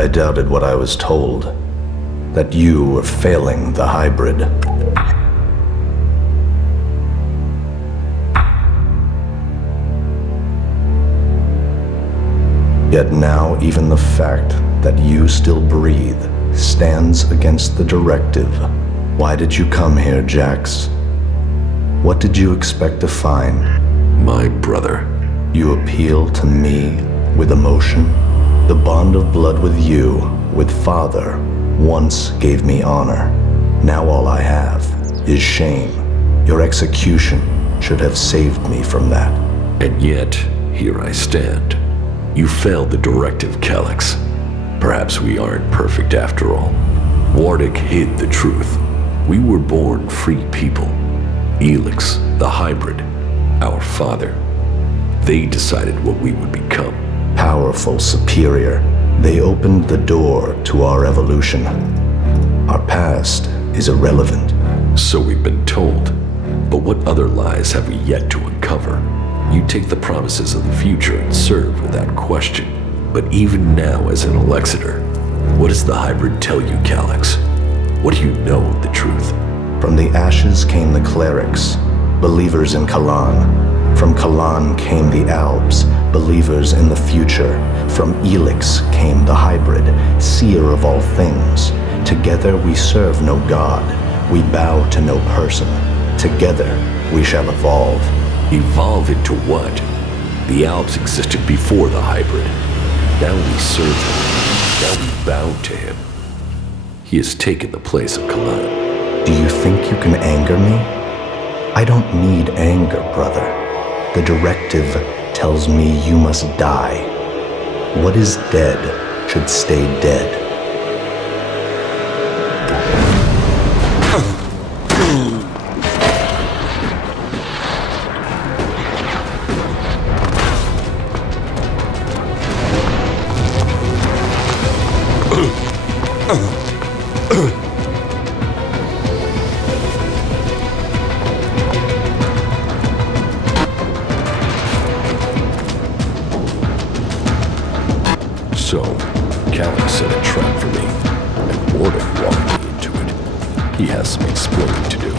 I doubted what I was told, that you were failing the hybrid. Yet now even the fact that you still breathe stands against the directive. Why did you come here, Jax? What did you expect to find? My brother. You appeal to me with emotion? The bond of blood with you, with Father, once gave me honor. Now all I have is shame. Your execution should have saved me from that. And yet, here I stand. You failed the directive, Elex. Perhaps we aren't perfect after all. Wardic hid the truth. We were born free people. Elex, the hybrid, our father. They decided what we would become. Powerful, superior. They opened the door to our evolution. Our past is irrelevant. So we've been told. But what other lies have we yet to uncover? You take the promises of the future and serve without question. But even now as an Alexeter, what does the hybrid tell you, Elex? What do you know of the truth? From the ashes came the clerics, believers in Kalan. From Kalan came the Alps, believers in the future. From Elex came the hybrid, seer of all things. Together we serve no god, we bow to no person. Together we shall evolve. Evolve into what? The Alps existed before the hybrid. Now we serve him. Now we bow to him. He has taken the place of Kalan. Do you think you can anger me? I don't need anger, brother. The directive tells me you must die. What is dead should stay dead. So, Elex set a trap for me, and Wardic walked me into it. He has some explaining to do.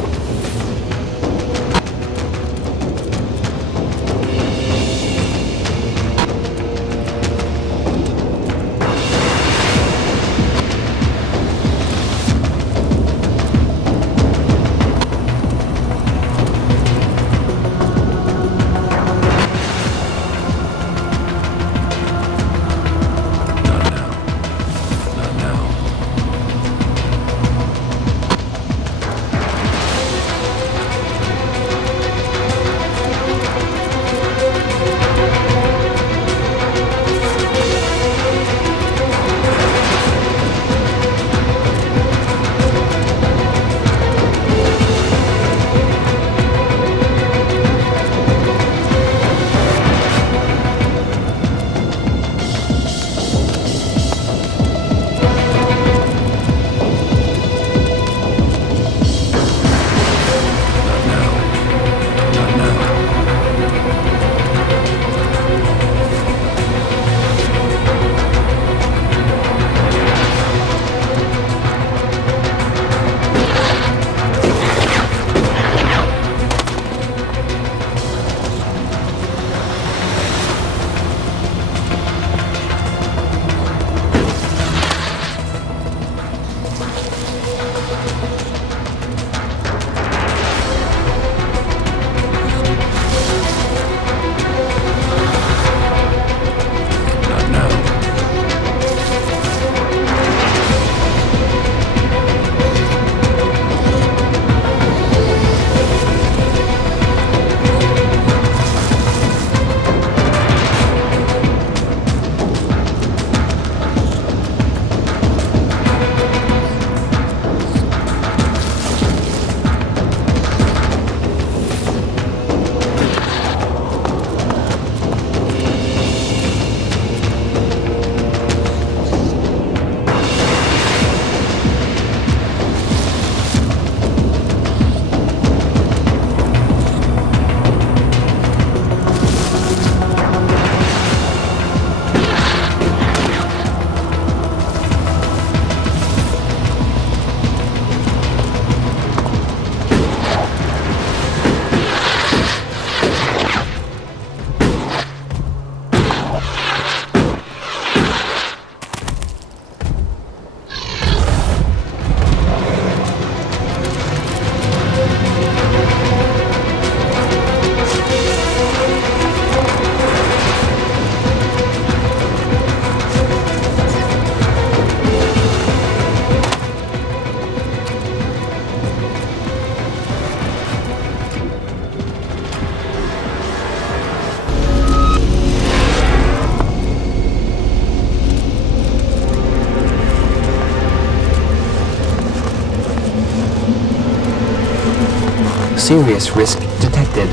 Serious risk detected.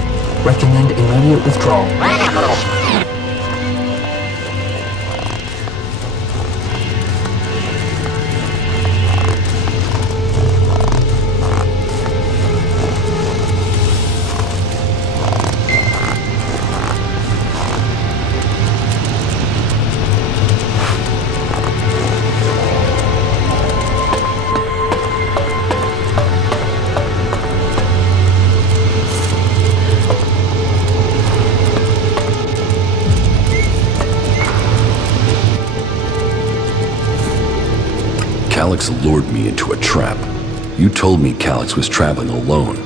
Recommend immediate withdrawal. Alex lured me into a trap. You told me Calix was traveling alone,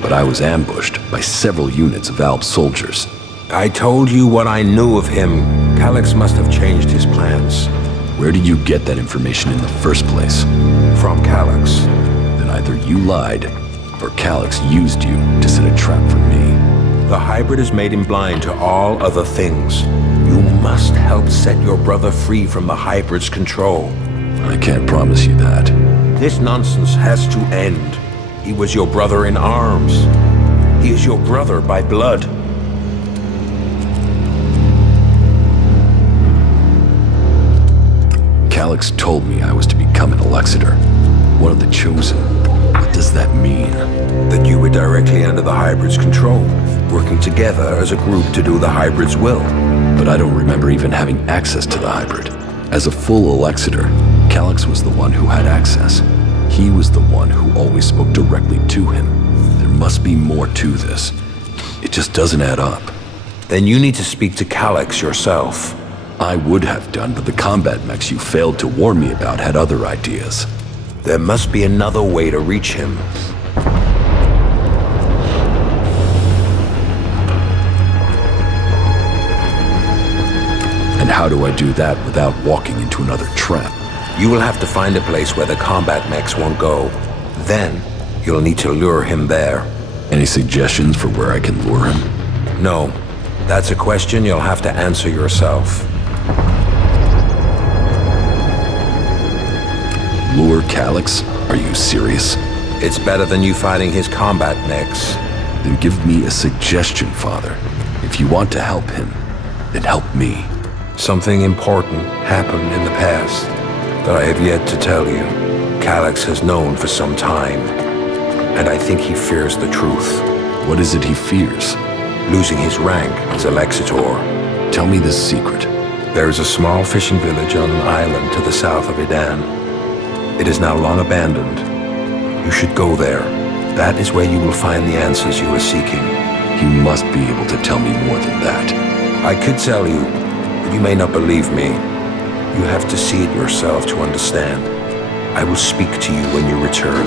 but I was ambushed by several units of Alb soldiers. I told you what I knew of him. Calix must have changed his plans. Where did you get that information in the first place? From Calix. Then either you lied, or Calix used you to set a trap for me. The hybrid has made him blind to all other things. You must help set your brother free from the hybrid's control. I can't promise you that. This nonsense has to end. He was your brother in arms. He is your brother by blood. Calix told me I was to become an Elexitor, one of the chosen. What does that mean? That you were directly under the hybrid's control, working together as a group to do the hybrid's will. But I don't remember even having access to the hybrid. As a full Elexitor, Calix was the one who had access. He was the one who always spoke directly to him. There must be more to this. It just doesn't add up. Then you need to speak to Calix yourself. I would have done, but the combat mechs you failed to warn me about had other ideas. There must be another way to reach him. And how do I do that without walking into another trap? You will have to find a place where the combat mechs won't go. Then, you'll need to lure him there. Any suggestions for where I can lure him? No. That's a question you'll have to answer yourself. Lure Calix? Are you serious? It's better than you fighting his combat mechs. Then give me a suggestion, Father. If you want to help him, then help me. Something important happened in the past that I have yet to tell you. Calix has known for some time, and I think he fears the truth. What is it he fears? Losing his rank as Elexitor. Tell me this secret. There is a small fishing village on an island to the south of Idan. It is now long abandoned. You should go there. That is where you will find the answers you are seeking. You must be able to tell me more than that. I could tell you, but you may not believe me. You have to see it yourself to understand. I will speak to you when you return.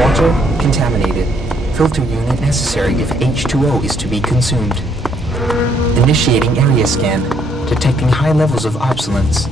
Water contaminated. Filter unit necessary if H2O is to be consumed. Initiating area scan. Detecting high levels of obsolence.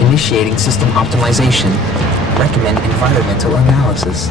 Initiating system optimization. Recommend environmental analysis.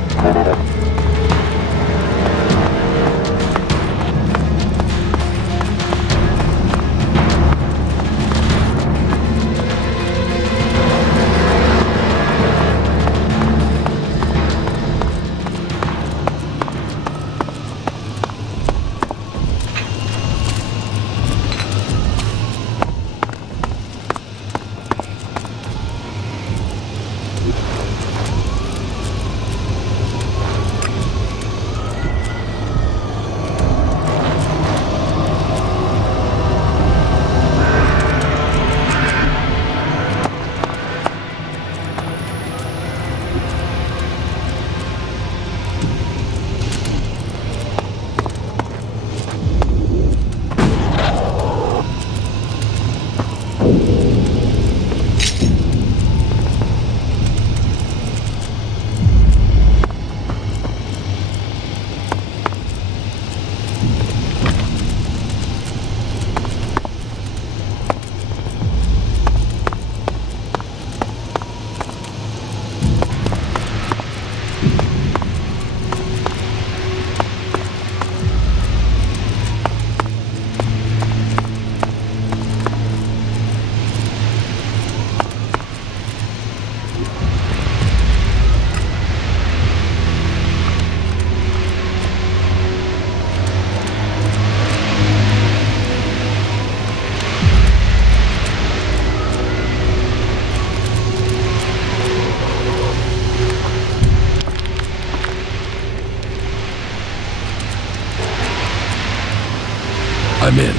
I'm in.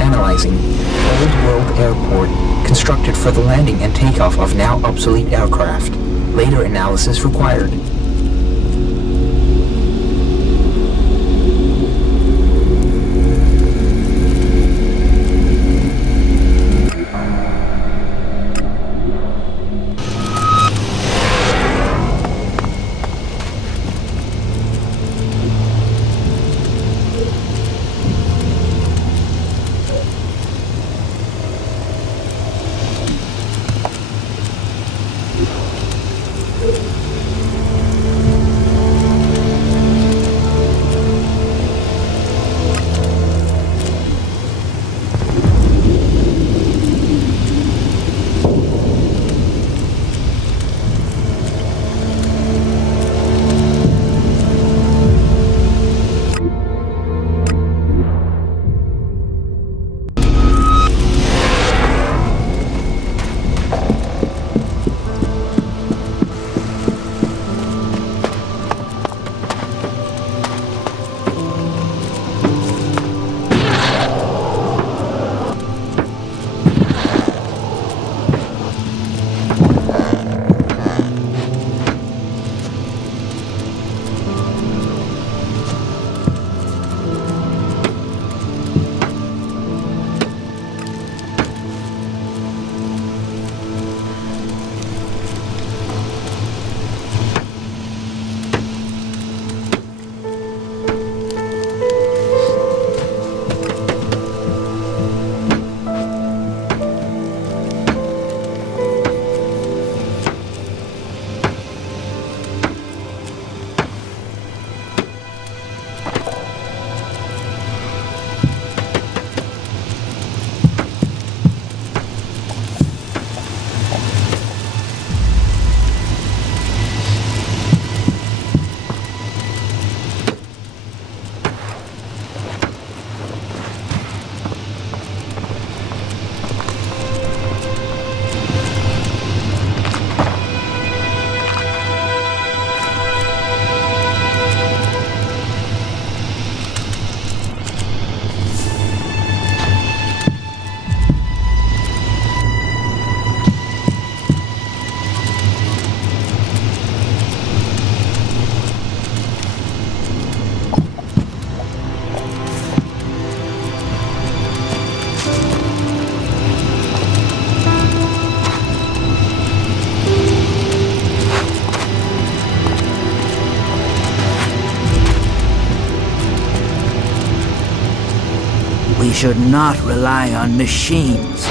Analyzing. Old World Airport, constructed for the landing and takeoff of now obsolete aircraft. Later analysis required. We should not rely on machines.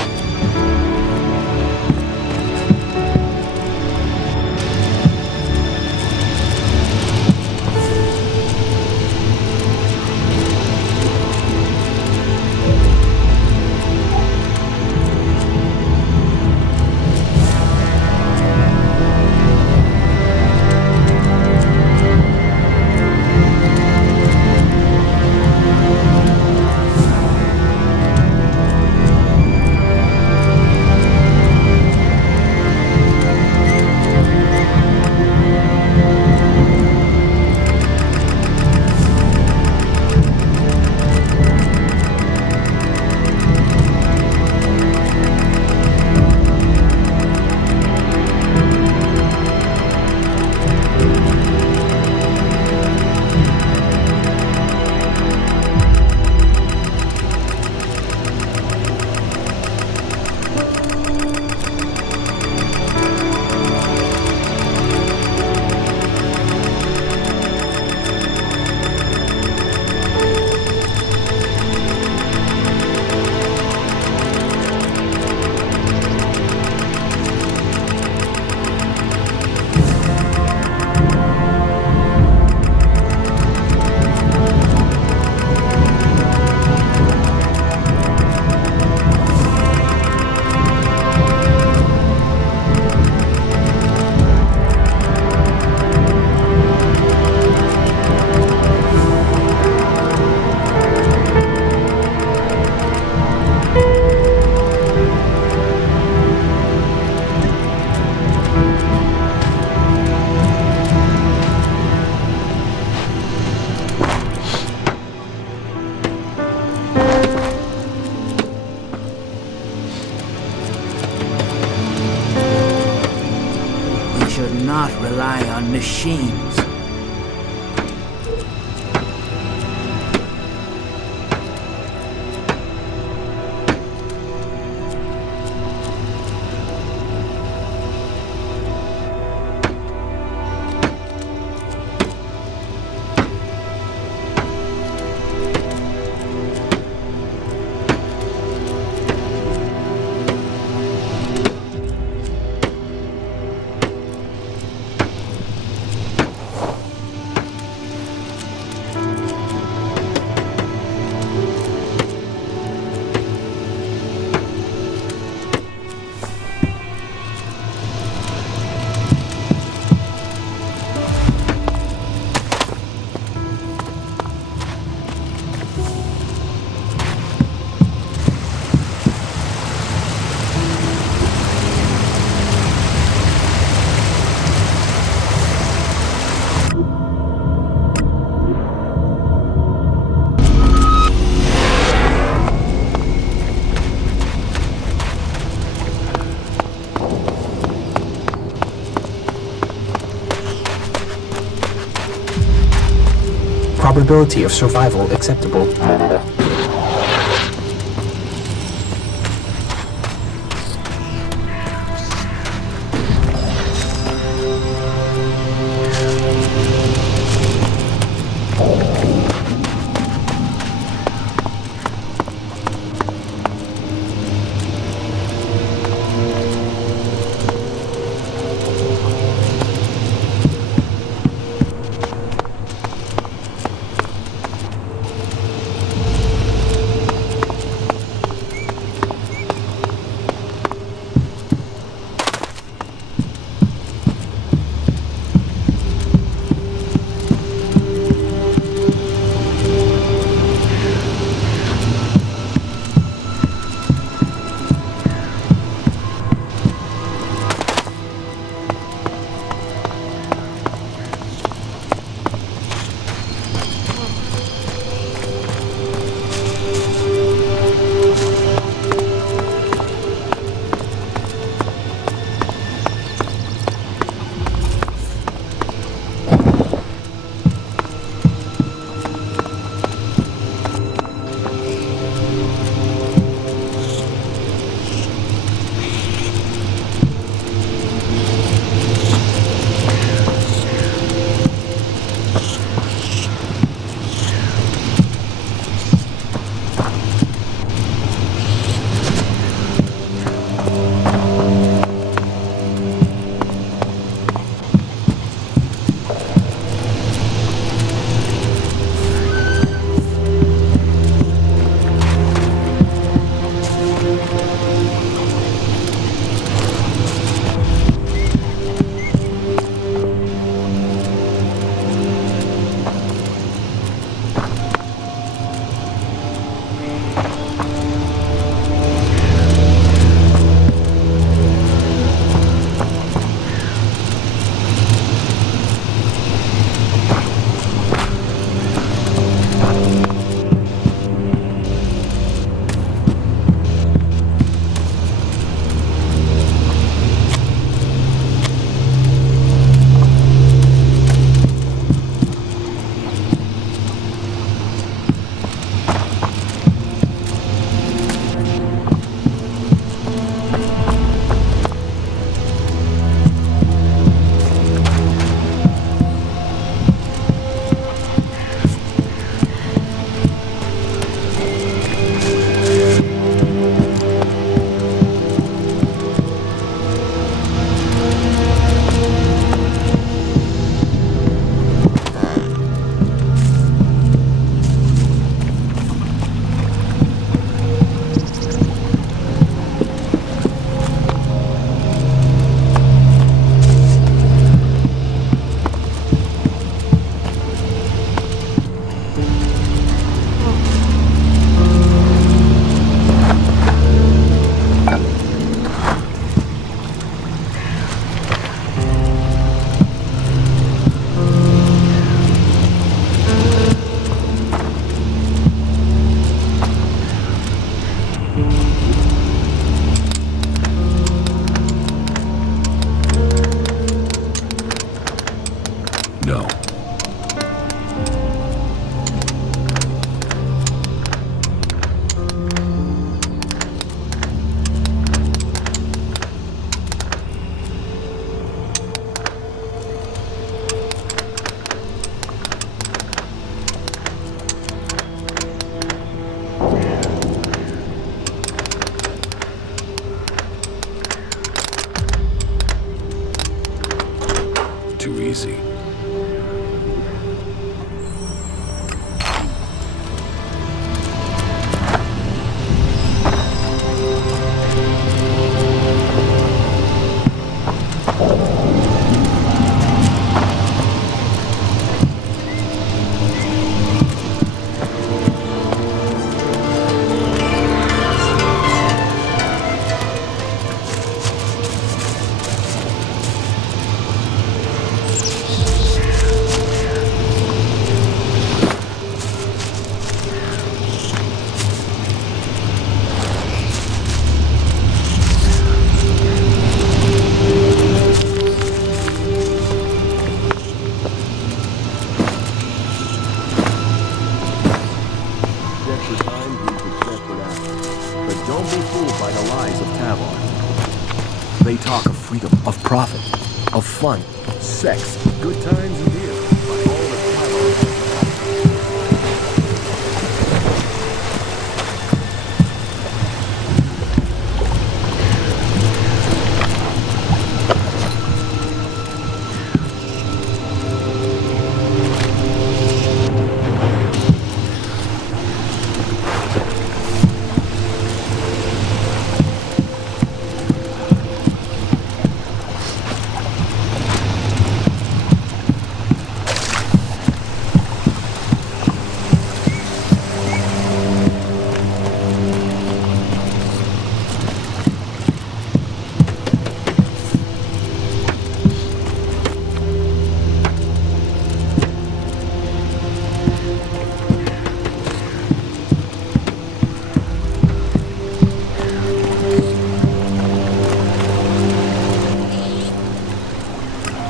Should not rely on machines. probability of survival acceptable. easy. have on it. They talk of freedom, of profit, of fun, sex, good times and beer. But all the clever.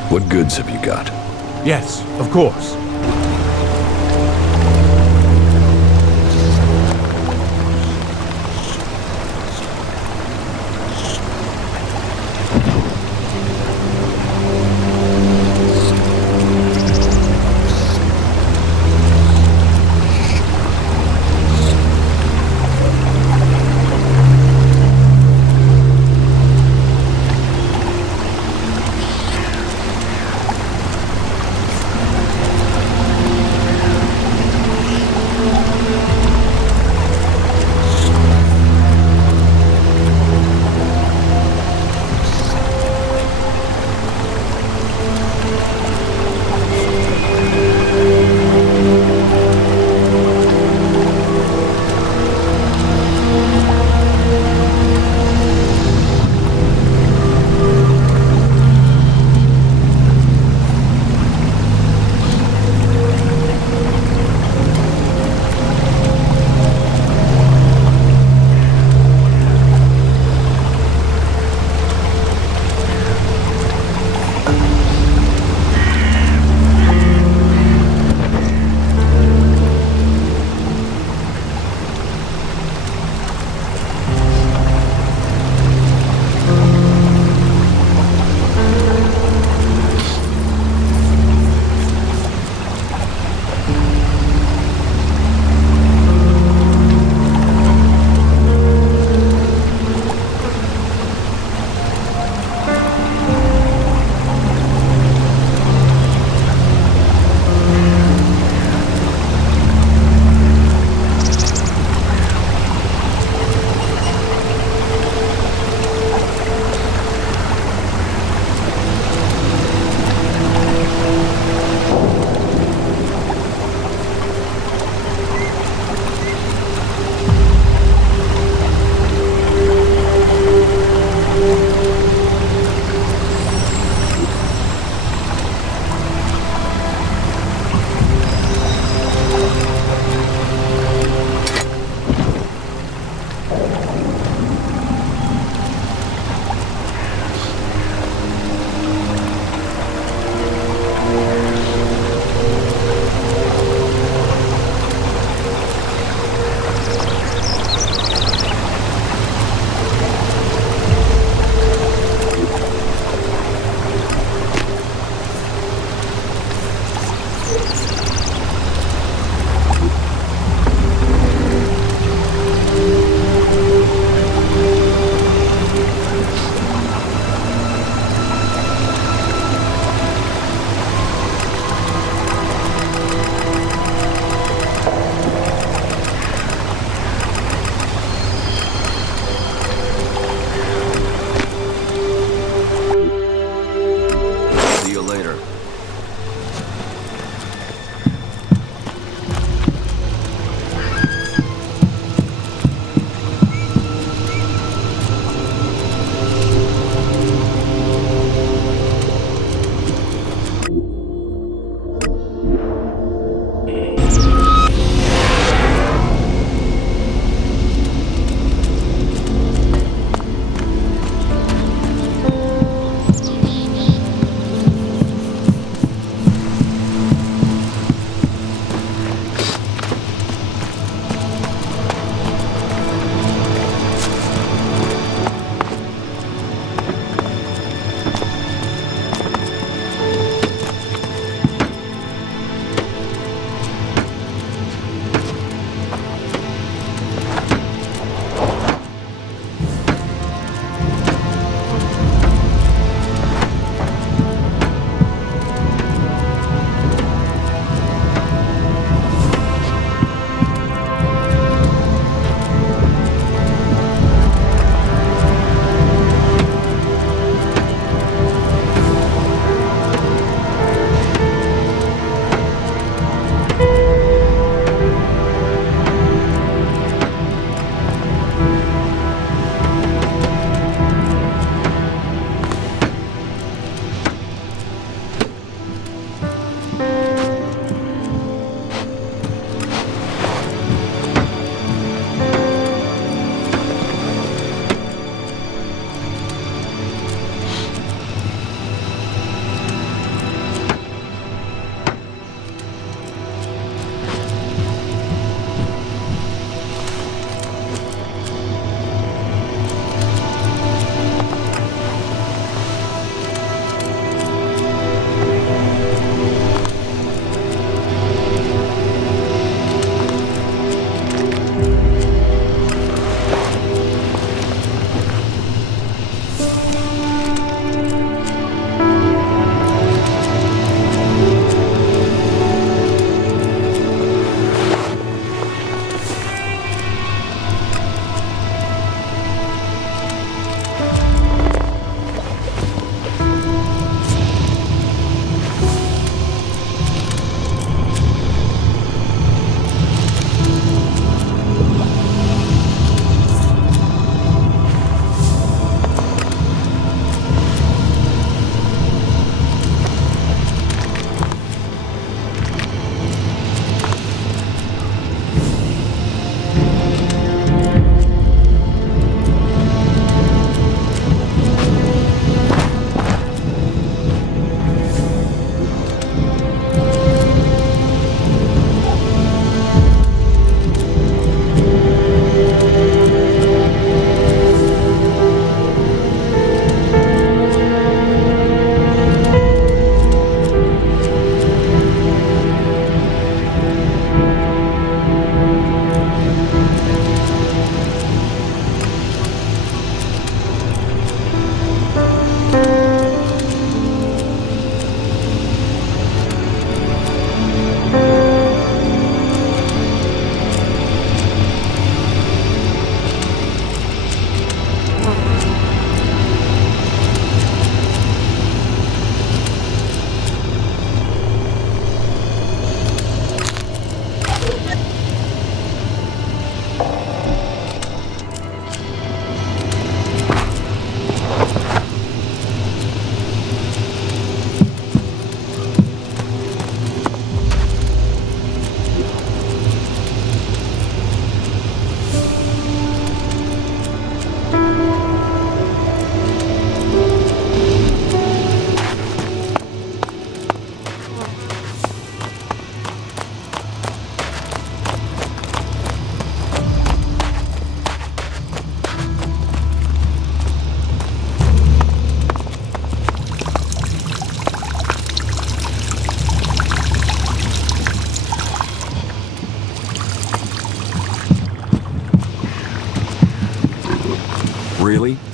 What goods have you got? Yes, of course.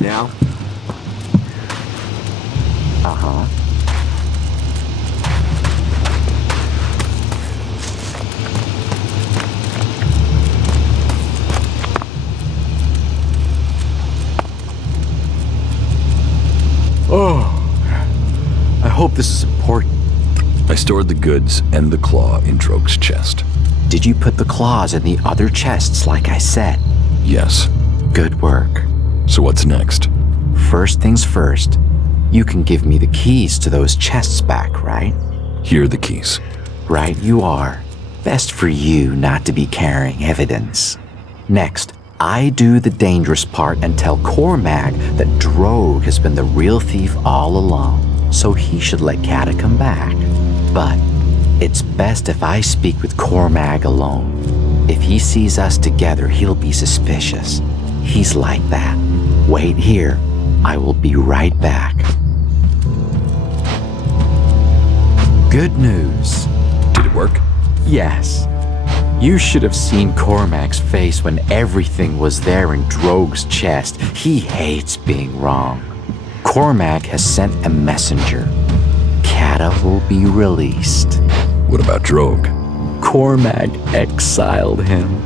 Now? Uh-huh. Oh. I hope this is important. I stored the goods and the claw in Droge's chest. Did you put the claws in the other chests like I said? Yes. Good work. So what's next? First things first. You can give me the keys to those chests back, right? Here are the keys. Right you are. Best for you not to be carrying evidence. Next, I do the dangerous part and tell Cormac that Droge has been the real thief all along, so he should let Kata come back. But it's best if I speak with Cormac alone. If he sees us together, he'll be suspicious. He's like that. Wait here. I will be right back. Good news. Did it work? Yes. You should have seen Cormac's face when everything was there in Droge's chest. He hates being wrong. Cormac has sent a messenger. Kata will be released. What about Droge? Cormac exiled him.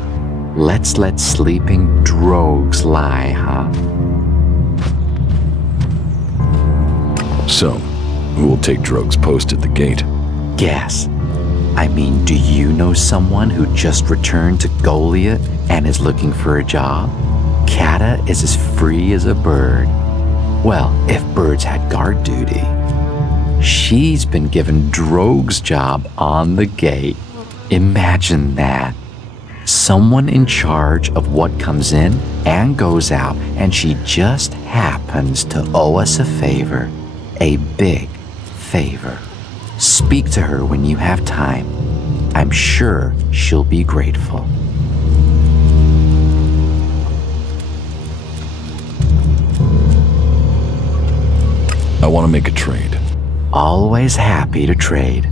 Let's let sleeping Drogues lie, huh? So, who will take Droge's post at the gate? Guess. I mean, do you know someone who just returned to Goliath and is looking for a job? Kata is as free as a bird. Well, if birds had guard duty. She's been given Droge's job on the gate. Imagine that. Someone in charge of what comes in and goes out, and she just happens to owe us a favor. A big favor. Speak to her when you have time. I'm sure she'll be grateful. I want to make a trade. Always happy to trade.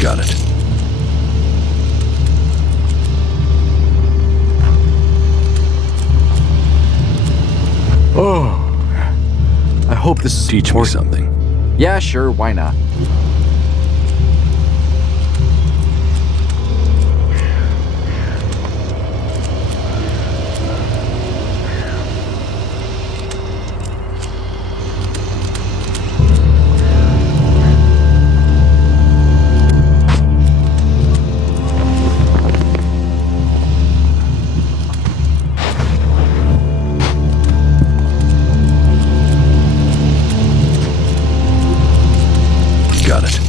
Got it. Oh. I hope this is Teach me something. Yeah, sure, why not? Got it.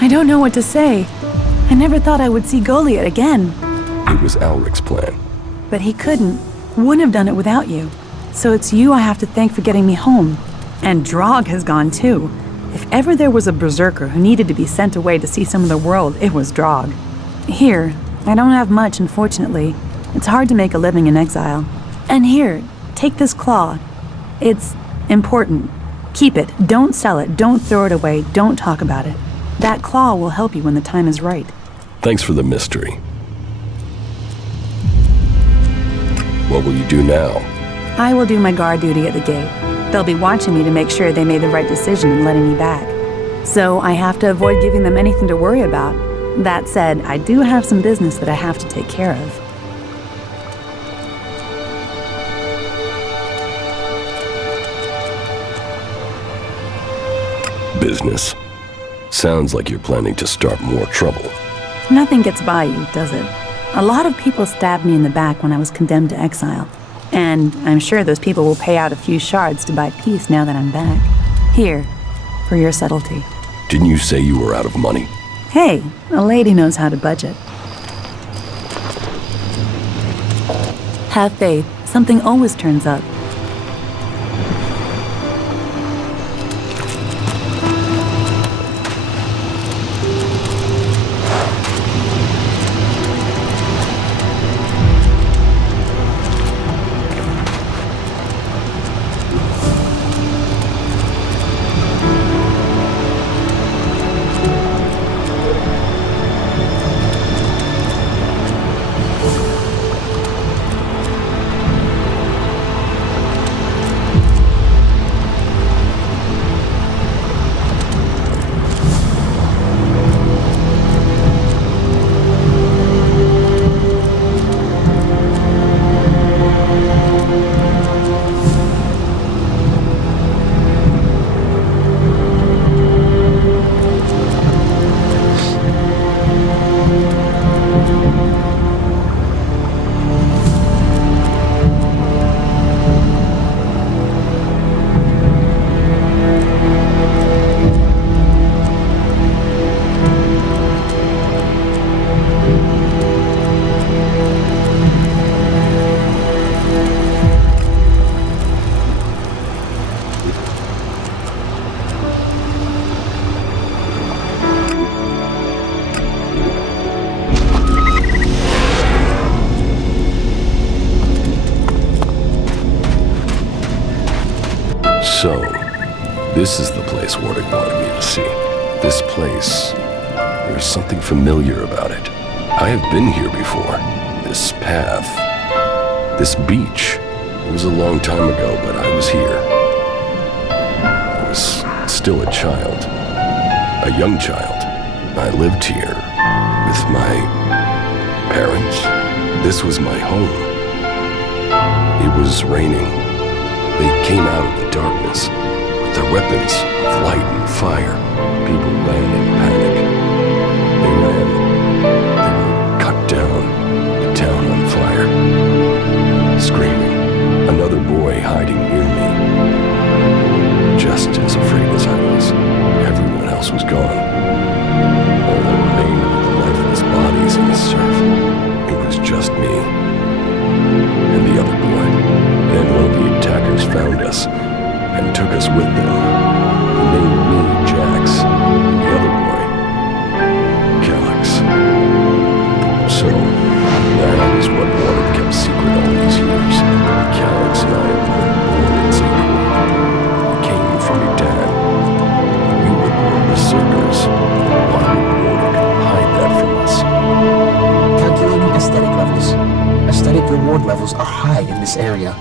I don't know what to say. I never thought I would see Goliath again. It was Alric's plan. But he couldn't. Wouldn't have done it without you. So it's you I have to thank for getting me home. And Drog has gone too. If ever there was a berserker who needed to be sent away to see some of the world, it was Drog. Here, I don't have much, unfortunately. It's hard to make a living in exile. And here, take this claw. It's important. Keep it. Don't sell it. Don't throw it away. Don't talk about it. That claw will help you when the time is right. Thanks for the mystery. What will you do now? I will do my guard duty at the gate. They'll be watching me to make sure they made the right decision in letting me back. So I have to avoid giving them anything to worry about. That said, I do have some business that I have to take care of. Business. Sounds like you're planning to start more trouble. Nothing gets by you, does it? A lot of people stabbed me in the back when I was condemned to exile. And I'm sure those people will pay out a few shards to buy peace now that I'm back. Here, for your subtlety. Didn't you say you were out of money? Hey, a lady knows how to budget. Have faith. Something always turns up. So, this is the place Wardick wanted me to see. This place, there's something familiar about it. I have been here before. This path, this beach. It was a long time ago, but I was here. I was still a child, a young child. I lived here with my parents. This was my home. It was raining. They came out of the darkness with their weapons of light and fire. People ran in panic. They ran. They were cut down. The town on fire. Screaming. Another boy hiding near me. Just as afraid as I was. Everyone else was gone. All that remained were the lifeless bodies in the surf. It was just me. And the other boy. Then one of the attackers found us and took us with them. He named me Jax, and the other boy, Elex. So, that is what Wardick kept secret all these years. Elex and I were born in Zinc. We came from Edan. We were born berserkers. Why would Wardick hide that from us? Calculating aesthetic levels. Aesthetic reward levels are high in this area.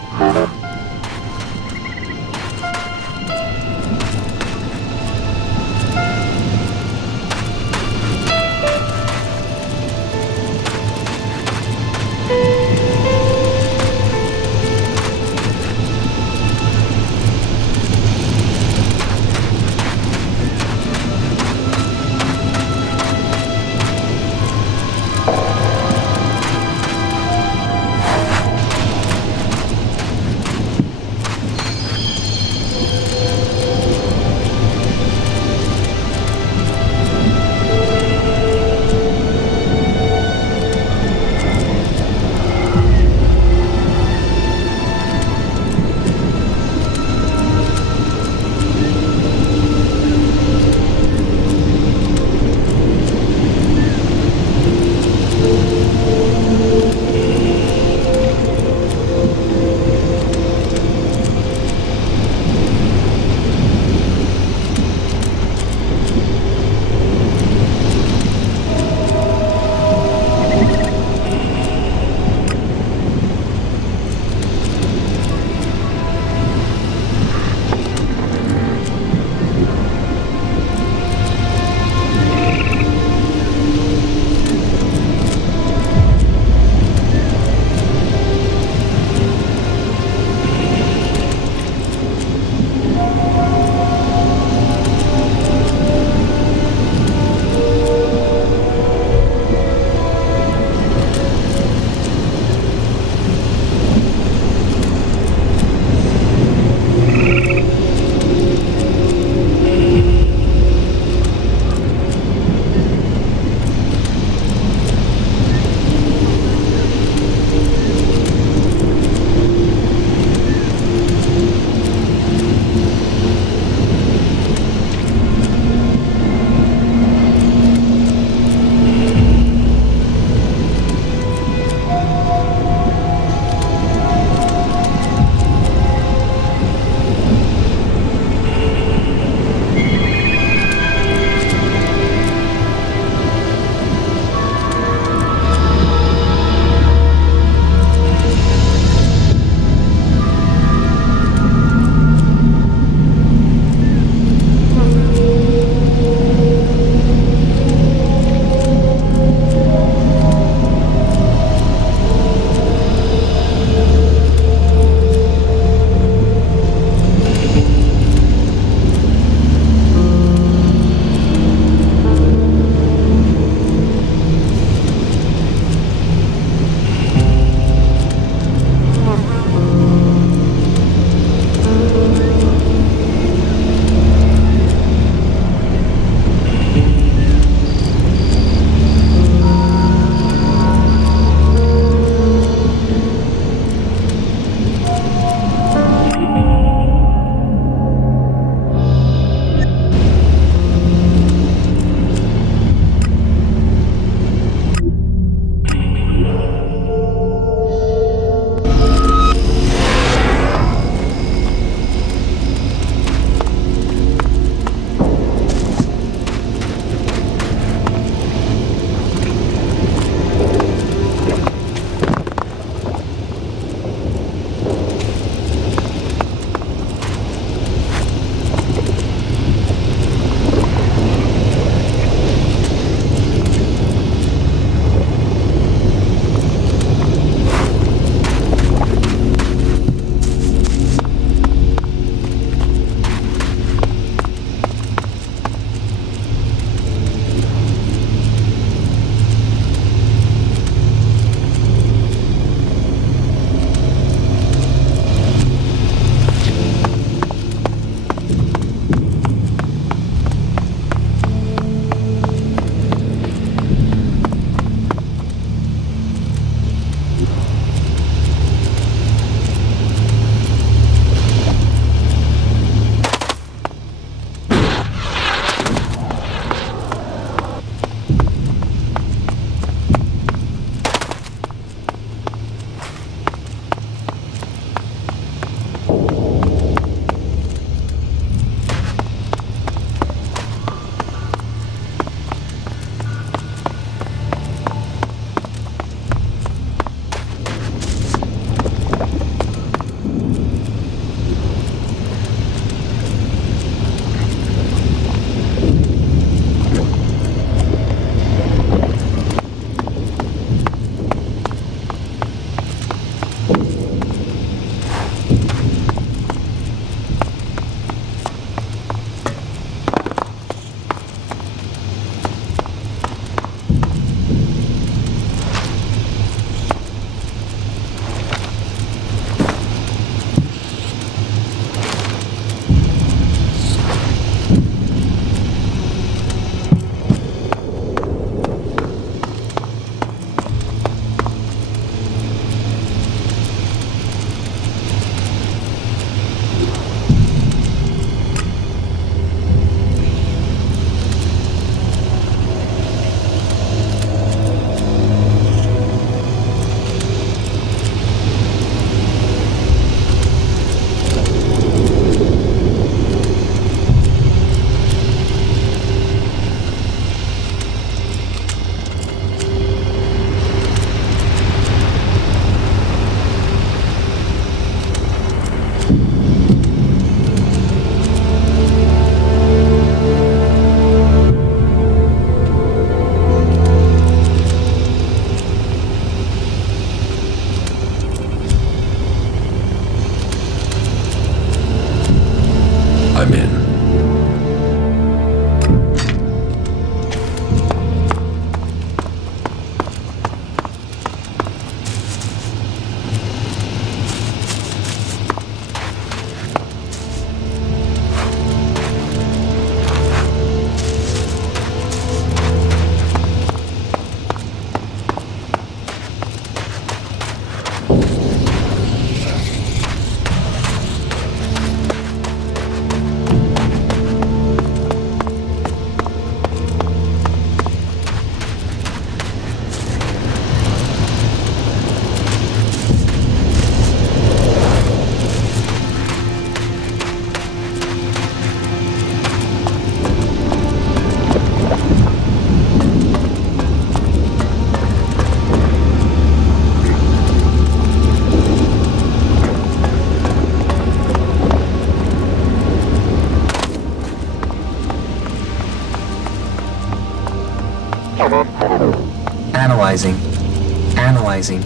Stabilizing. Analyzing.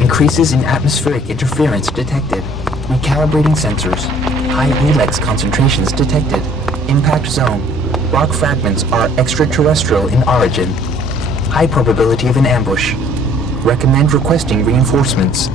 Increases in atmospheric interference detected. Recalibrating sensors. High Elex concentrations detected. Impact zone. Rock fragments are extraterrestrial in origin. High probability of an ambush. Recommend requesting reinforcements.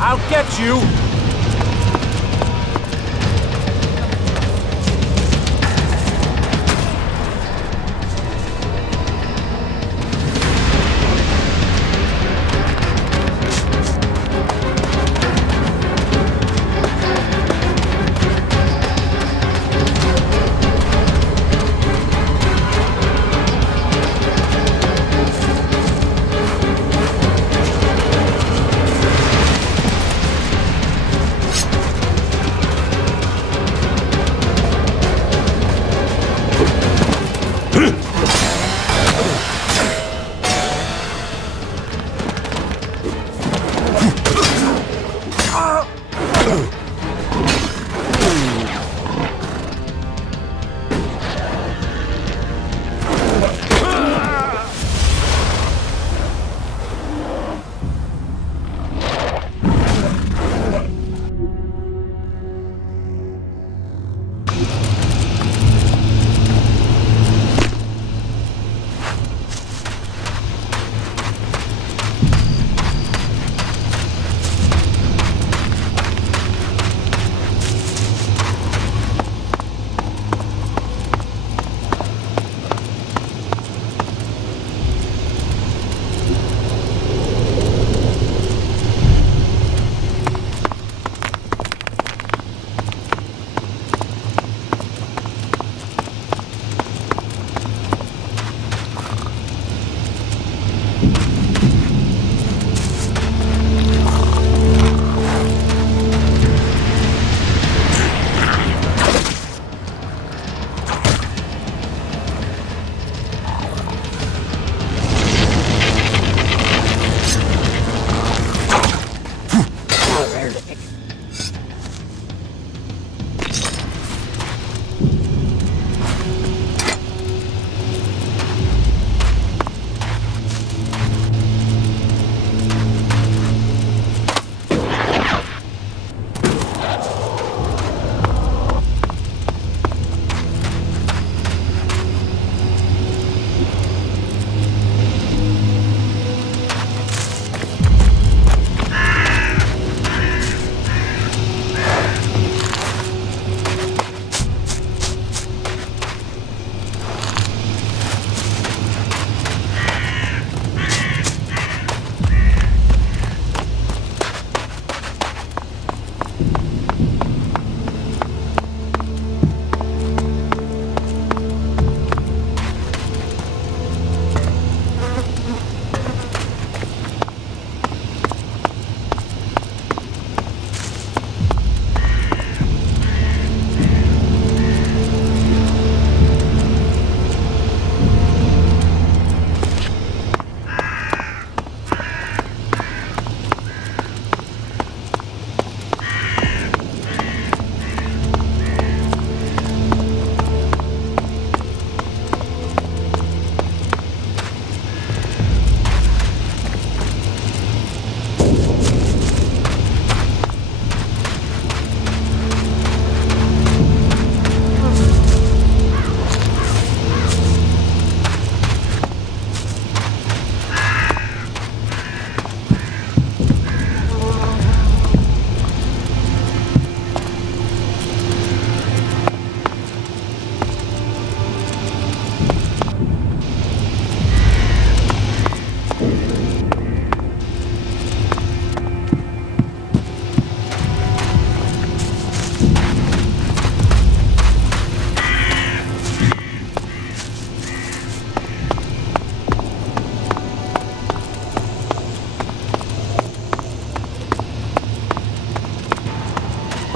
I'll get you!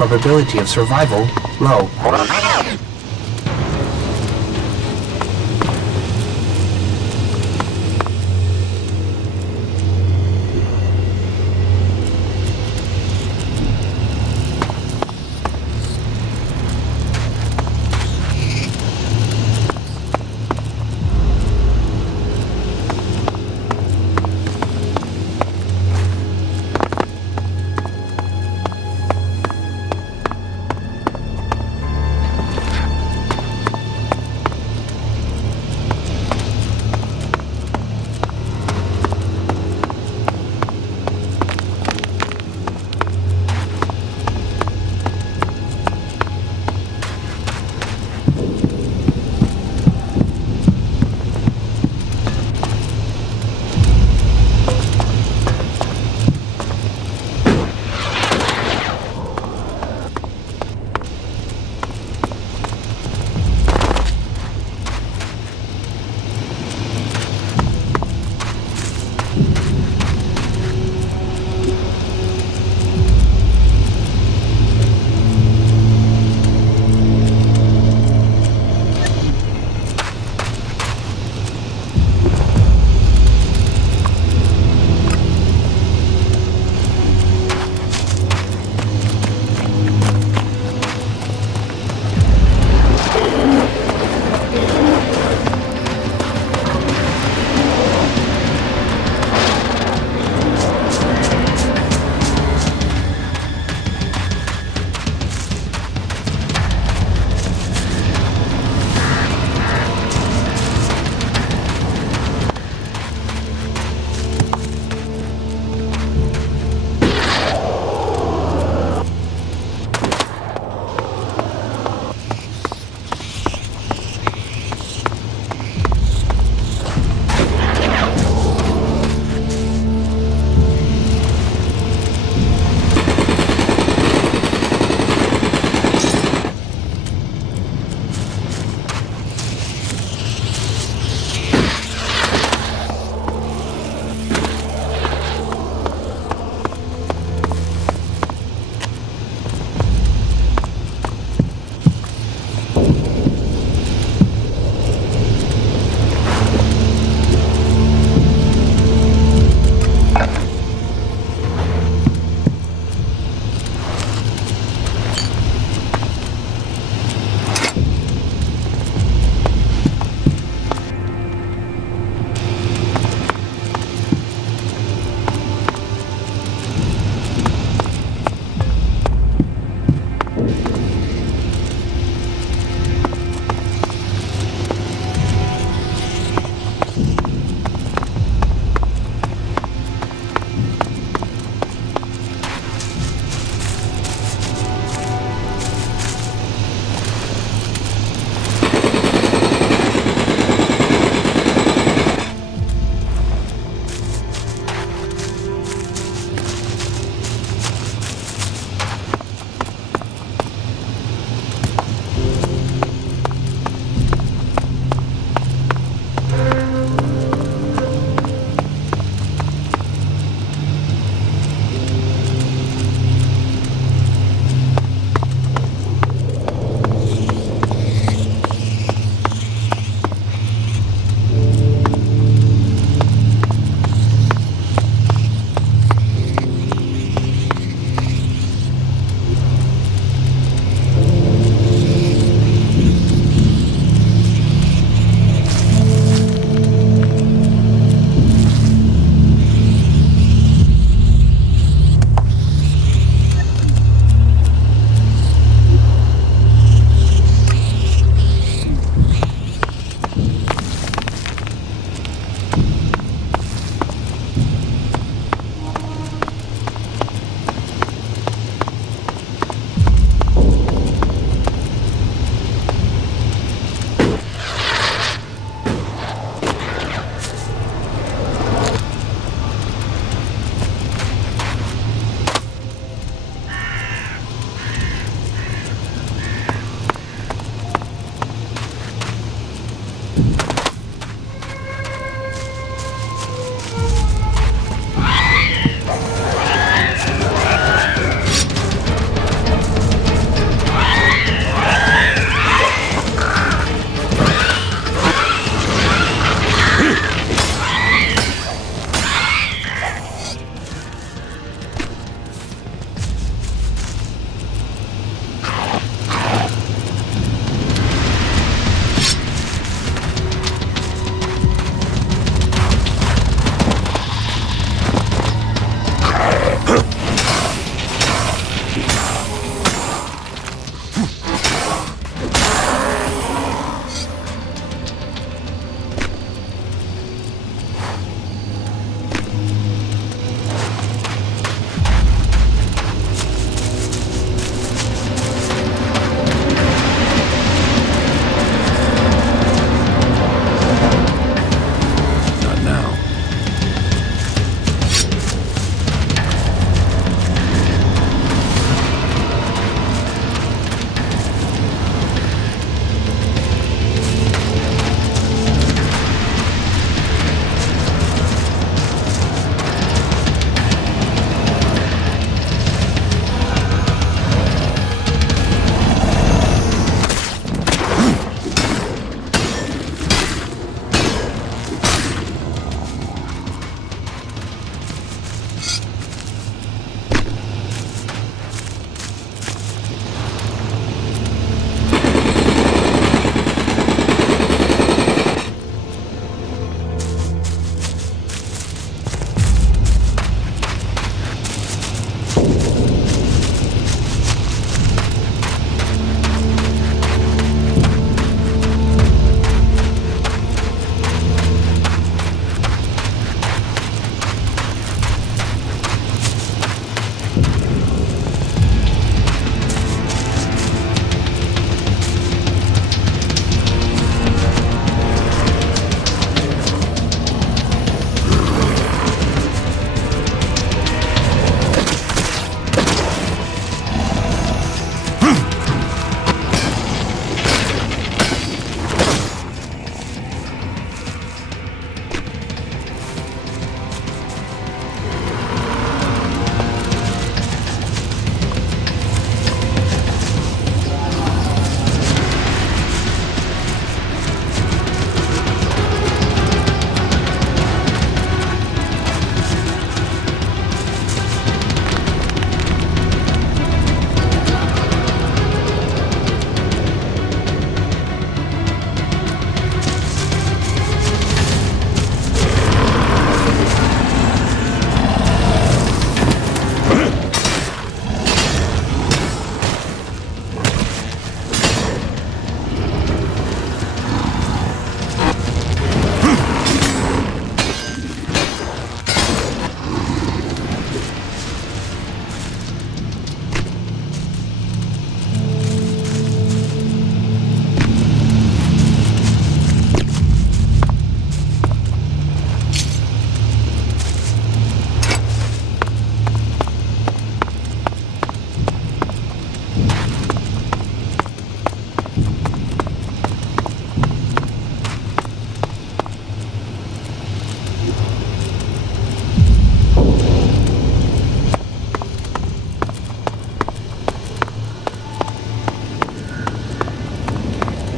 Probability of survival, low.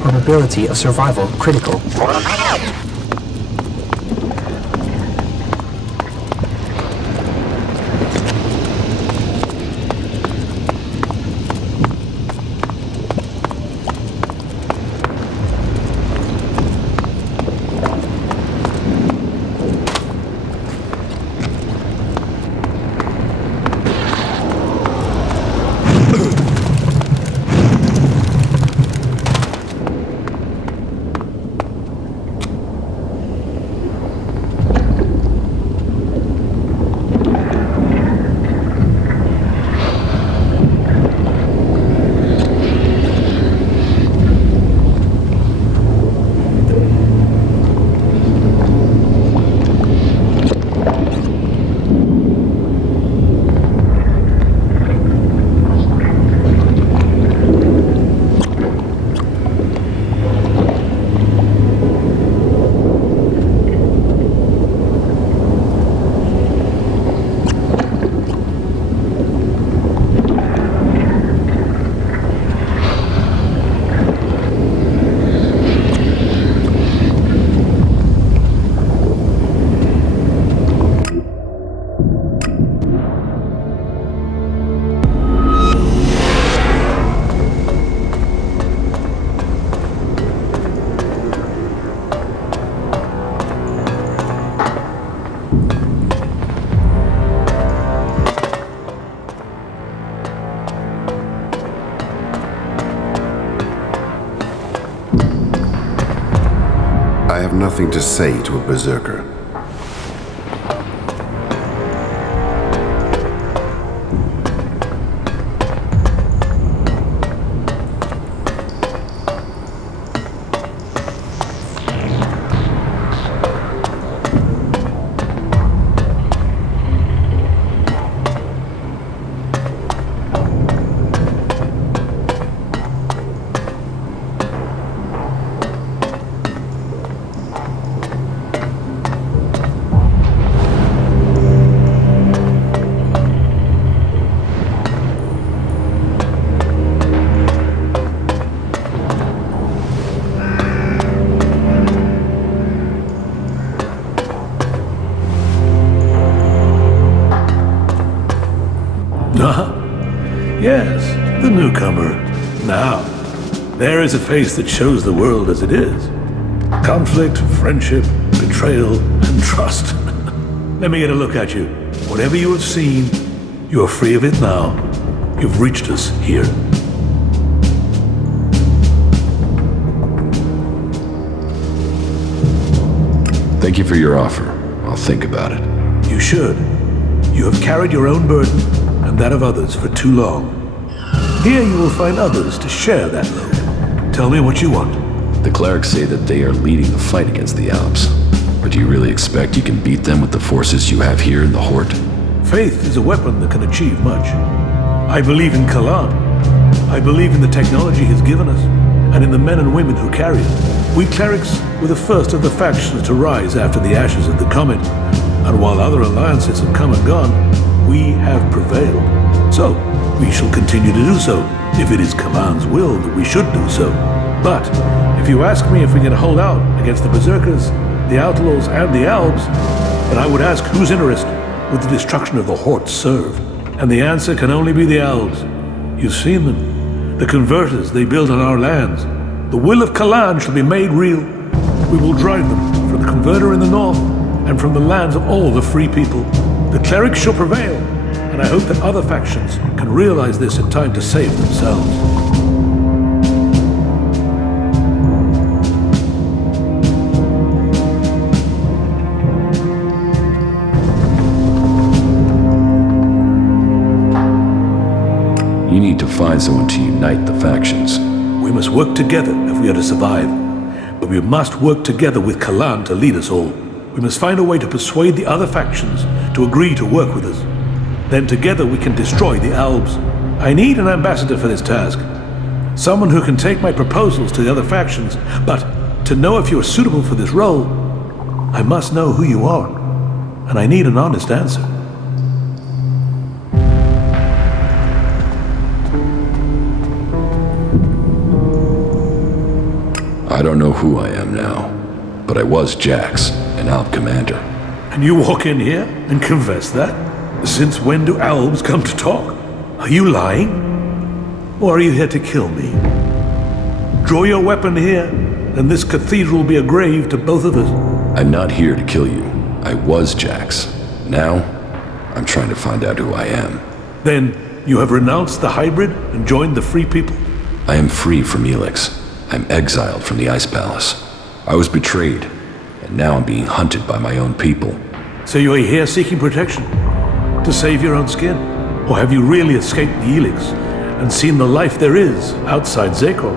Probability of survival critical. I have nothing to say to a berserker. Yes, the newcomer. Now, there is a face that shows the world as it is. Conflict, friendship, betrayal, and trust. Let me get a look at you. Whatever you have seen, You are free of it now. You've reached us here. Thank you for your offer. I'll think about it. You should. You have carried your own burden and that of others for too long. Here you will find others to share that load. Tell me what you want. The clerics say that they are leading the fight against the Alps. But do you really expect you can beat them with the forces you have here in the Hort? Faith is a weapon that can achieve much. I believe in Kalan. I believe in the technology he's given us, and in the men and women who carry it. We clerics were the first of the factions to rise after the ashes of the comet, and while other alliances have come and gone, we have prevailed. So, we shall continue to do so, if it is Kalan's will that we should do so. But, if you ask me if we can hold out against the Berserkers, the Outlaws, and the Albs, then I would ask whose interest would the destruction of the Hort serve? And the answer can only be the Albs. You've seen them. The converters they build on our lands. The will of Kalan shall be made real. We will drive them from the converter in the north and from the lands of all the free people. The clerics shall prevail, and I hope that other factions can realize this in time to save themselves. You need to find someone to unite the factions. We must work together if we are to survive. But we must work together with Kalan to lead us all. We must find a way to persuade the other factions to agree to work with us. Then together we can destroy the Albs. I need an ambassador for this task. Someone who can take my proposals to the other factions, but to know if you are suitable for this role, I must know who you are. And I need an honest answer. I don't know who I am now, but I was Jax, an Alp commander. And you walk in here and confess that? Since when do Albs come to talk? Are you lying? Or are you here to kill me? Draw your weapon here, and this cathedral will be a grave to both of us. I'm not here to kill you. I was Jax. Now, I'm trying to find out who I am. Then, you have renounced the hybrid and joined the free people? I am free from Elex. I'm exiled from the Ice Palace. I was betrayed, and now I'm being hunted by my own people. So you are here seeking protection? To save your own skin? Or have you really escaped the Elex and seen the life there is outside Zekor?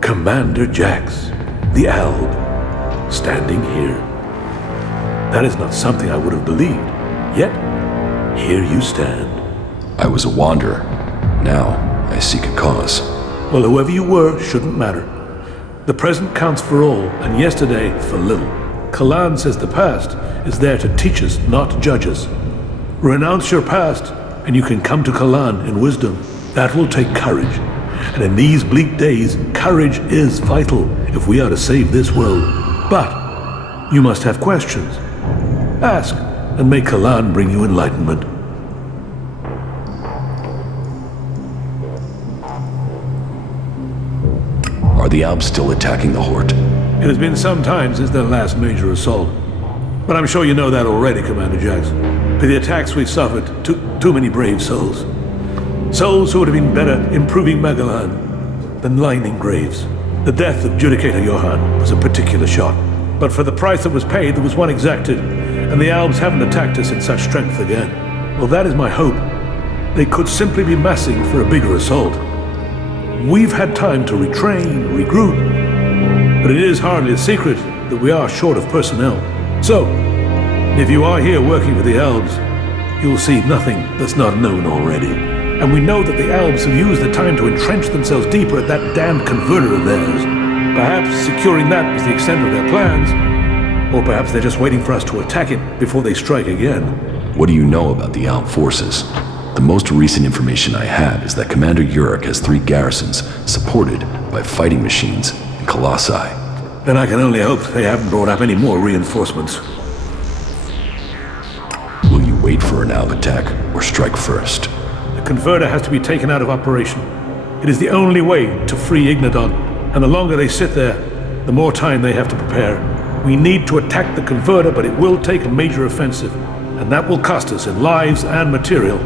Commander Jax, the Alb, standing here. That is not something I would have believed. Yet, here you stand. I was a wanderer. Now, I seek a cause. Well, whoever you were shouldn't matter. The present counts for all, and yesterday for little. Kalan says the past is there to teach us, not judge us. Renounce your past, and you can come to Kalan in wisdom. That will take courage. And in these bleak days, courage is vital if we are to save this world. But you must have questions. Ask, and may Kalan bring you enlightenment. Are the Alps still attacking the Hort? It has been some time since their last major assault. But I'm sure you know that already, Commander Jax. For the attacks we suffered took too many brave souls. Souls who would have been better improving Magalan than lining graves. The death of Judicator Johann was a particular shot. But for the price that was paid, there was one exacted, and the Albs haven't attacked us in such strength again. Well, that is my hope. They could simply be massing for a bigger assault. We've had time to retrain, regroup, but it is hardly a secret that we are short of personnel. So, if you are here working with the Albs, you'll see nothing that's not known already. And we know that the Albs have used the time to entrench themselves deeper at that damned converter of theirs. Perhaps securing that was the extent of their plans, or perhaps they're just waiting for us to attack it before they strike again. What do you know about the Alp forces? The most recent information I have is that Commander Uruk has 3 garrisons supported by fighting machines and colossi. Then I can only hope they haven't brought up any more reinforcements. Will you wait for an Alp attack or strike first? The converter has to be taken out of operation. It is the only way to free Ignadon, and the longer they sit there, the more time they have to prepare. We need to attack the converter, but it will take a major offensive. and that will cost us in lives and material.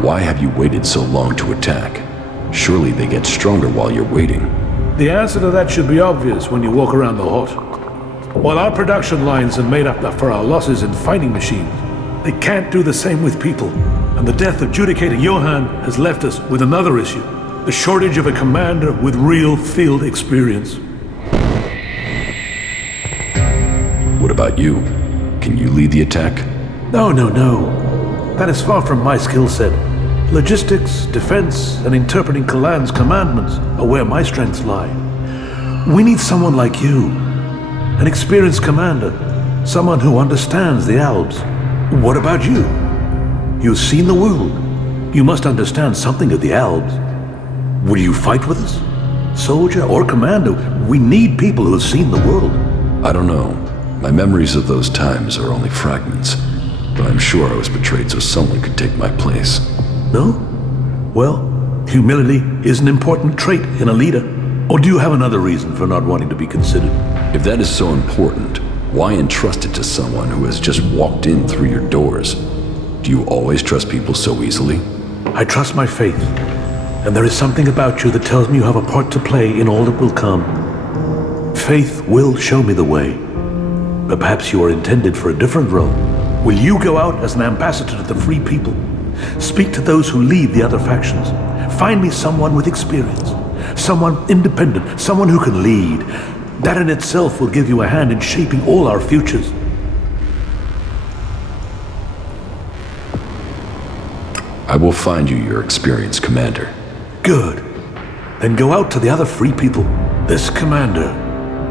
Why have you waited so long to attack? Surely they get stronger while you're waiting. The answer to that should be obvious when you walk around the hut. While our production lines have made up for our losses in fighting machines, they can't do the same with people. And the death of Judicator Johann has left us with another issue. The shortage of a commander with real field experience. What about you? Can you lead the attack? No. That is far from my skill set. Logistics, defense, and interpreting Kalan's commandments are where my strengths lie. We need someone like you. An experienced commander. Someone who understands the Alps. What about you? You've seen the world. You must understand something of the Alps. Will you fight with us? Soldier or commander, we need people who have seen the world. I don't know. My memories of those times are only fragments. But I'm sure I was betrayed so someone could take my place. No? Well, humility is an important trait in a leader. Or do you have another reason for not wanting to be considered? If that is so important, why entrust it to someone who has just walked in through your doors? Do you always trust people so easily? I trust my faith. And there is something about you that tells me you have a part to play in all that will come. Faith will show me the way. But perhaps you are intended for a different role. Will you go out as an ambassador to the free people? Speak to those who lead the other factions. Find me someone with experience. Someone independent. Someone who can lead. That in itself will give you a hand in shaping all our futures. I will find you your experienced commander. Good. Then go out to the other free people. This commander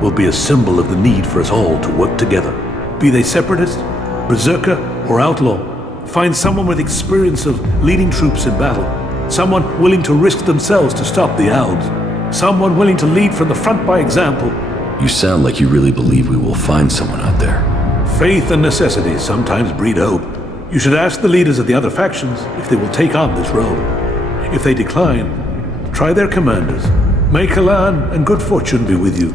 will be a symbol of the need for us all to work together. Be they separatist, berserker, or outlaw. Find someone with experience of leading troops in battle. Someone willing to risk themselves to stop the Alps. Someone willing to lead from the front by example. You sound like you really believe we will find someone out there. Faith and necessity sometimes breed hope. You should ask the leaders of the other factions if they will take on this role. If they decline, try their commanders. May Kalan and good fortune be with you.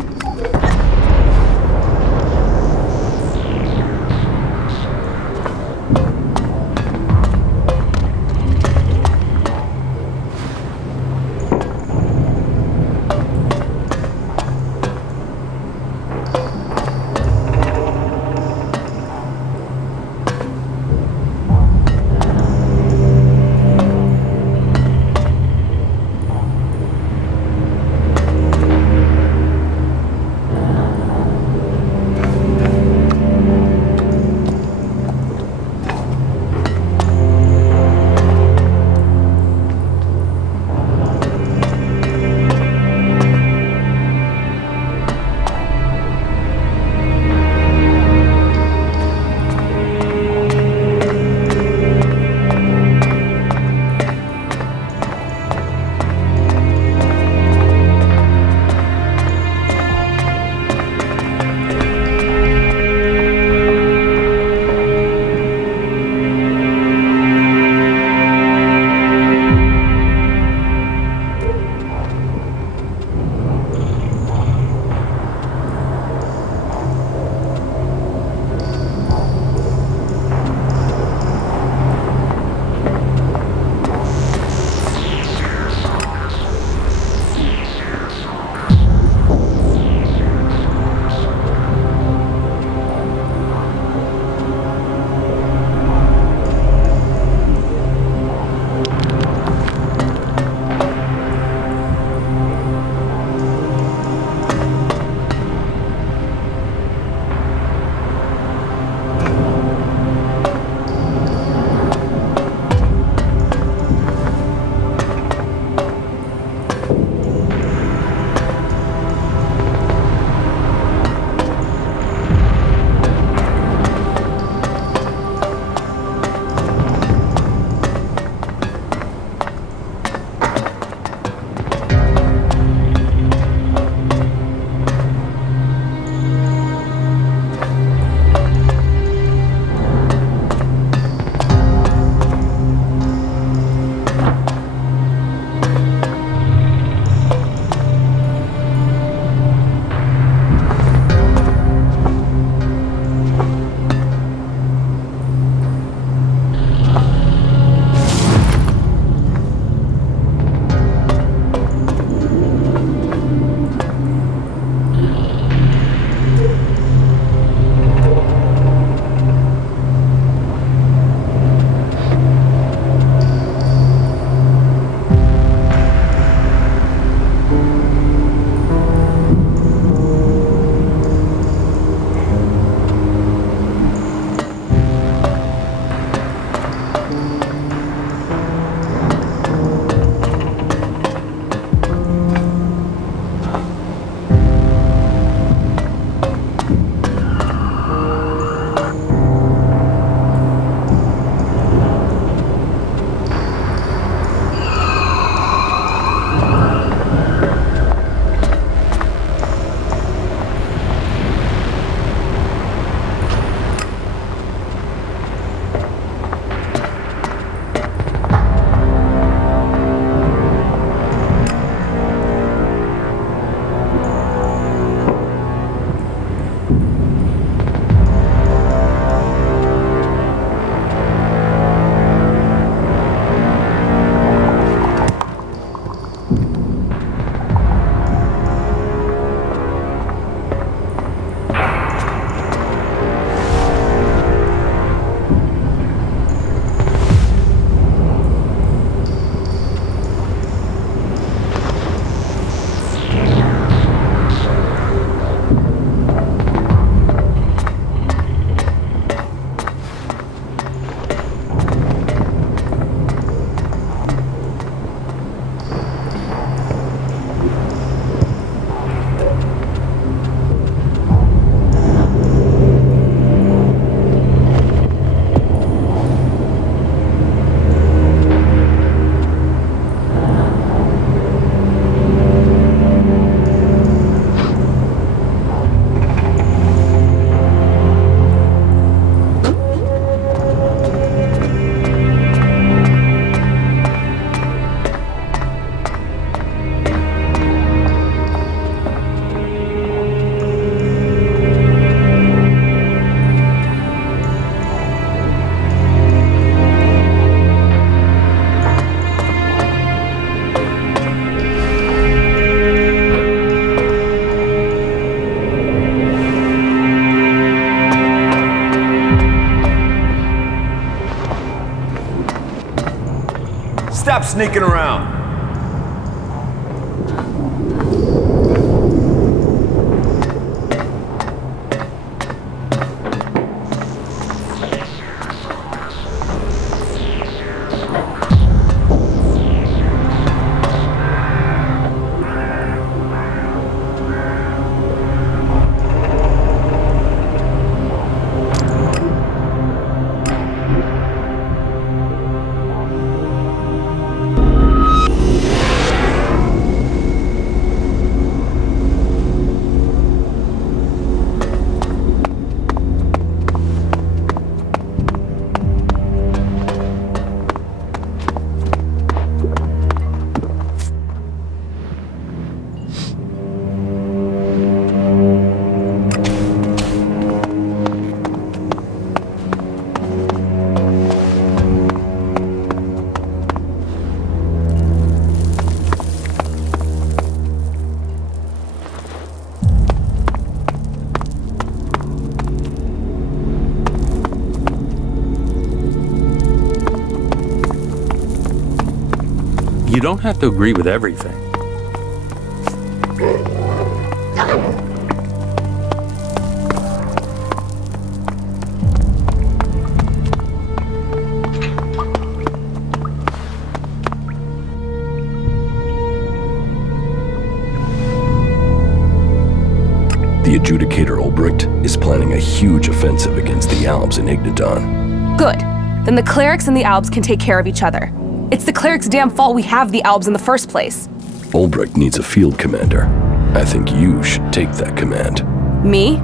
Stop sneaking around! You don't have to agree with everything. The Adjudicator Ulbricht is planning a huge offensive against the Alps in Ignadon. Good. Then the clerics and the Alps can take care of each other. It's the clerics' damn fault we have the Alps in the first place. Ulbricht needs a field commander. I think you should take that command. Me?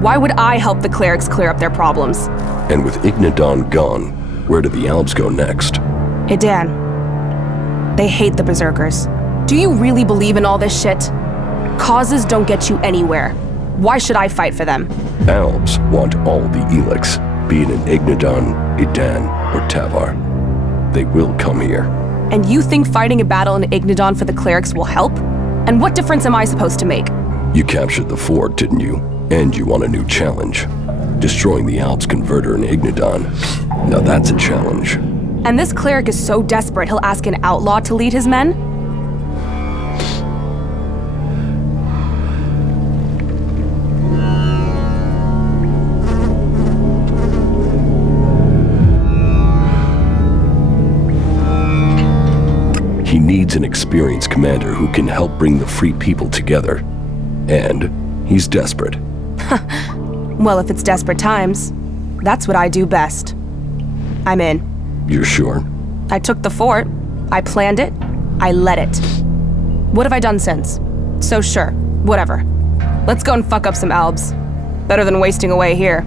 Why would I help the clerics clear up their problems? And with Ignadon gone, where do the Alps go next? Idan. They hate the Berserkers. Do you really believe in all this shit? Causes don't get you anywhere. Why should I fight for them? Alps want all the Elex, be it in Ignadon, Idan, or Tavar. They will come here. And you think fighting a battle in Ignadon for the clerics will help? And what difference am I supposed to make? You captured the fort, didn't you? And you want a new challenge. Destroying the Alps converter in Ignadon. Now that's a challenge. And this cleric is so desperate he'll ask an outlaw to lead his men? He needs an experienced commander who can help bring the free people together. And he's desperate. Well, if it's desperate times, that's what I do best. I'm in. You're sure? I took the fort, I planned it, I led it. What have I done since? So sure, whatever. Let's go and fuck up some Albs. Better than wasting away here.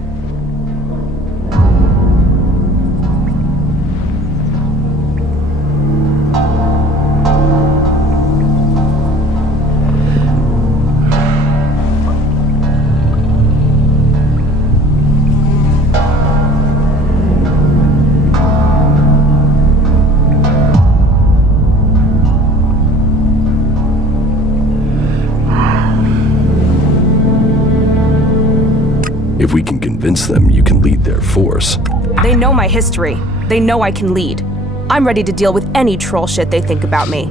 If we can convince them you can lead their force. They know my history. They know I can lead. I'm ready to deal with any troll shit they think about me.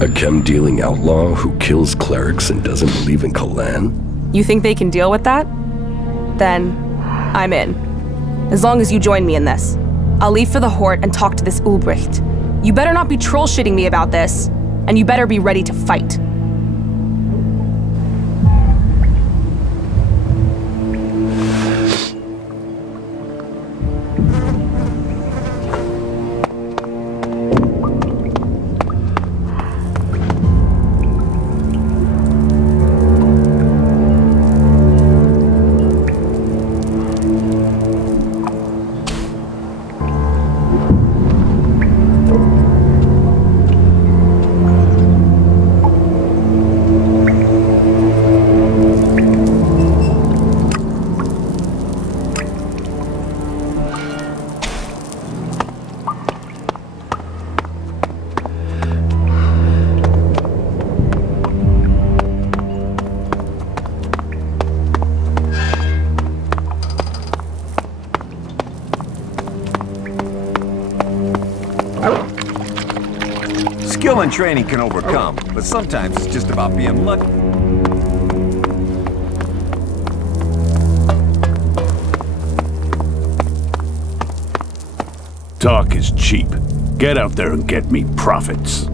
A chem-dealing outlaw who kills clerics and doesn't believe in Kalan? You think they can deal with that? Then, I'm in. As long as you join me in this. I'll leave for the Hort and talk to this Ulbricht. You better not be troll shitting me about this, and you better be ready to fight. Skill and training can overcome, but sometimes it's just about being lucky. Talk is cheap. Get out there and get me profits.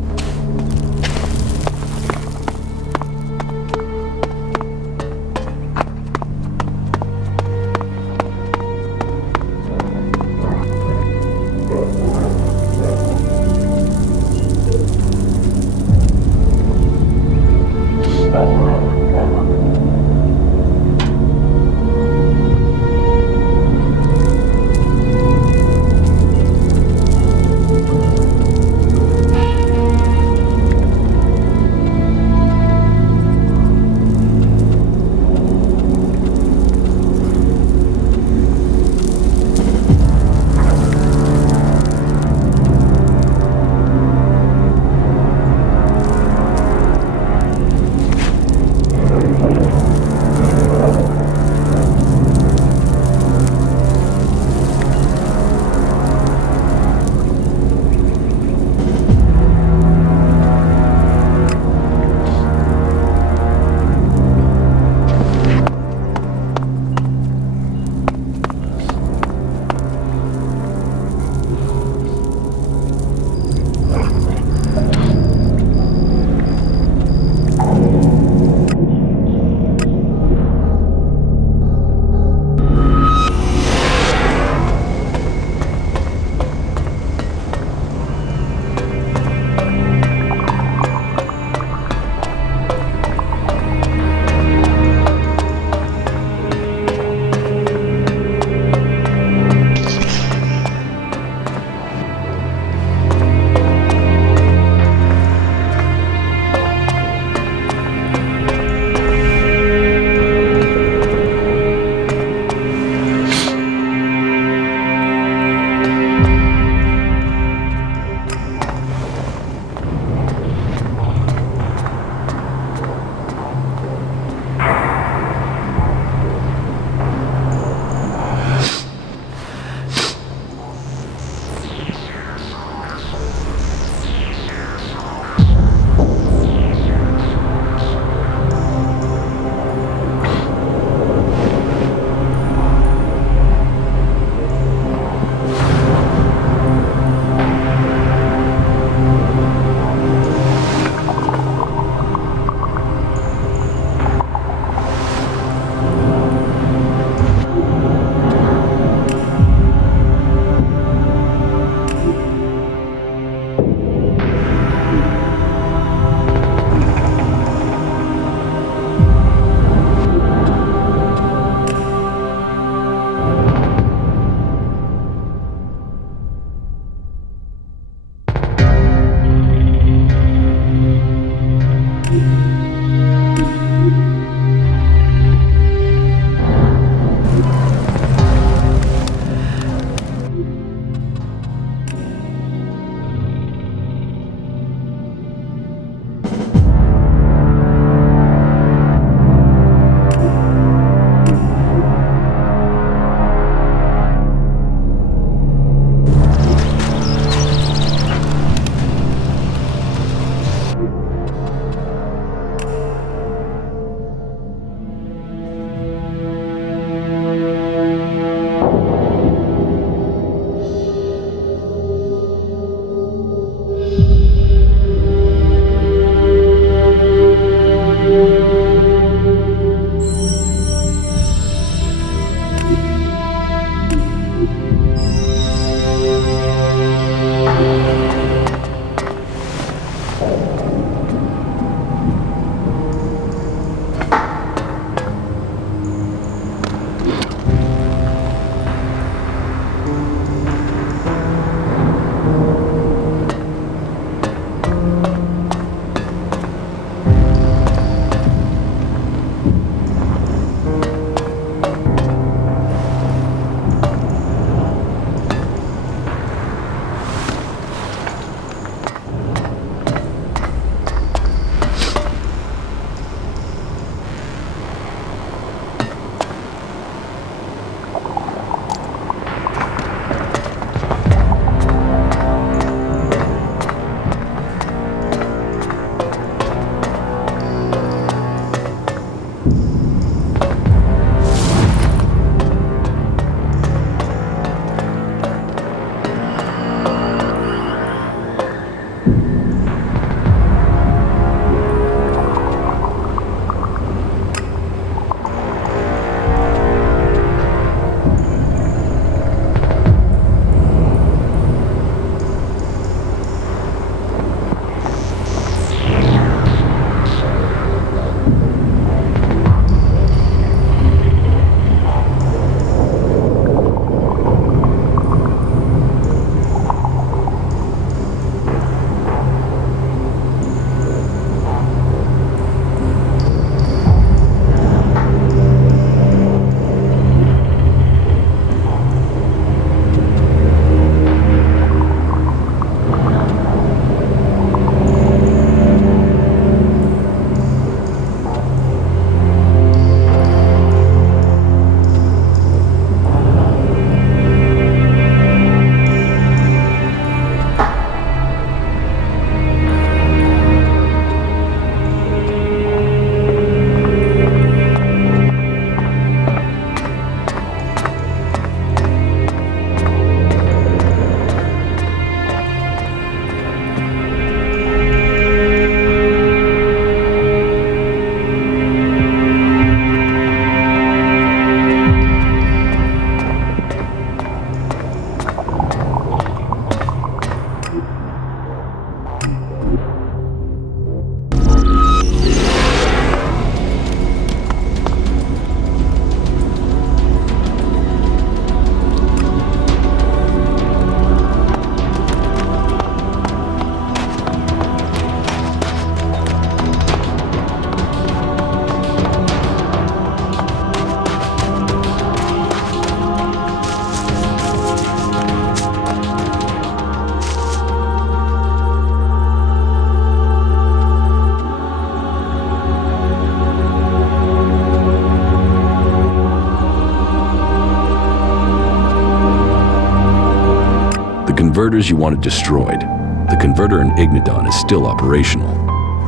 converters you wanted destroyed. The converter in Ignodon is still operational.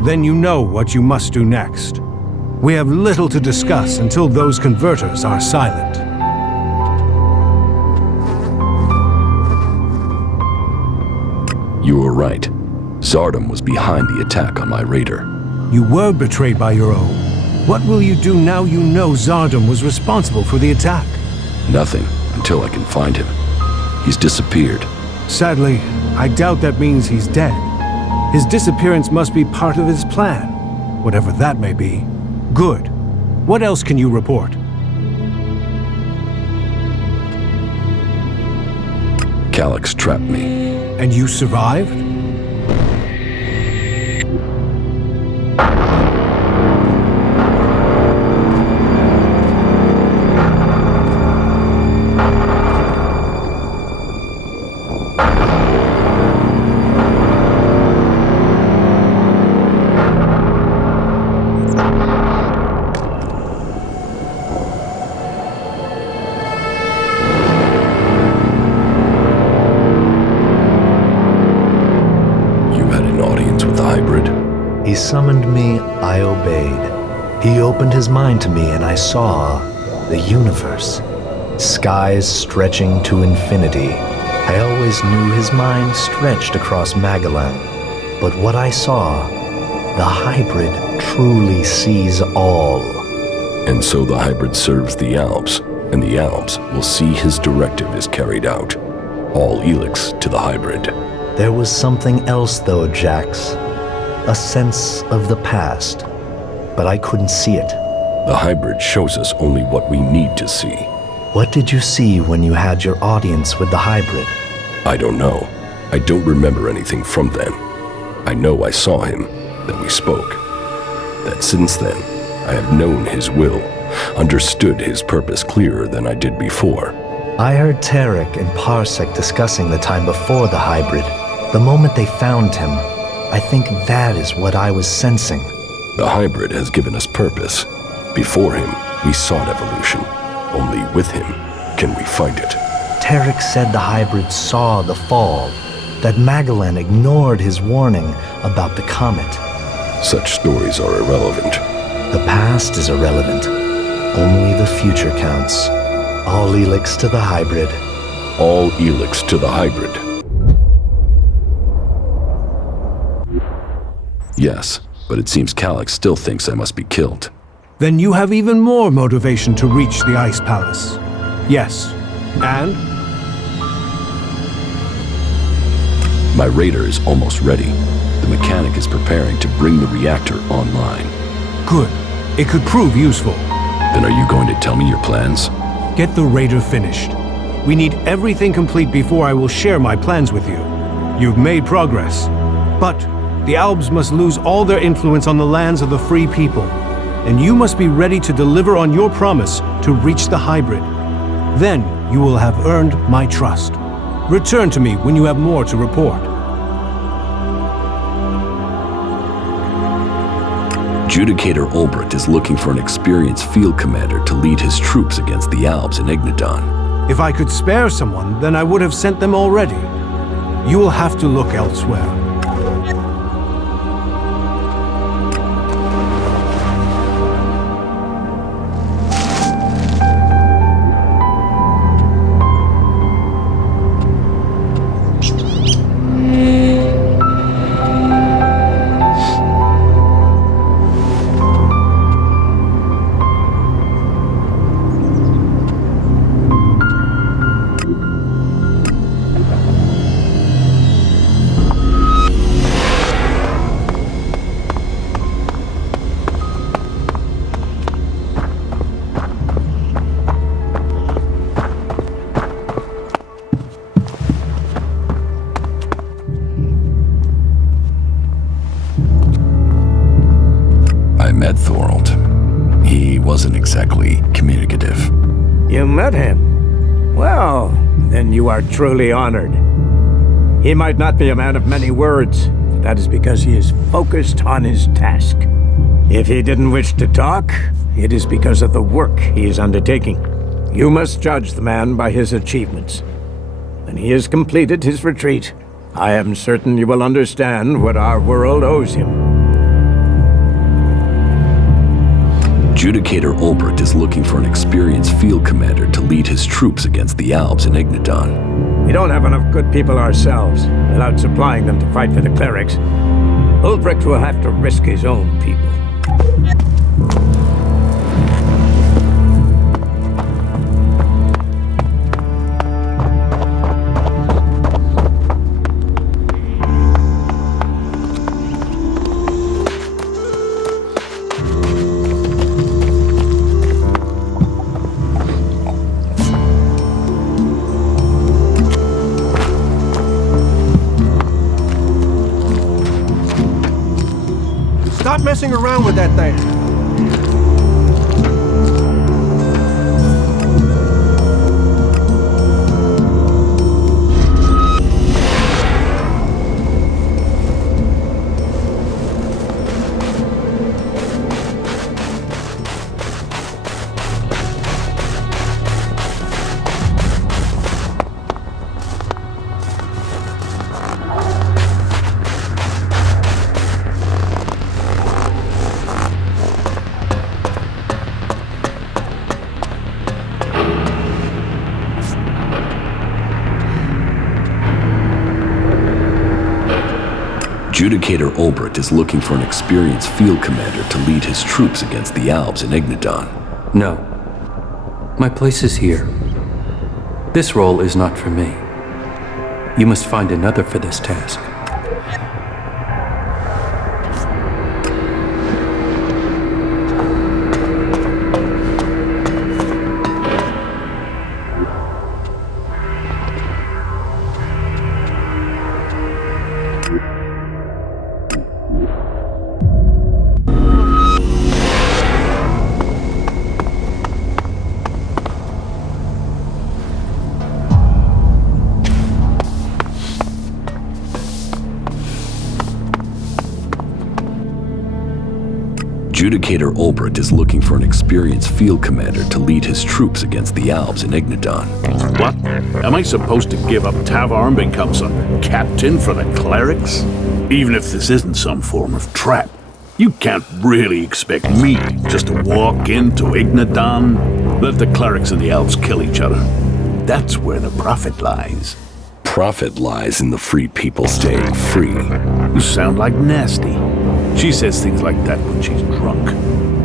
Then you know what you must do next. We have little to discuss until those converters are silent. You were right. Zardom was behind the attack on my raider. You were betrayed by your own. What will you do now you know Zardom was responsible for the attack? Nothing, until I can find him. He's disappeared. Sadly, I doubt that means he's dead. His disappearance must be part of his plan, whatever that may be. Good. What else can you report? Calyx trapped me. And you survived? He summoned me, I obeyed. He opened his mind to me and I saw the universe. Skies stretching to infinity. I always knew his mind stretched across Magellan. But what I saw, the hybrid truly sees all. And so the hybrid serves the Alps, and the Alps will see his directive is carried out. All Elex to the hybrid. There was something else though, Jax. A sense of the past, but I couldn't see it. The hybrid shows us only what we need to see. What did you see when you had your audience with the hybrid? I don't know. I don't remember anything from then. I know I saw him, that we spoke. That since then, I have known his will, understood his purpose clearer than I did before. I heard Tarek and Parsec discussing the time before the hybrid, the moment they found him. I think that is what I was sensing. The hybrid has given us purpose. Before him, we sought evolution. Only with him can we find it. Tarek said the hybrid saw the fall, that Magellan ignored his warning about the comet. Such stories are irrelevant. The past is irrelevant. Only the future counts. All Elex to the hybrid. All Elex to the hybrid. Yes, but it seems Calyx still thinks I must be killed. Then you have even more motivation to reach the Ice Palace. Yes. And? My raider is almost ready. The mechanic is preparing to bring the reactor online. Good. It could prove useful. Then are you going to tell me your plans? Get the raider finished. We need everything complete before I will share my plans with you. You've made progress. But the Albs must lose all their influence on the lands of the free people, and you must be ready to deliver on your promise to reach the hybrid. Then you will have earned my trust. Return to me when you have more to report. Judicator Ulbricht is looking for an experienced field commander to lead his troops against the Alps in Ignodon. If I could spare someone, then I would have sent them already. You will have to look elsewhere. Wasn't exactly communicative. You met him? Well, then you are truly honored. He might not be a man of many words, but that is because he is focused on his task. If he didn't wish to talk, it is because of the work he is undertaking. You must judge the man by his achievements. When he has completed his retreat, I am certain you will understand what our world owes him. Judicator Ulbricht is looking for an experienced field commander to lead his troops against the Alps in Ignadon. We don't have enough good people ourselves, without supplying them to fight for the clerics. Ulbricht will have to risk his own people. Stop messing around with that thing. Judicator Ulbricht is looking for an experienced field commander to lead his troops against the Alps in Ignadon. No. My place is here. This role is not for me. You must find another for this task. Judicator Ulbricht is looking for an experienced field commander to lead his troops against the Alps in Ignadon. What? Am I supposed to give up Tavar and become some captain for the clerics? Even if this isn't some form of trap, you can't really expect me just to walk into Ignadon, let the clerics and the elves kill each other. That's where the profit lies. Profit lies in the free people staying free. You sound like Nasty. She says things like that when she's drunk.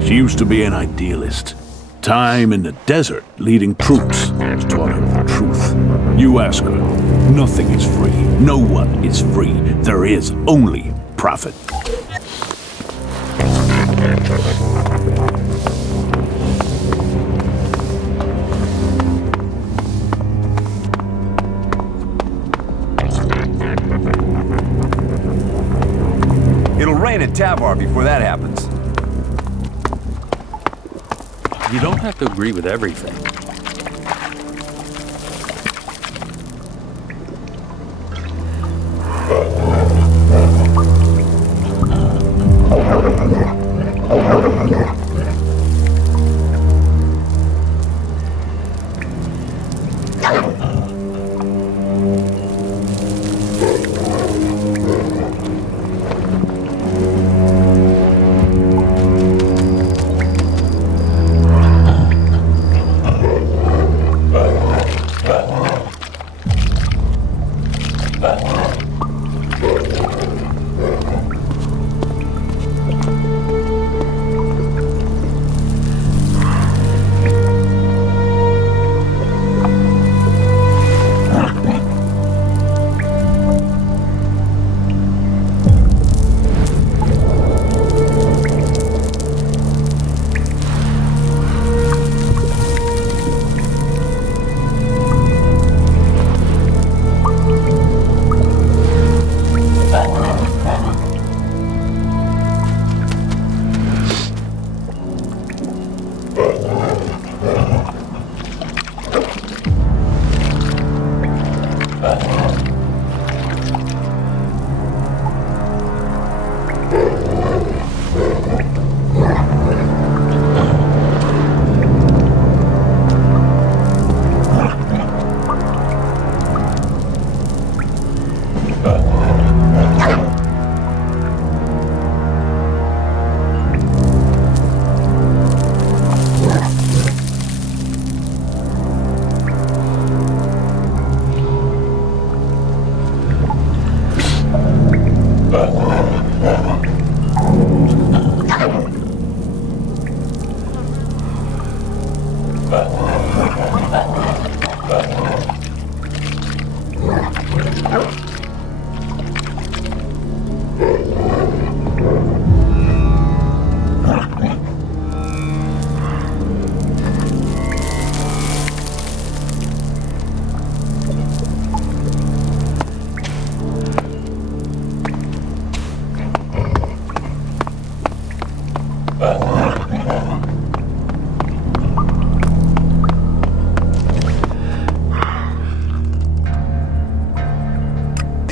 She used to be an idealist. Time in the desert leading troops has taught her the truth. You ask her, nothing is free. No one is free. There is only profit. It'll rain at Tavar before that happens. You don't have to agree with everything.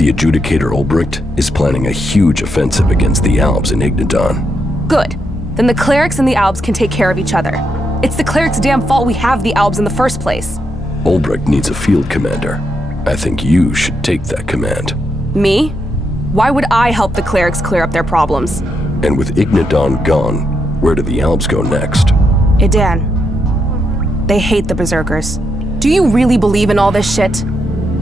The Adjudicator Ulbricht is planning a huge offensive against the Alps in Ignadon. Good. Then the clerics and the Alps can take care of each other. It's the clerics' damn fault we have the Alps in the first place. Ulbricht needs a field commander. I think you should take that command. Me? Why would I help the clerics clear up their problems? And with Ignadon gone, where do the Alps go next? Idan. They hate the Berserkers. Do you really believe in all this shit?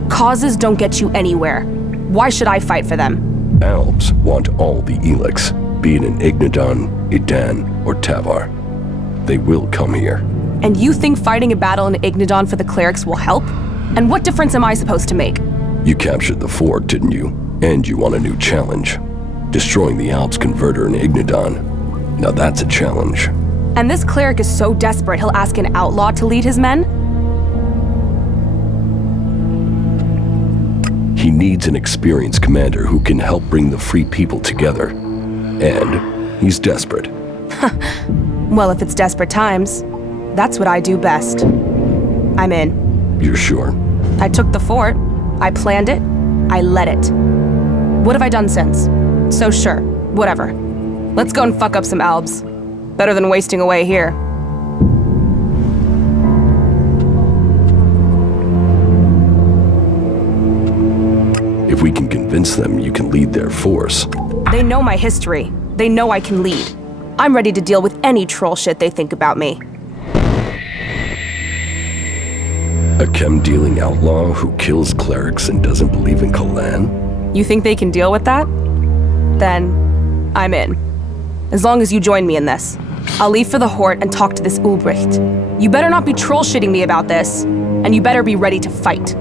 Causes don't get you anywhere. Why should I fight for them? Alps want all the Elex, be it in Ignadon, Idan, or Tavar. They will come here. And you think fighting a battle in Ignadon for the clerics will help? And what difference am I supposed to make? You captured the fort, didn't you? And you want a new challenge. Destroying the Alps converter in Ignadon. Now that's a challenge. And this cleric is so desperate he'll ask an outlaw to lead his men? He needs an experienced commander who can help bring the free people together. And he's desperate. Well, if it's desperate times, that's what I do best. I'm in. You're sure? I took the fort, I planned it, I led it. What have I done since? So sure, whatever. Let's go and fuck up some Albs. Better than wasting away here. If we can convince them you can lead their force. They know my history. They know I can lead. I'm ready to deal with any troll shit they think about me. A chem-dealing outlaw who kills clerics and doesn't believe in Kalan? You think they can deal with that? Then, I'm in. As long as you join me in this. I'll leave for the Hort and talk to this Ulbricht. You better not be troll-shitting me about this, and you better be ready to fight.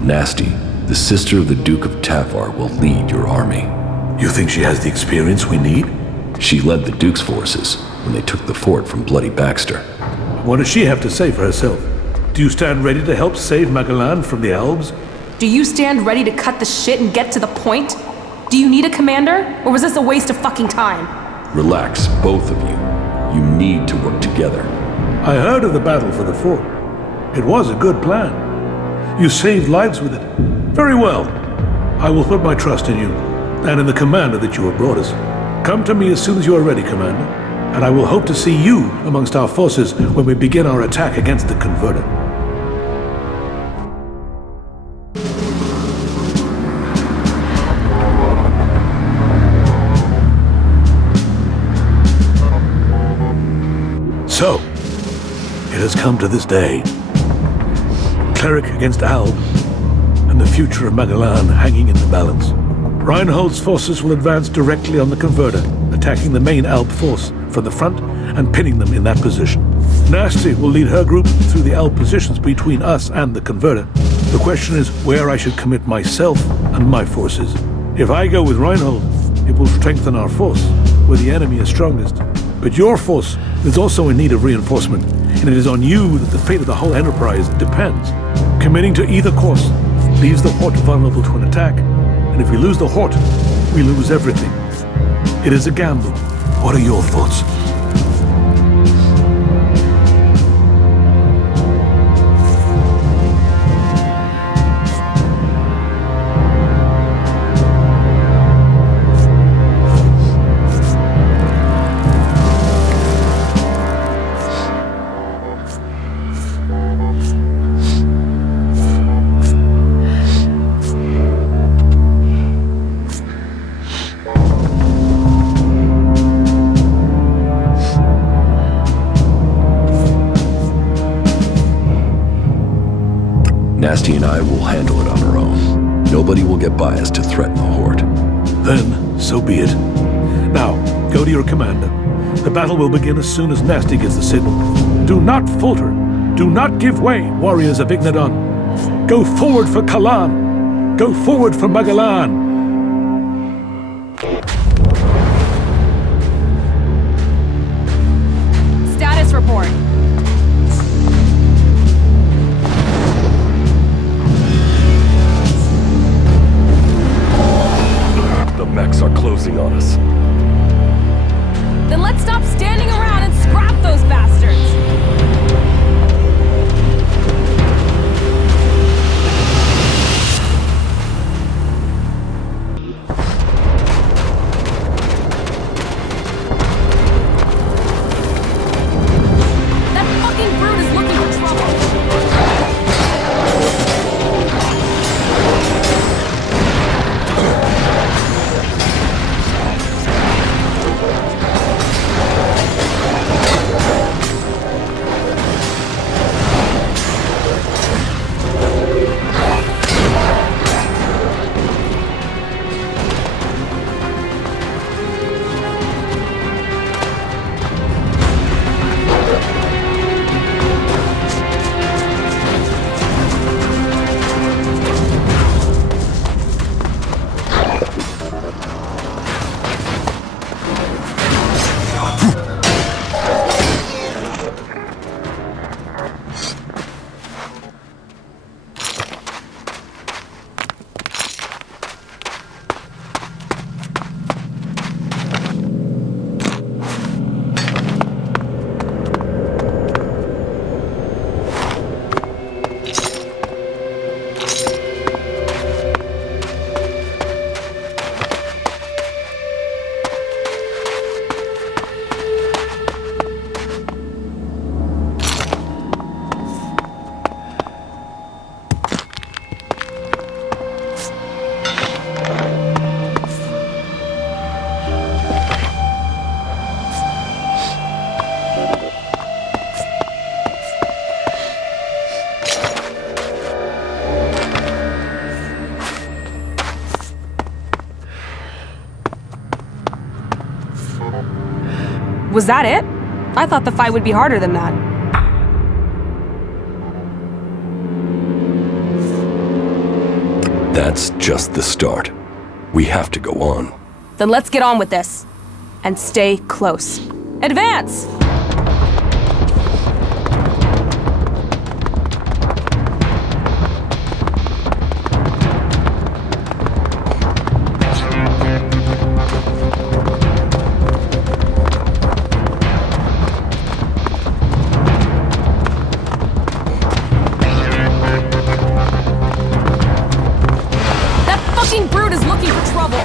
Nasty, the sister of the Duke of Tavar, will lead your army. You think she has the experience we need? She led the Duke's forces when they took the fort from Bloody Baxter. What does she have to say for herself? Do you stand ready to help save Magalan from the Albs? Do you stand ready to cut the shit and get to the point? Do you need a commander, or was this a waste of fucking time? Relax, both of you. You need to work together. I heard of the battle for the fort. It was a good plan. You saved lives with it. Very well. I will put my trust in you, and in the commander that you have brought us. Come to me as soon as you are ready, Commander, and I will hope to see you amongst our forces when we begin our attack against the Converter. So, it has come to this day. Cleric against Alb, and the future of Magalan hanging in the balance. Reinhold's forces will advance directly on the Converter, attacking the main Alb force from the front and pinning them in that position. Nasty will lead her group through the L positions between us and the converter. The question is where I should commit myself and my forces. If I go with Reinhold, it will strengthen our force, where the enemy is strongest. But your force is also in need of reinforcement, and it is on you that the fate of the whole enterprise depends. Committing to either course leaves the Hort vulnerable to an attack, and if we lose the Hort, we lose everything. It is a gamble. What are your thoughts? Nasty and I will handle it on our own. Nobody will get biased to threaten the Horde. Then, so be it. Now, go to your commander. The battle will begin as soon as Nasty gets the signal. Do not falter. Do not give way, warriors of Ignadon. Go forward for Kalan. Go forward for Magalan. Status report. The mechs are closing on us. Then let's stop standing around and scrap those bastards! That fucking brute is looking for trouble! Was that it? I thought the fight would be harder than that. That's just the start. We have to go on. Then let's get on with this. And stay close. Advance! Brute is looking for trouble.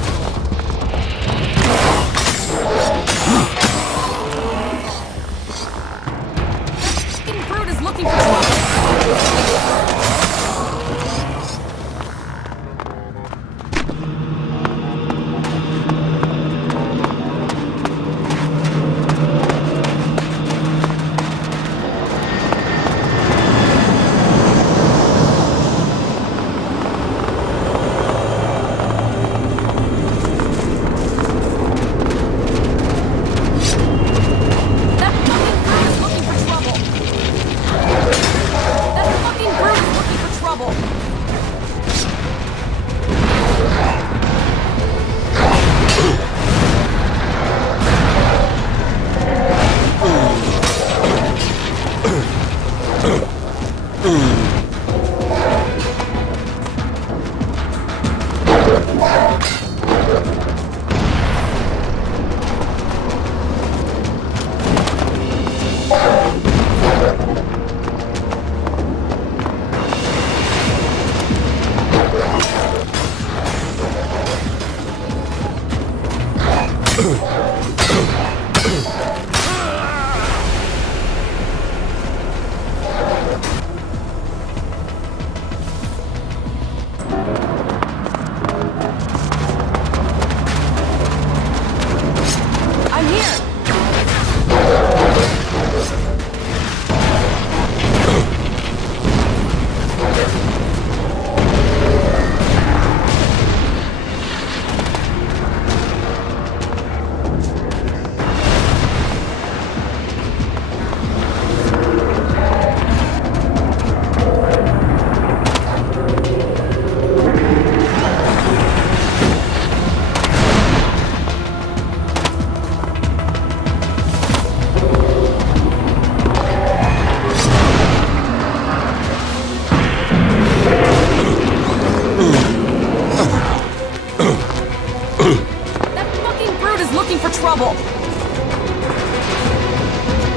trouble!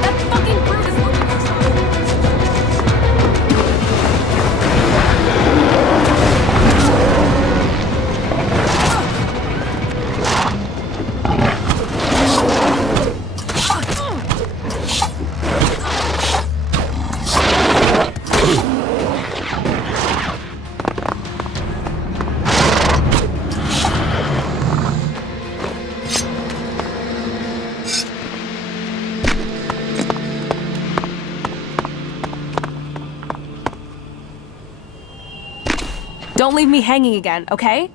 That fucking brute is looking for Don't leave me hanging again, okay?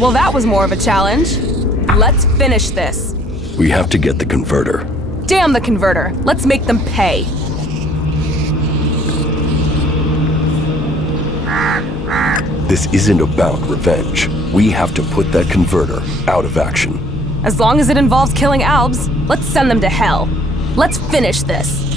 Well, that was more of a challenge. Let's finish this. We have to get the converter. Damn the converter. Let's make them pay. This isn't about revenge. We have to put that converter out of action. As long as it involves killing Albs, let's send them to hell. Let's finish this.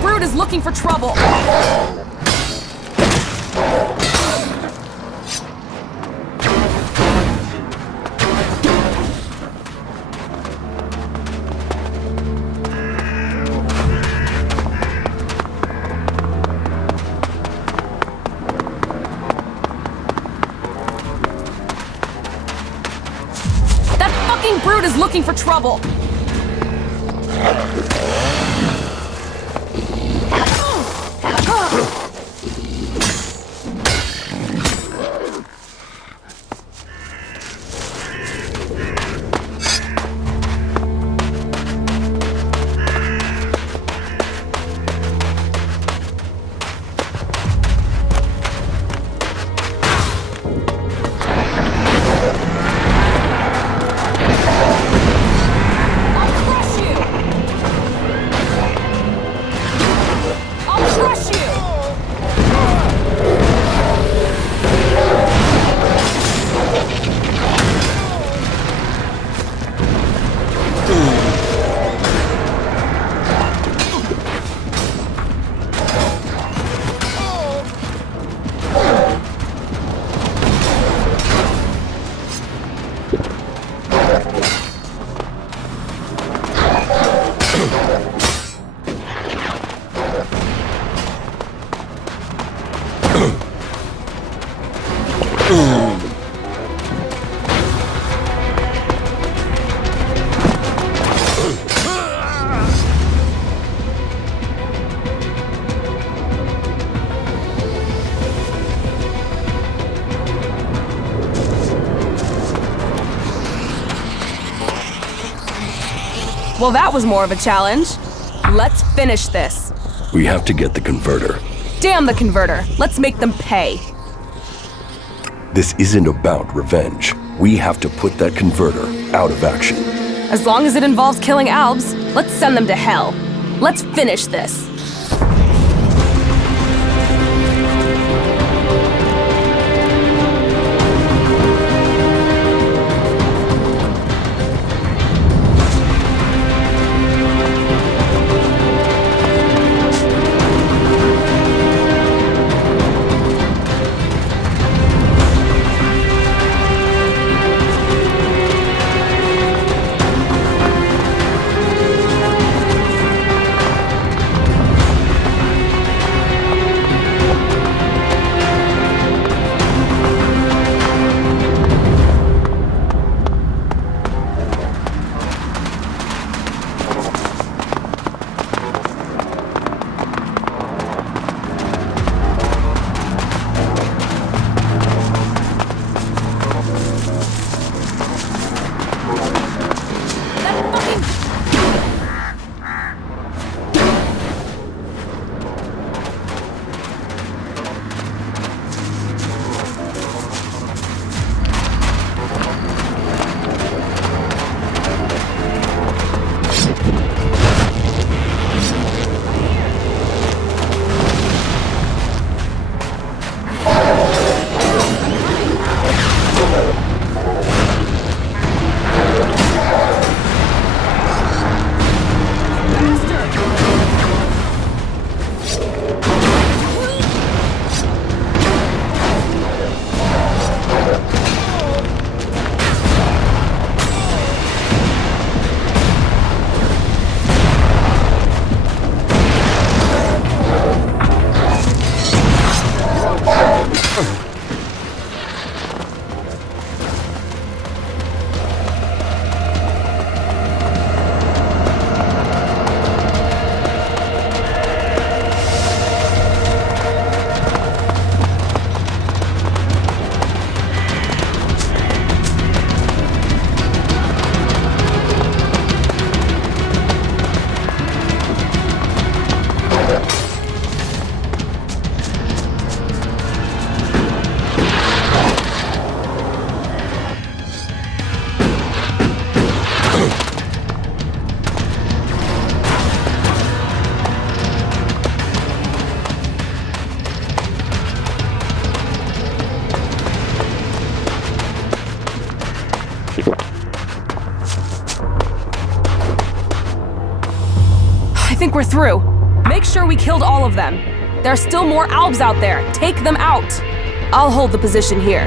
Brute is looking for trouble. That fucking brute is looking for trouble. Well, that was more of a challenge. Let's finish this. We have to get the converter. Damn the converter. Let's make them pay. This isn't about revenge. We have to put that converter out of action. As long as it involves killing Albs, let's send them to hell. Let's finish this. I think we're through. Make sure we killed all of them. There are still more Albs out there. Take them out. I'll hold the position here.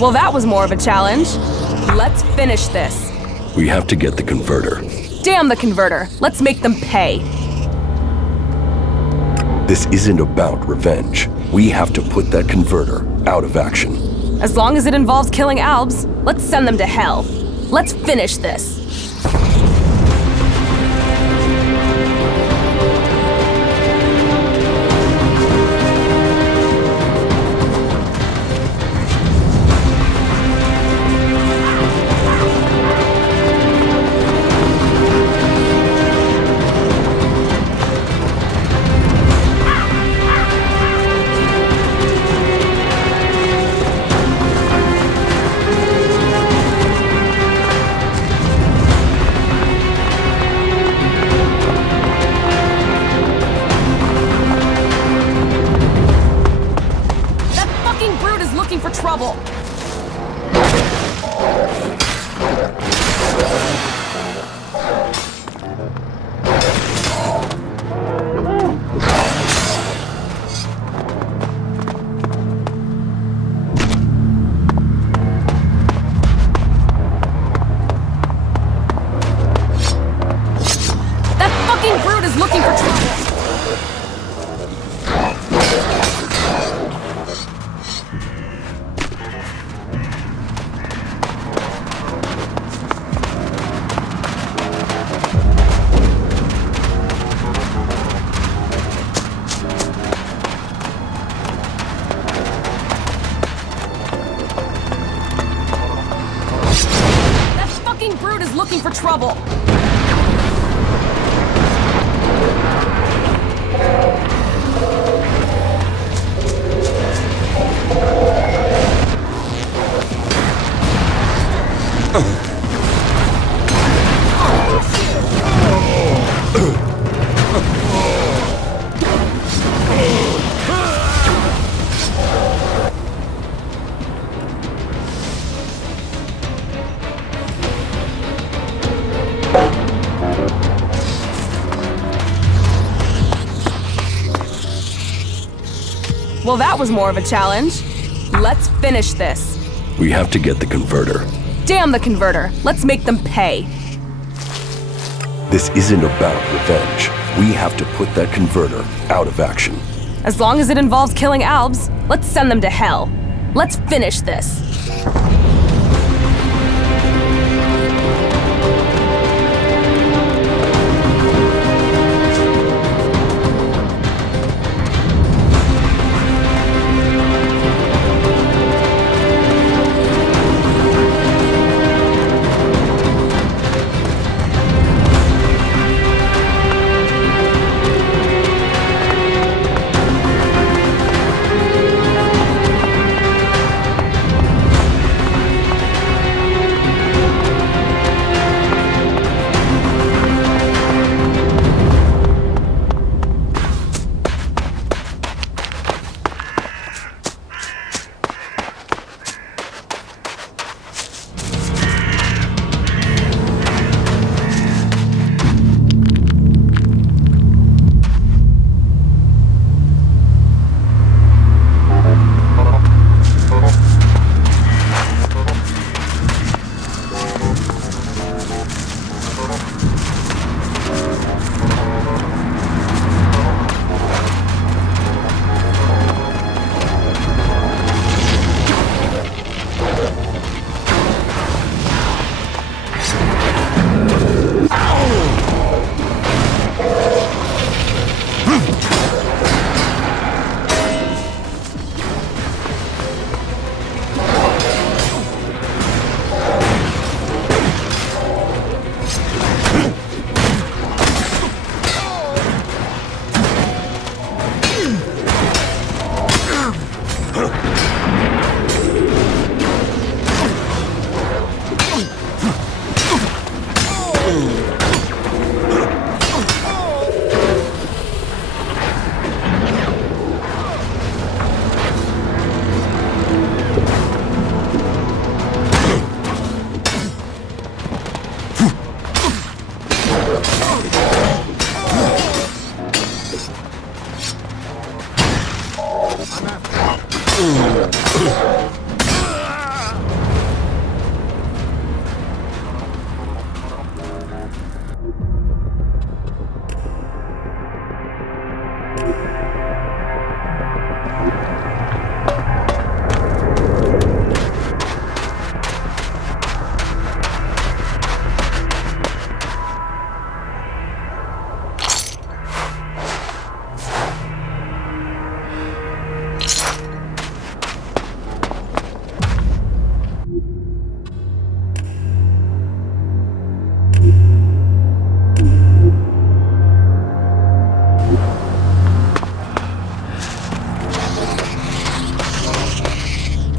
Well, that was more of a challenge. Let's finish this. We have to get the converter. Damn the converter. Let's make them pay. This isn't about revenge. We have to put that converter out of action. As long as it involves killing Albs, let's send them to hell. Let's finish this. Trouble. That fucking brute is looking for trouble. Brute is looking for trouble. Well, that was more of a challenge. Let's finish this. We have to get the converter. Damn the converter. Let's make them pay. This isn't about revenge. We have to put that converter out of action. As long as it involves killing Albs, let's send them to hell. Let's finish this.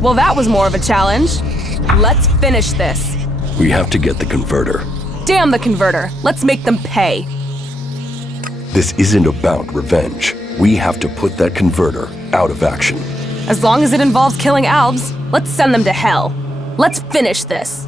Well, that was more of a challenge. Let's finish this. We have to get the converter. Damn the converter. Let's make them pay. This isn't about revenge. We have to put that converter out of action. As long as it involves killing Albs, let's send them to hell. Let's finish this.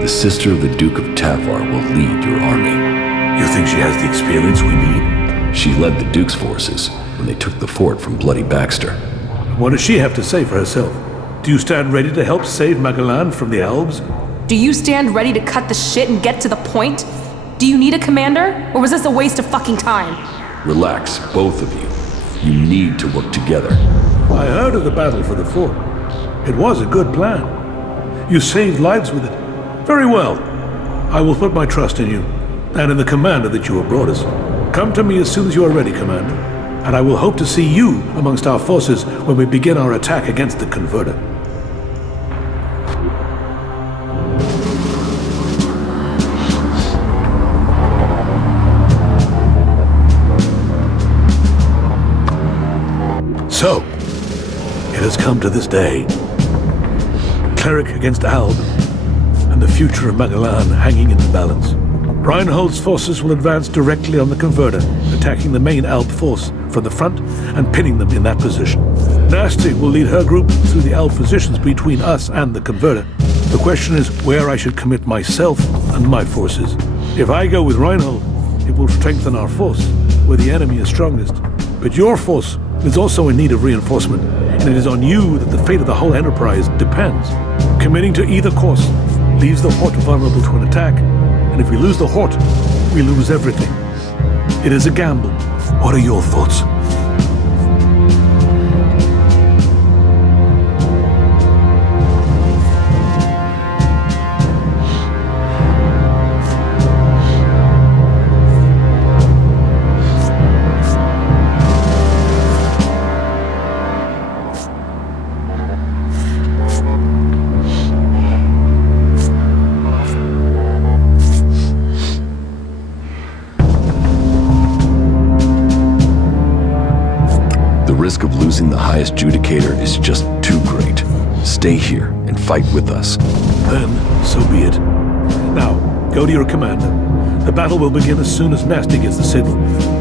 The sister of the Duke of Tavar will lead your army. You think she has the experience we need? She led the Duke's forces when they took the fort from Bloody Baxter. What does she have to say for herself? Do you stand ready to help save Magalan from the Albs? Do you stand ready to cut the shit and get to the point? Do you need a commander? Or was this a waste of fucking time? Relax, both of you. You need to work together. I heard of the battle for the fort. It was a good plan. You saved lives with it. Very well. I will put my trust in you, and in the commander that you have brought us. Come to me as soon as you are ready, Commander, and I will hope to see you amongst our forces when we begin our attack against the converter. So, it has come to this day. Cleric against Alb, and the future of Magalan hanging in the balance. Reinhold's forces will advance directly on the converter, attacking the main Alb force from the front and pinning them in that position. Nasty will lead her group through the Alb positions between us and the converter. The question is where I should commit myself and my forces. If I go with Reinhold, it will strengthen our force, where the enemy is strongest. But your force is also in need of reinforcement, and it is on you that the fate of the whole enterprise depends. Committing to either course leaves the Hort vulnerable to an attack, and if we lose the Hort, we lose everything. It is a gamble. What are your thoughts? The risk of losing the highest judicator is just too great. Stay here and fight with us. Then, so be it. Now, go to your commander. The battle will begin as soon as Nasty gets the signal.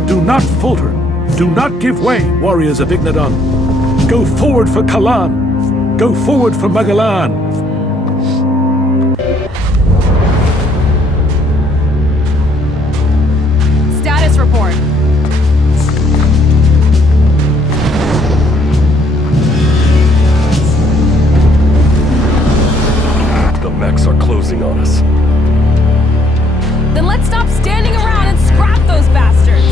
Do not falter. Do not give way, warriors of Ignadon. Go forward for Kalan. Go forward for Magalan. Status report. closing on us. Then let's stop standing around and scrap those bastards!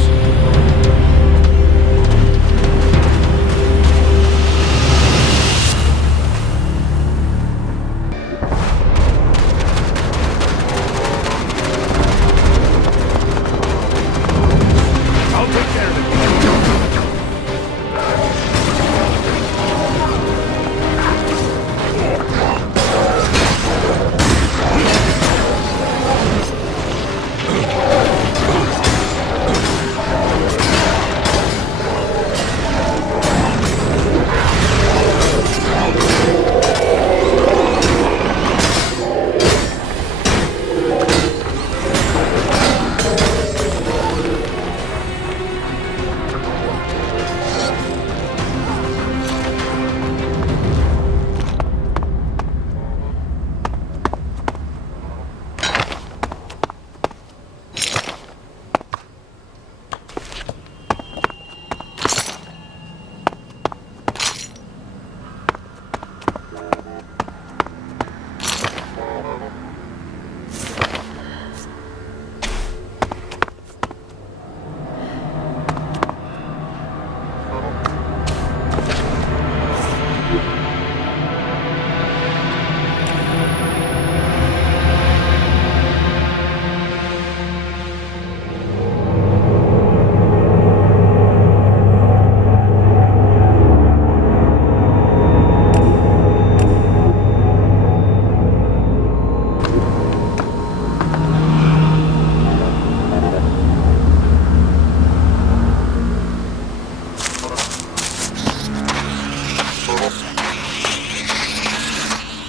I'll take care of it.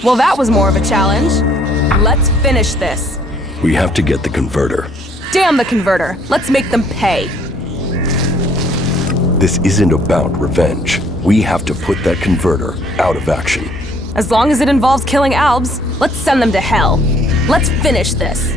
Well, that was more of a challenge. Let's finish this. We have to get the converter. Damn the converter. Let's make them pay. This isn't about revenge. We have to put that converter out of action. As long as it involves killing Albs, let's send them to hell. Let's finish this.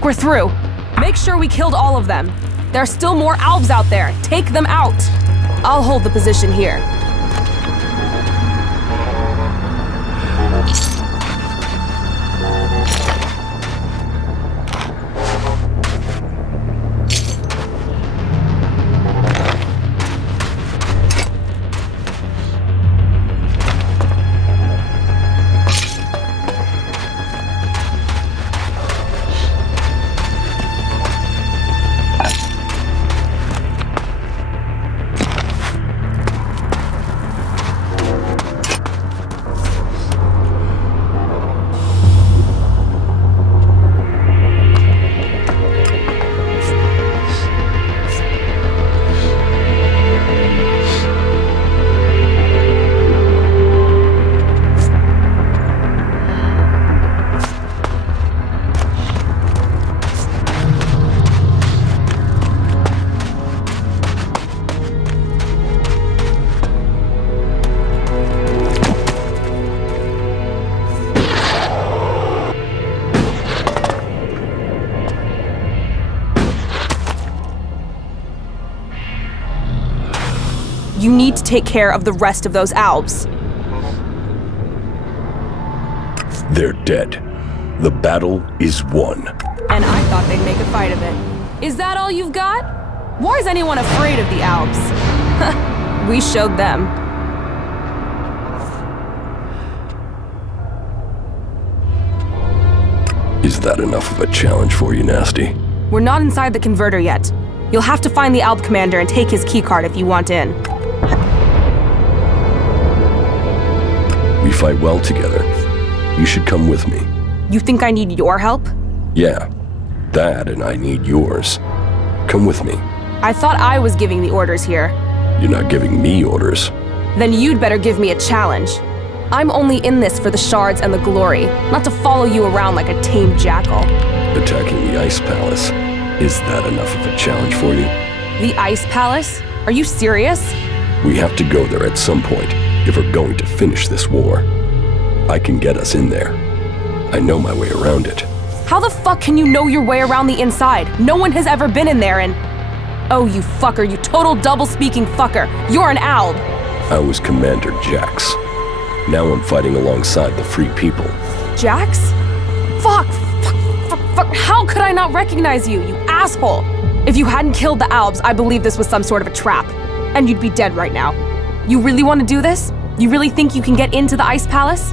think we're through. Make sure we killed all of them. There are still more Albs out there. Take them out. I'll hold the position here. You need to take care of the rest of those Albs. They're dead. The battle is won. And I thought they'd make a fight of it. Is that all you've got? Why is anyone afraid of the Albs? We showed them. Is that enough of a challenge for you, Nasty? We're not inside the converter yet. You'll have to find the Alb commander and take his keycard if you want in. We fight well together. You should come with me. You think I need your help? Yeah, that and I need yours. Come with me. I thought I was giving the orders here. You're not giving me orders. Then you'd better give me a challenge. I'm only in this for the shards and the glory, not to follow you around like a tame jackal. Attacking the Ice Palace. Is that enough of a challenge for you? The Ice Palace? Are you serious? We have to go there at some point if we're going to finish this war. I can get us in there. I know my way around it. How the fuck can you know your way around the inside? No one has ever been in there and... Oh, you fucker, you total double-speaking fucker. You're an Alb. I was Commander Jax. Now I'm fighting alongside the Free People. Jax? Fuck. How could I not recognize you, you asshole? If you hadn't killed the Albs, I believe this was some sort of a trap. And you'd be dead right now. You really want to do this? You really think you can get into the Ice Palace?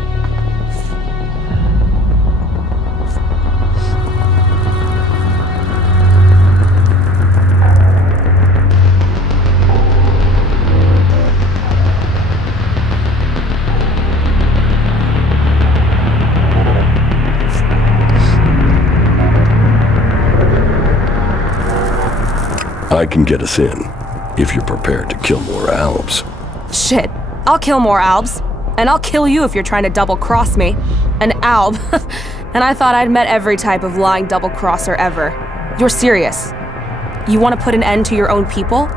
I can get us in, if you're prepared to kill more Albs. Shit, I'll kill more Albs. And I'll kill you if you're trying to double-cross me. An Alb. And I thought I'd met every type of lying double-crosser ever. You're serious? You want to put an end to your own people?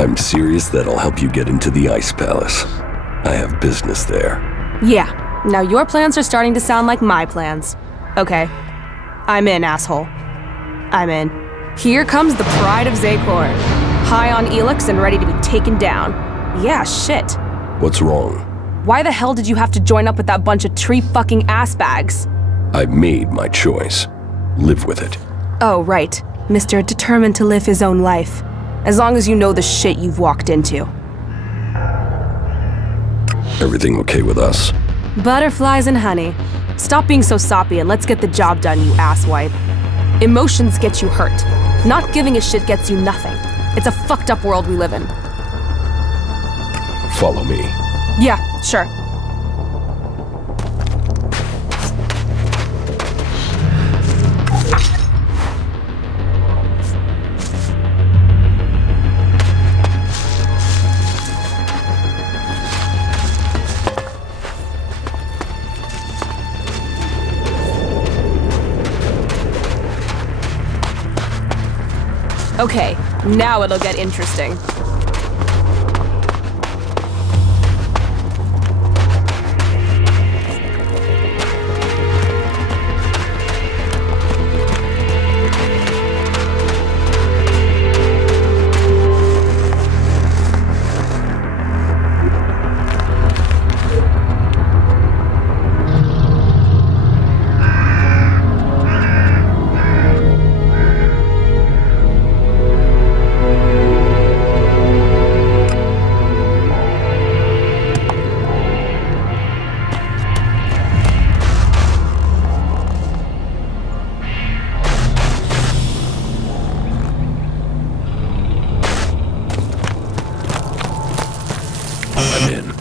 I'm serious that I'll help you get into the Ice Palace. I have business there. Yeah, now your plans are starting to sound like my plans. Okay, I'm in, asshole. I'm in. Here comes the pride of Zakor. High on Elex and ready to be taken down. Yeah, shit. What's wrong? Why the hell did you have to join up with that bunch of tree-fucking ass-bags? I made my choice. Live with it. Oh, right. Mr. Determined to live his own life. As long as you know the shit you've walked into. Everything okay with us? Butterflies and honey. Stop being so soppy and let's get the job done, you asswipe. Emotions get you hurt. Not giving a shit gets you nothing. It's a fucked up world we live in. Follow me. Yeah, sure. Okay, now it'll get interesting. I'm in.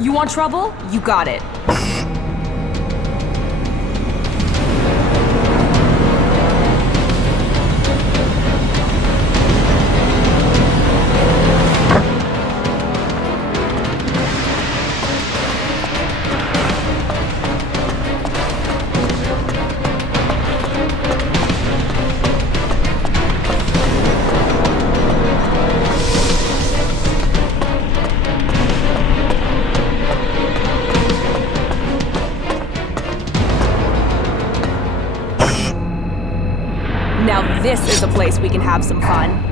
You want trouble? You got it. Now this is a place we can have some fun.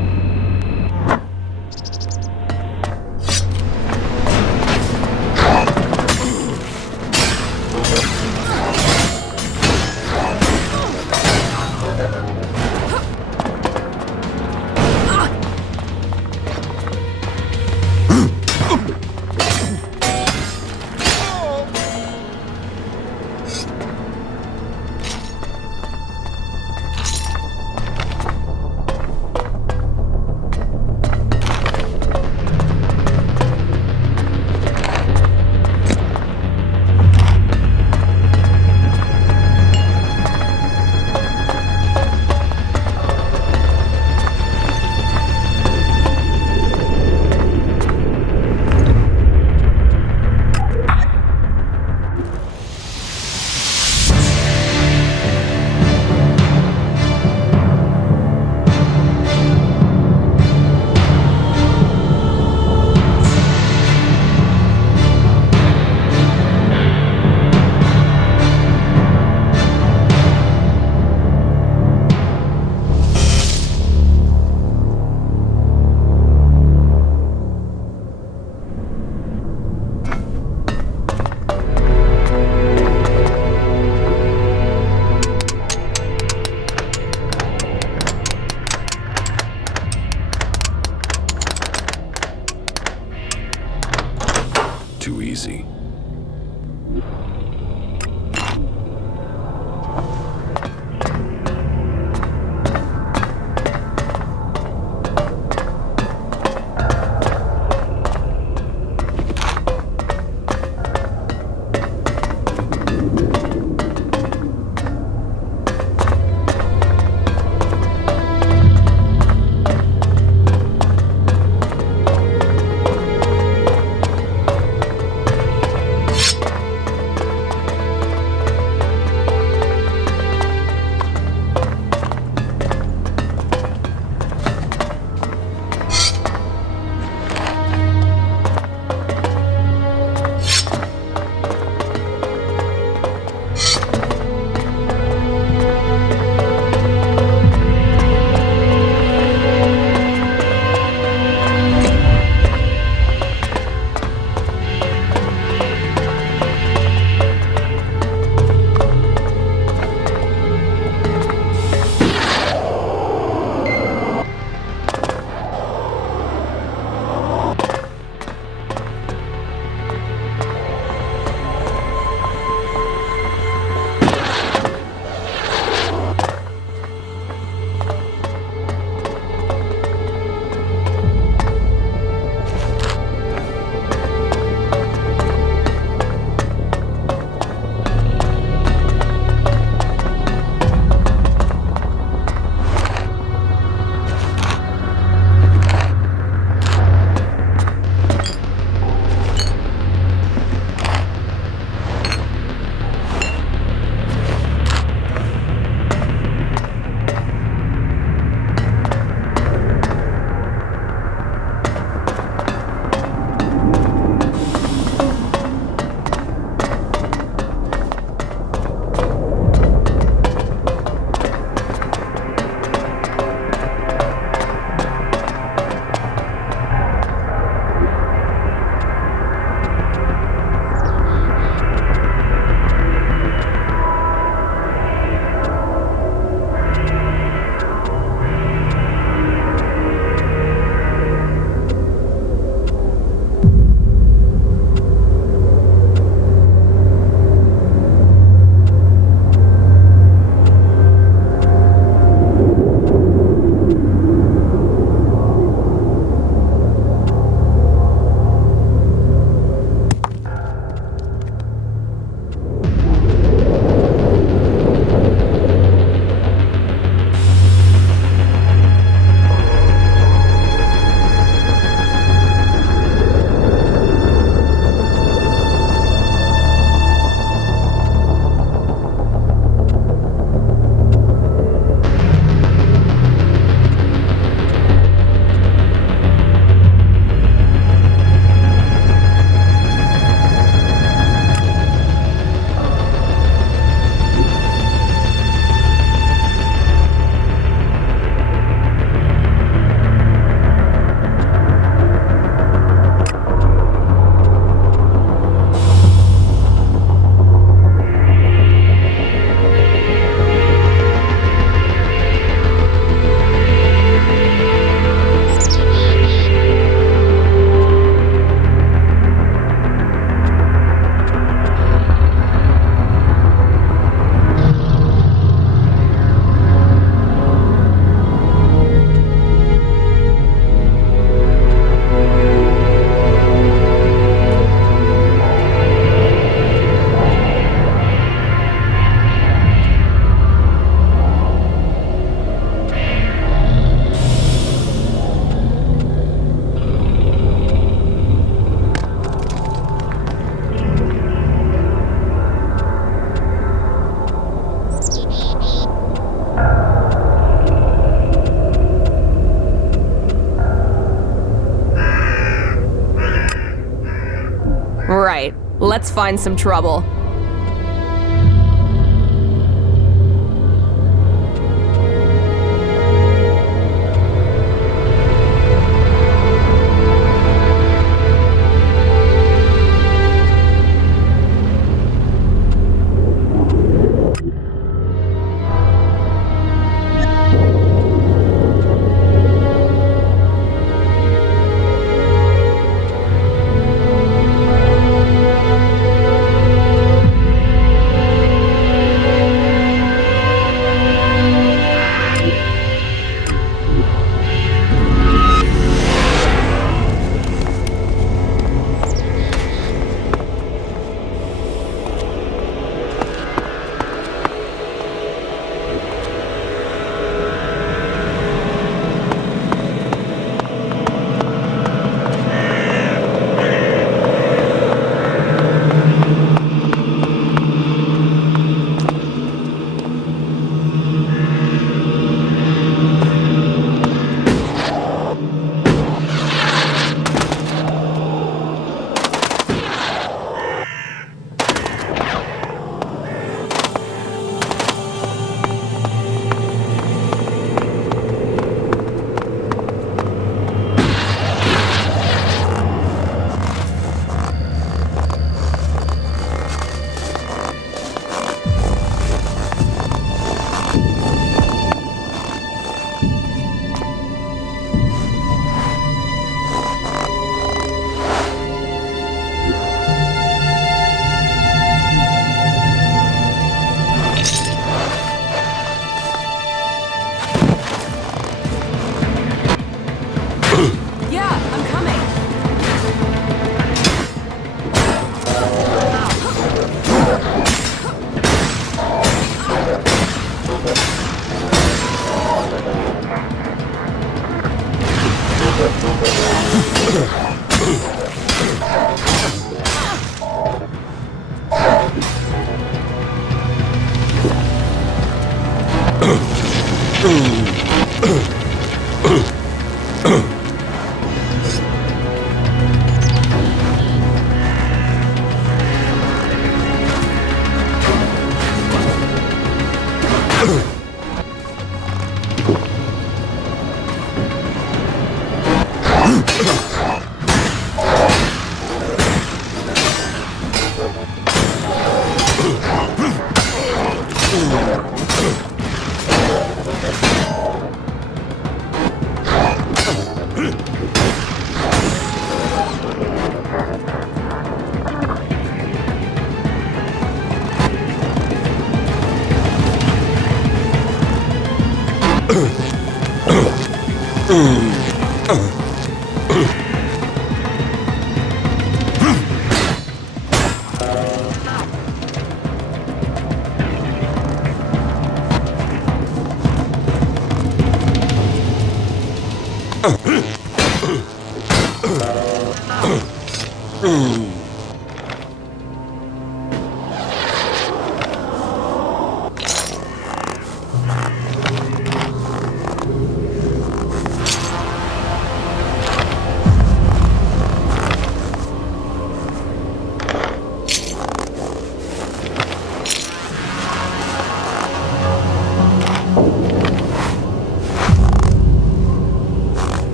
Let's find some trouble.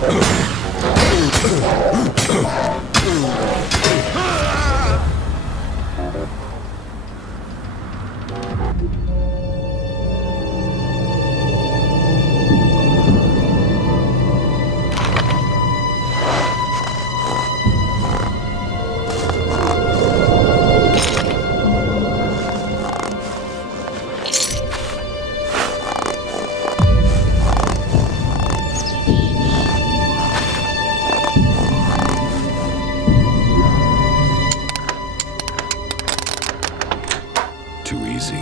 Too easy.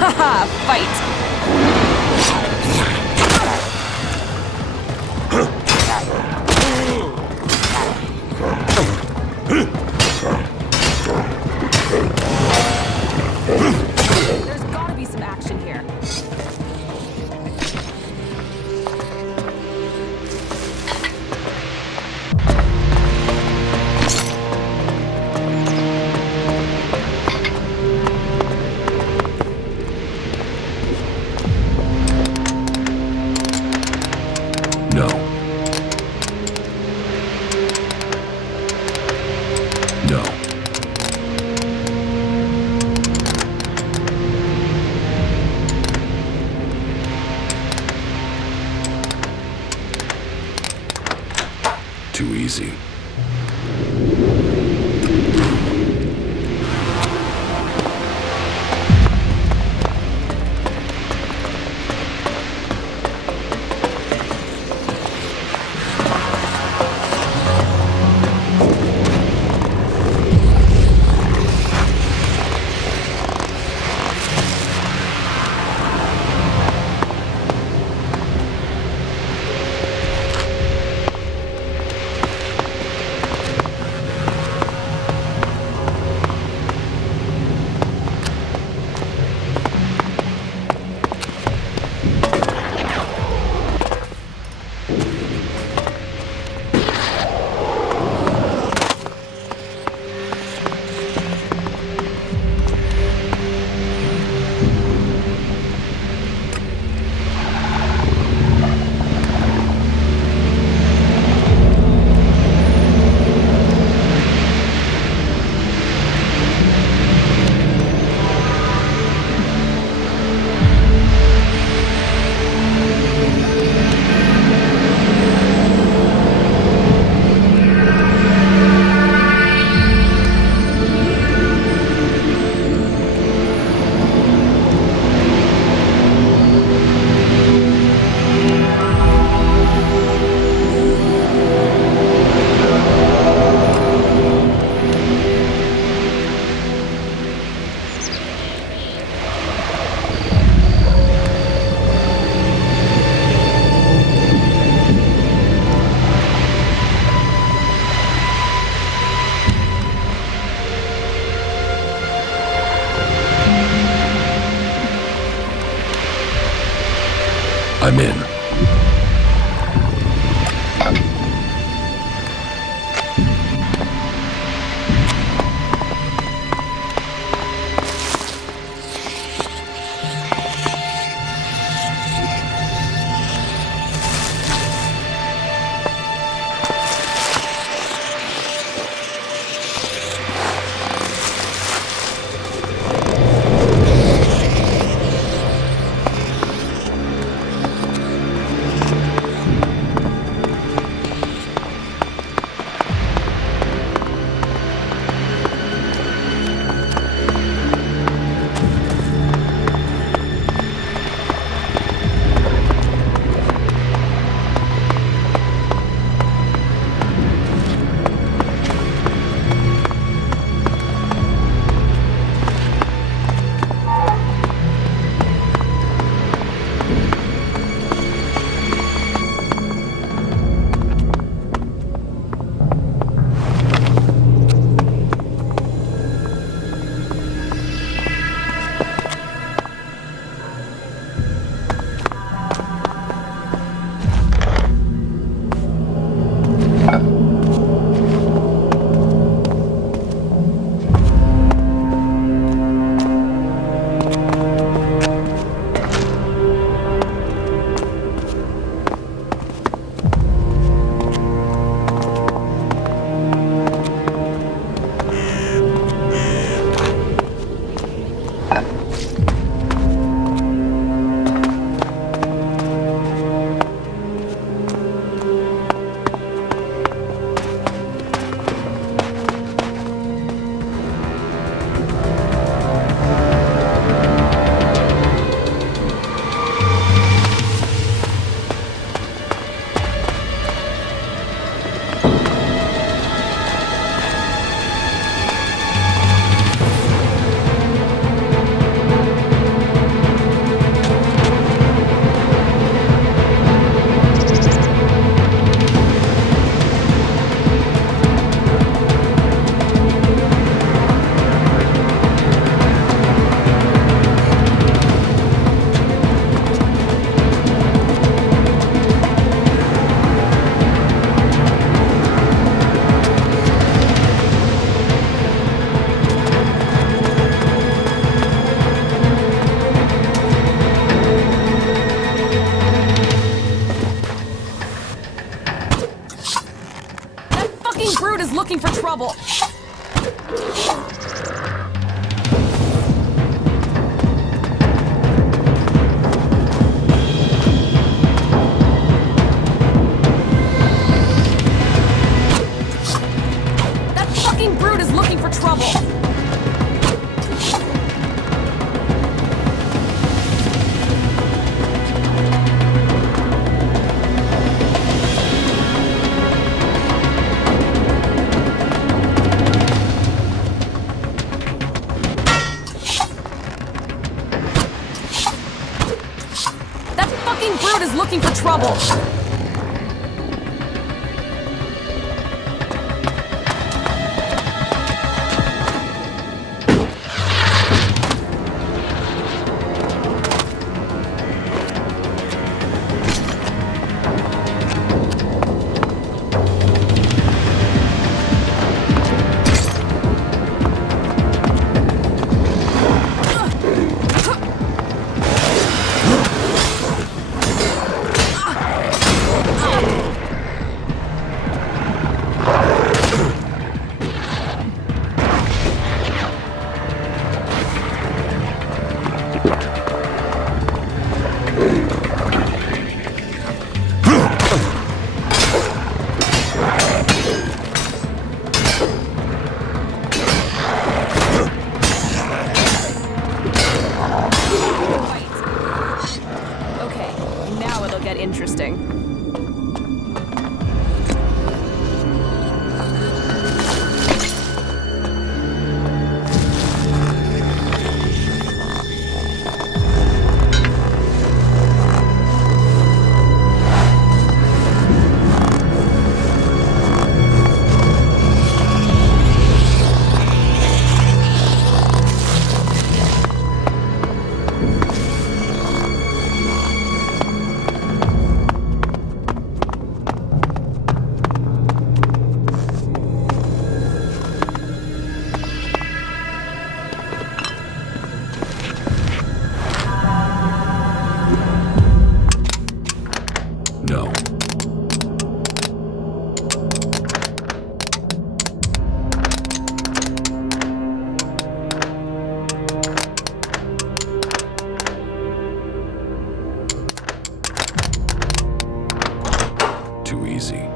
Haha, fight! There's gotta be some action here. No. No. Too easy. I'm in. trouble! That fucking brute is looking for trouble! Brute is looking for trouble! Interesting. Too easy.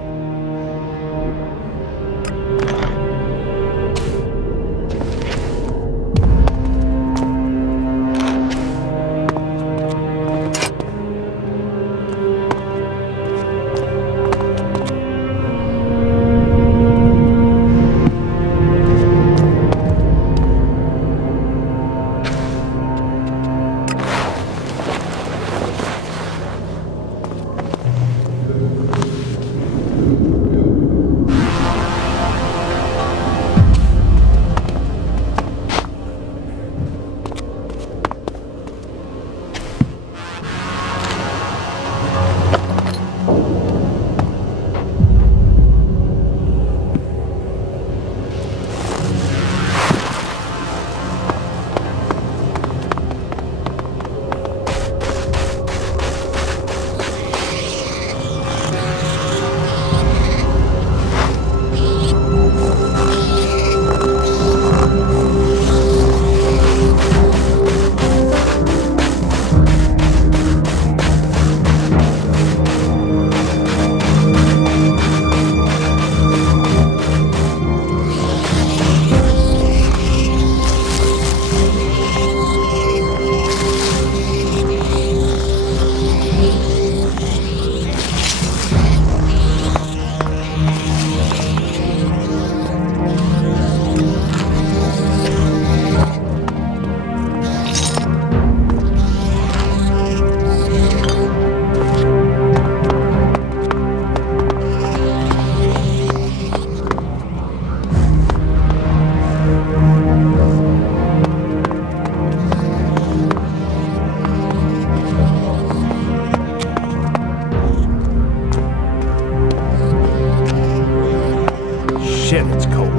It's cold.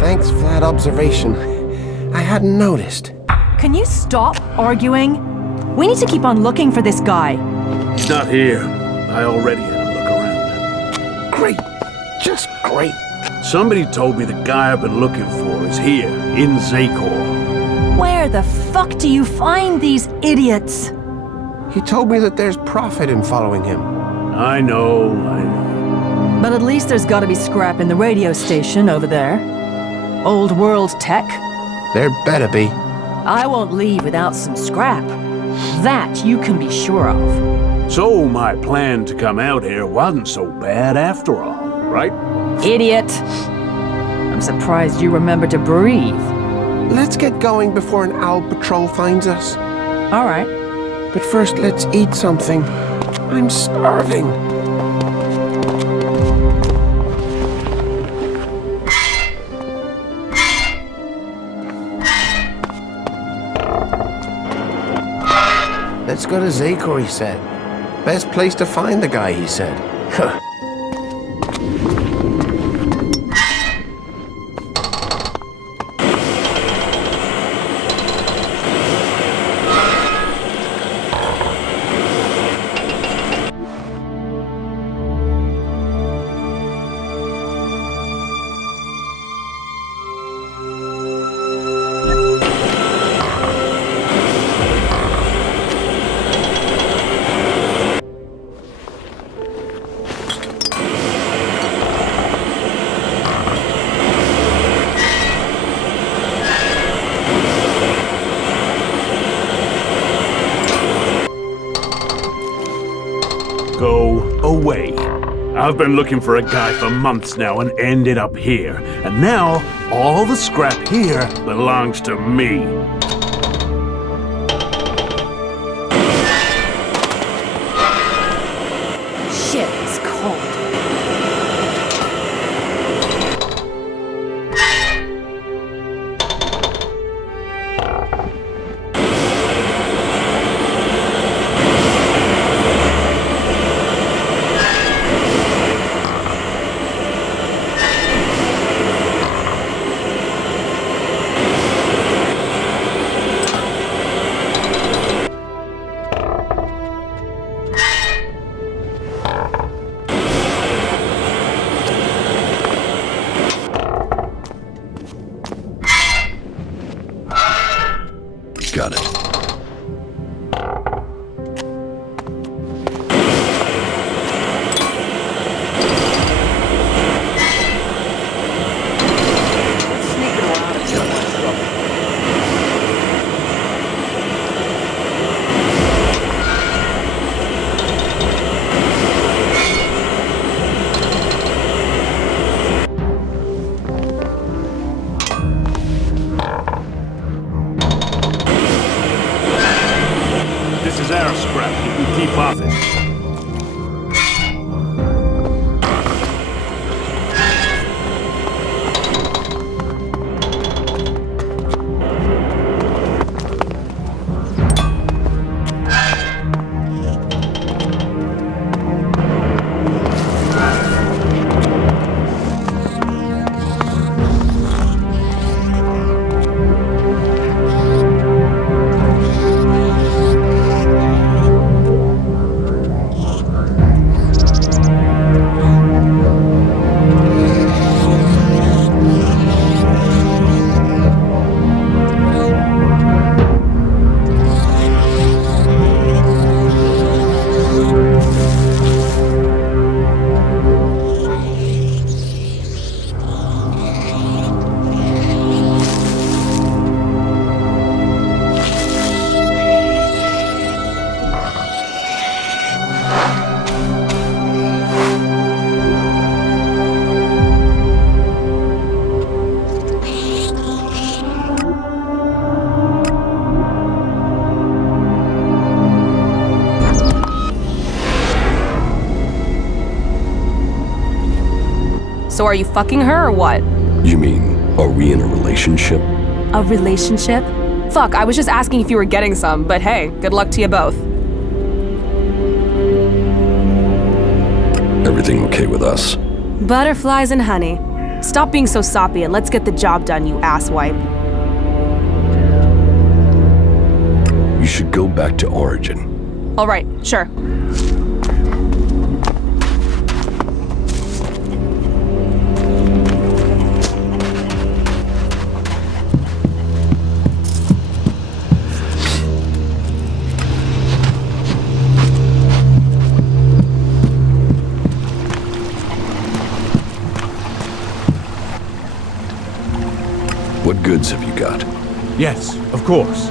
Thanks for that observation. I hadn't noticed. Can you stop arguing? We need to keep on looking for this guy. He's not here. I already had a look around. Great. Just great. Somebody told me the guy I've been looking for is here, in Zakor. Where the fuck do you find these idiots? He told me that there's profit in following him. I know. But at least there's gotta be scrap in the radio station over there. Old world tech. There better be. I won't leave without some scrap. That you can be sure of. So my plan to come out here wasn't so bad after all, right? Idiot. I'm surprised you remember to breathe. Let's get going before an owl patrol finds us. All right. But first, let's eat something. I'm starving. Let's go to Zakor, he said. Best place to find the guy, he said. Huh. Go away. I've been looking for a guy for months now and ended up here. And now, all the scrap here belongs to me. Shit, it's cold. Got it. This is our scrap. You can keep off it. So are you fucking her or what? You mean, are we in a relationship? A relationship? Fuck, I was just asking if you were getting some, but hey, good luck to you both. Everything okay with us? Butterflies and honey. Stop being so soppy and let's get the job done, you asswipe. You should go back to Origin. All right, sure. What goods have you got? Yes, of course.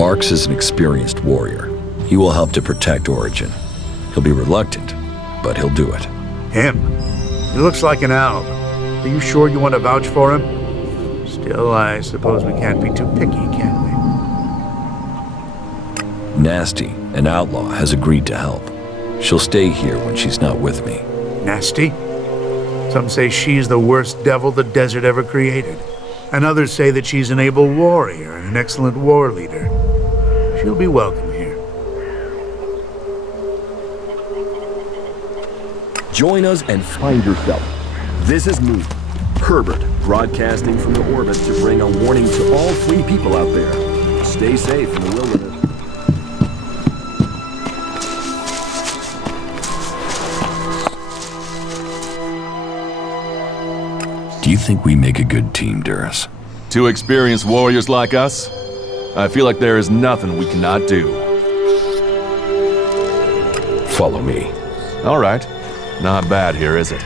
Arx is an experienced warrior. He will help to protect Origin. He'll be reluctant, but he'll do it. Him? He looks like an owl. Are you sure you want to vouch for him? Still, I suppose we can't be too picky, can we? Nasty, an outlaw, has agreed to help. She'll stay here when she's not with me. Nasty? Some say she's the worst devil the desert ever created. And others say that she's an able warrior and an excellent war leader. She'll be welcome here. Join us and find yourself. This is me, Herbert, broadcasting from the orbit to bring a warning to all free people out there. Stay safe in the wilderness. Do you think we make a good team, Duras? Two experienced warriors like us? I feel like there is nothing we cannot do. Follow me. All right. Not bad here, is it?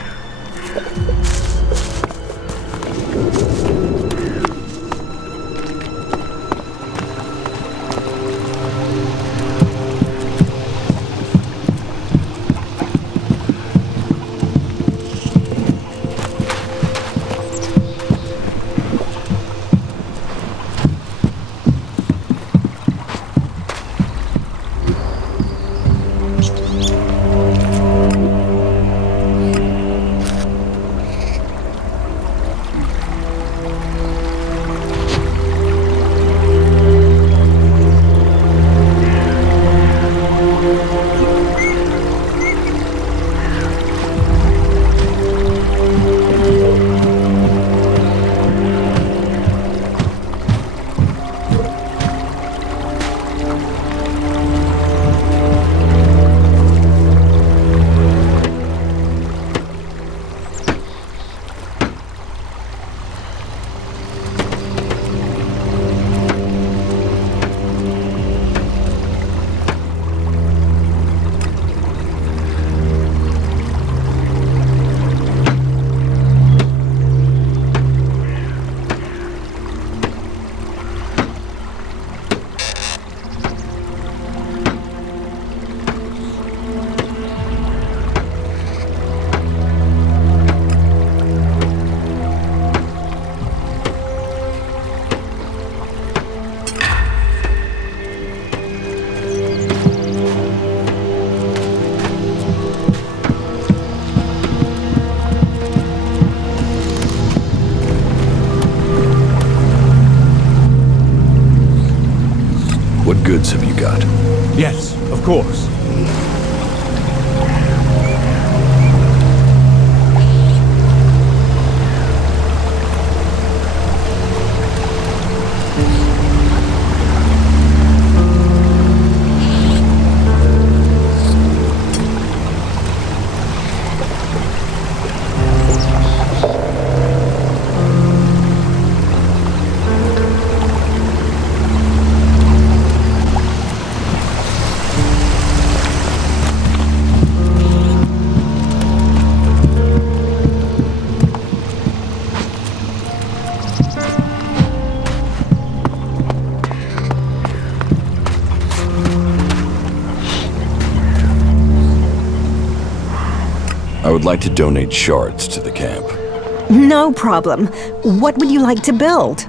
What goods have you got? Yes, of course. I would like to donate shards to the camp. No problem. What would you like to build?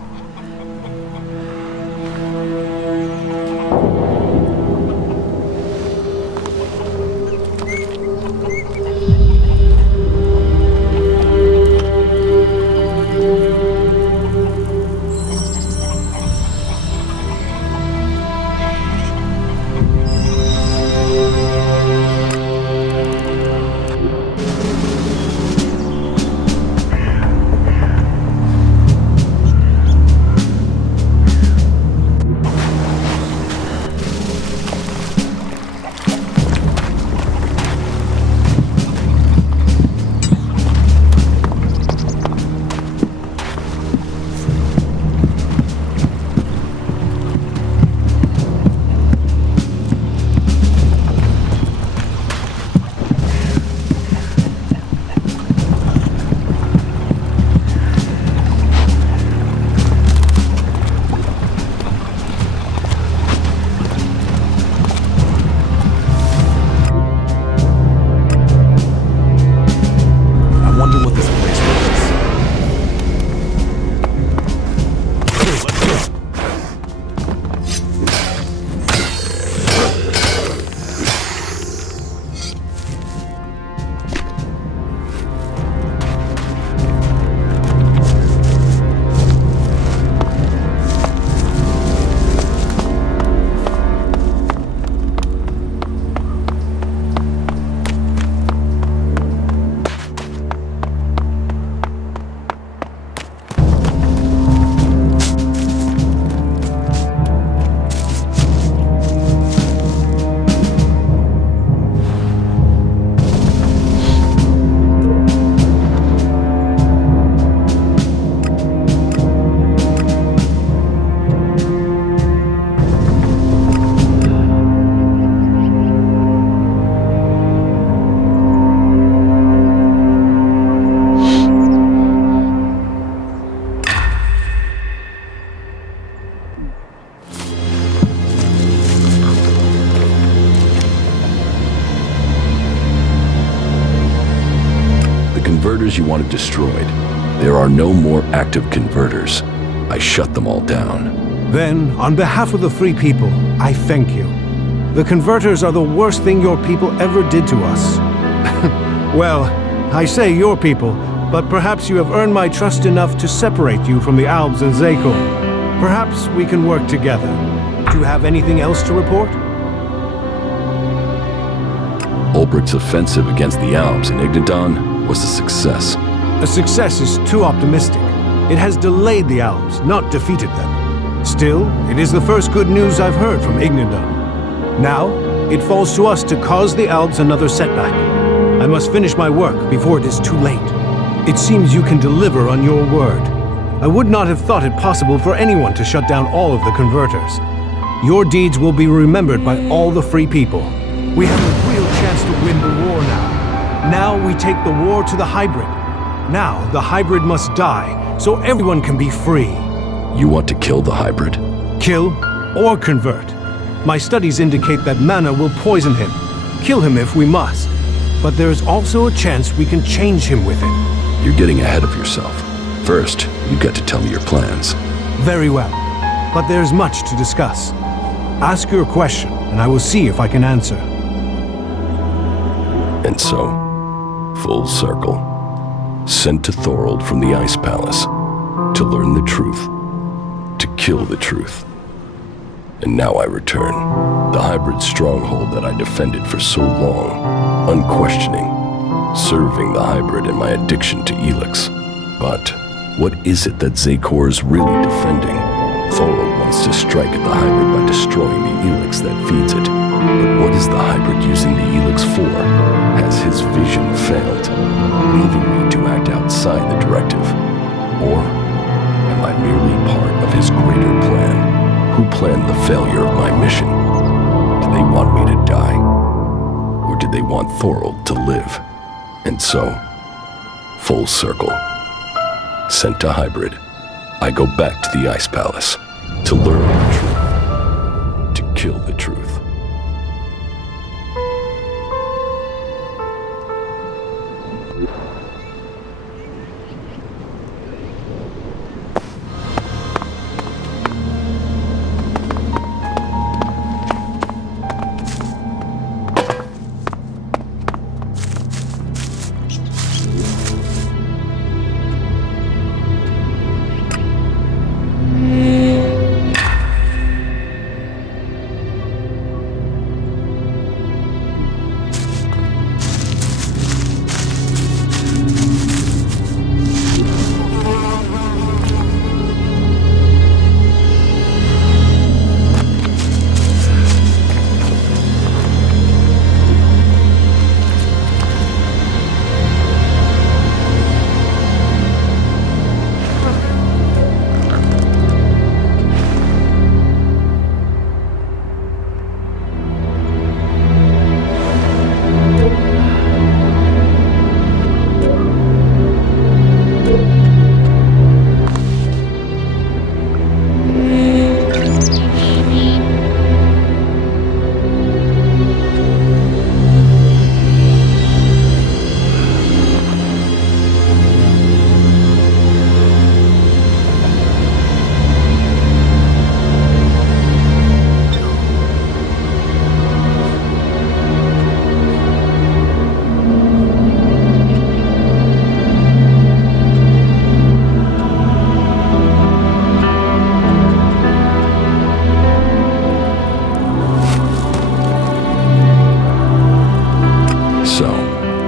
You wanted destroyed. There are no more active converters. I shut them all down. Then, on behalf of the Free People, I thank you. The converters are the worst thing your people ever did to us. Well, I say your people, but perhaps you have earned my trust enough to separate you from the Albs and Zakor. Perhaps we can work together. Do you have anything else to report? Ulbricht's offensive against the Albs in Ignadon was a success. A success is too optimistic. It has delayed the Albs, not defeated them. Still, it is the first good news I've heard from Ignadon. Now, it falls to us to cause the Albs another setback. I must finish my work before it is too late. It seems you can deliver on your word. I would not have thought it possible for anyone to shut down all of the converters. Your deeds will be remembered by all the Free People. We have a real chance to win the war now. Now we take the war to the hybrid. Now the hybrid must die, so everyone can be free. You want to kill the hybrid? Kill or convert. My studies indicate that mana will poison him. Kill him if we must. But there is also a chance we can change him with it. You're getting ahead of yourself. First, you've got to tell me your plans. Very well. But there's much to discuss. Ask your question, and I will see if I can answer. And so, full circle. Sent to Thorold from the Ice Palace to learn the truth, to kill the truth. And now I return, the hybrid stronghold that I defended for so long, unquestioning, serving the hybrid in my addiction to Elex. But what is it that Zakor is really defending? Thorold wants to strike at the hybrid by destroying the Elex that feeds it. But what is the hybrid using the Elex for? Has his vision failed, leaving me to act outside the directive? Or am I merely part of his greater plan? Who planned the failure of my mission? Do they want me to die? Or do they want Thorold to live? And so, full circle. Sent to hybrid, I go back to the Ice Palace to learn the truth, to kill the truth.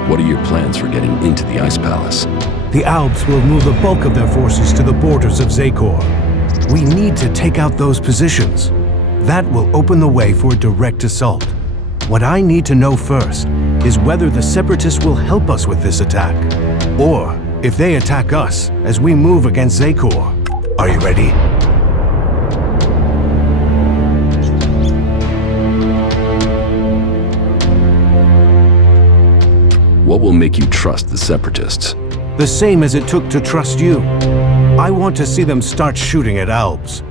What are your plans for getting into the Ice Palace? The Alps will move the bulk of their forces to the borders of Zakor. We need to take out those positions. That will open the way for a direct assault. What I need to know first is whether the Separatists will help us with this attack, or if they attack us as we move against Zakor. Are you ready? What will make you trust the Separatists? The same as it took to trust you. I want to see them start shooting at Alps.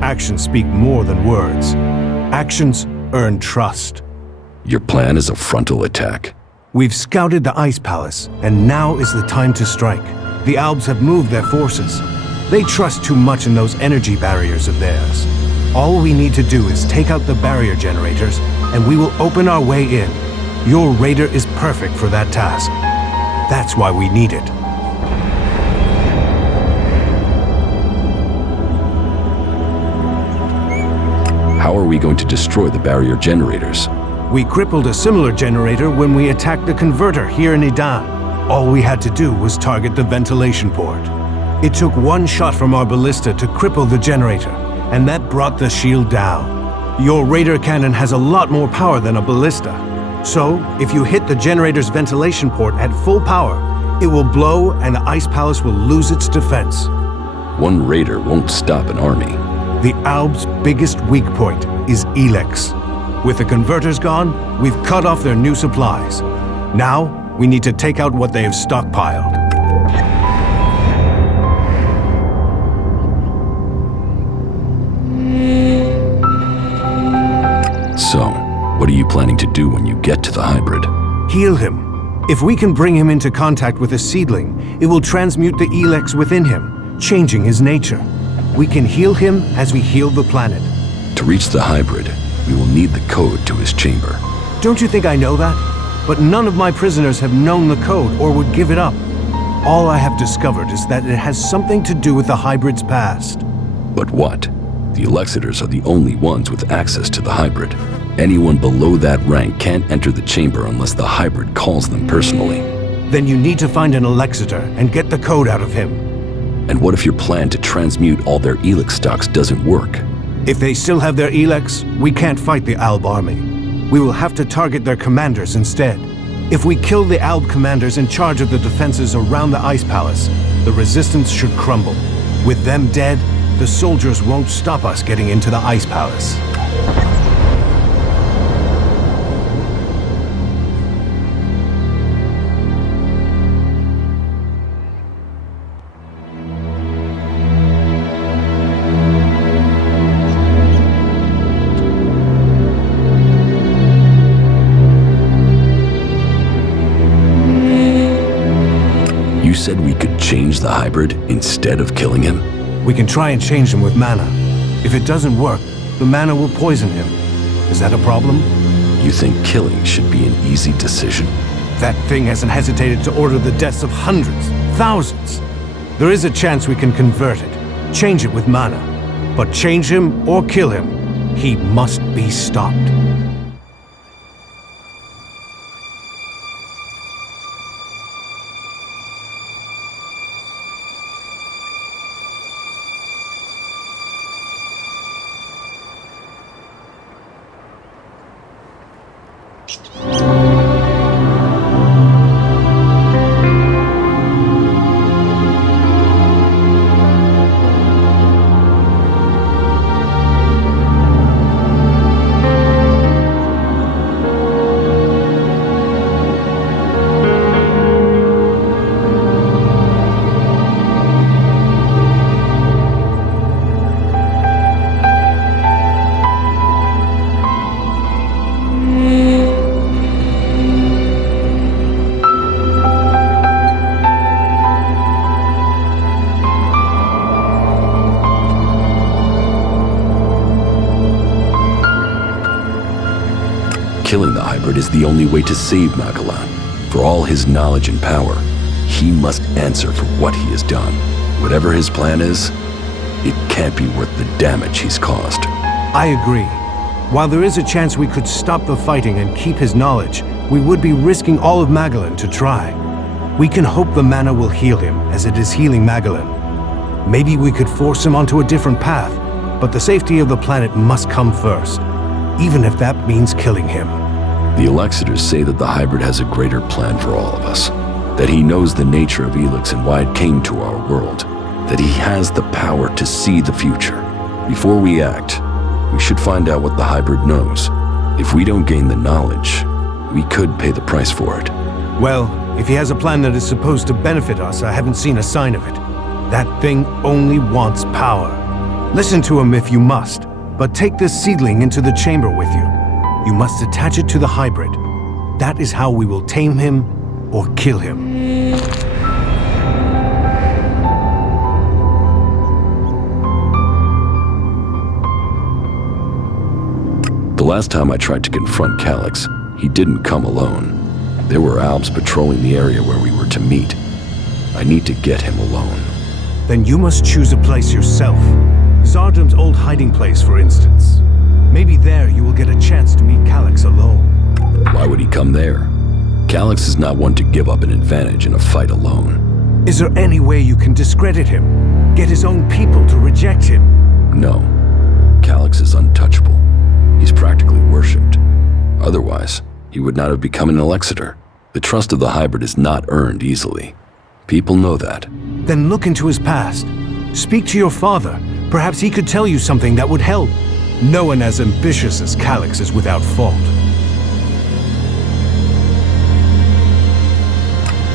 Actions speak more than words. Actions earn trust. Your plan is a frontal attack. We've scouted the Ice Palace, and now is the time to strike. The Alps have moved their forces. They trust too much in those energy barriers of theirs. All we need to do is take out the barrier generators, and we will open our way in. Your raider is perfect for that task. That's why we need it. How are we going to destroy the barrier generators? We crippled a similar generator when we attacked the converter here in Idan. All we had to do was target the ventilation port. It took one shot from our ballista to cripple the generator, and that brought the shield down. Your raider cannon has a lot more power than a ballista. So, if you hit the generator's ventilation port at full power, it will blow and the Ice Palace will lose its defense. One raider won't stop an army. The Alb's biggest weak point is Elex. With the converters gone, we've cut off their new supplies. Now, we need to take out what they have stockpiled. So, what are you planning to do when you get to the hybrid? Heal him. If we can bring him into contact with a seedling, it will transmute the Elex within him, changing his nature. We can heal him as we heal the planet. To reach the hybrid, we will need the code to his chamber. Don't you think I know that? But none of my prisoners have known the code or would give it up. All I have discovered is that it has something to do with the hybrid's past. But what? The Elexitors are the only ones with access to the hybrid. Anyone below that rank can't enter the chamber unless the hybrid calls them personally. Then you need to find an Elexitor and get the code out of him. And what if your plan to transmute all their Elex stocks doesn't work? If they still have their Elex, we can't fight the Alb army. We will have to target their commanders instead. If we kill the Alb commanders in charge of the defenses around the Ice Palace, the resistance should crumble. With them dead, the soldiers won't stop us getting into the Ice Palace. You said we could change the hybrid instead of killing him? We can try and change him with mana. If it doesn't work, the mana will poison him. Is that a problem? You think killing should be an easy decision? That thing hasn't hesitated to order the deaths of hundreds, thousands. There is a chance we can convert it, change it with mana. But change him or kill him, he must be stopped. Killing the hybrid is the only way to save Magellan. For all his knowledge and power, he must answer for what he has done. Whatever his plan is, it can't be worth the damage he's caused. I agree. While there is a chance we could stop the fighting and keep his knowledge, we would be risking all of Magellan to try. We can hope the mana will heal him, as it is healing Magellan. Maybe we could force him onto a different path, but the safety of the planet must come first, even if that means killing him. The Elexiters say that the hybrid has a greater plan for all of us. That he knows the nature of Elex and why it came to our world. That he has the power to see the future. Before we act, we should find out what the hybrid knows. If we don't gain the knowledge, we could pay the price for it. Well, if he has a plan that is supposed to benefit us, I haven't seen a sign of it. That thing only wants power. Listen to him if you must, but take this seedling into the chamber with you. You must attach it to the hybrid. That is how we will tame him or kill him. The last time I tried to confront Calyx, he didn't come alone. There were Alps patrolling the area where we were to meet. I need to get him alone. Then you must choose a place yourself. Zardum's old hiding place, for instance. Maybe there you will get a chance to meet Calyx alone. Why would he come there? Calyx is not one to give up an advantage in a fight alone. Is there any way you can discredit him? Get his own people to reject him? No. Calyx is untouchable. He's practically worshipped. Otherwise, he would not have become an Elexiter. The trust of the hybrid is not earned easily. People know that. Then look into his past. Speak to your father. Perhaps he could tell you something that would help. No one as ambitious as Calyx is without fault.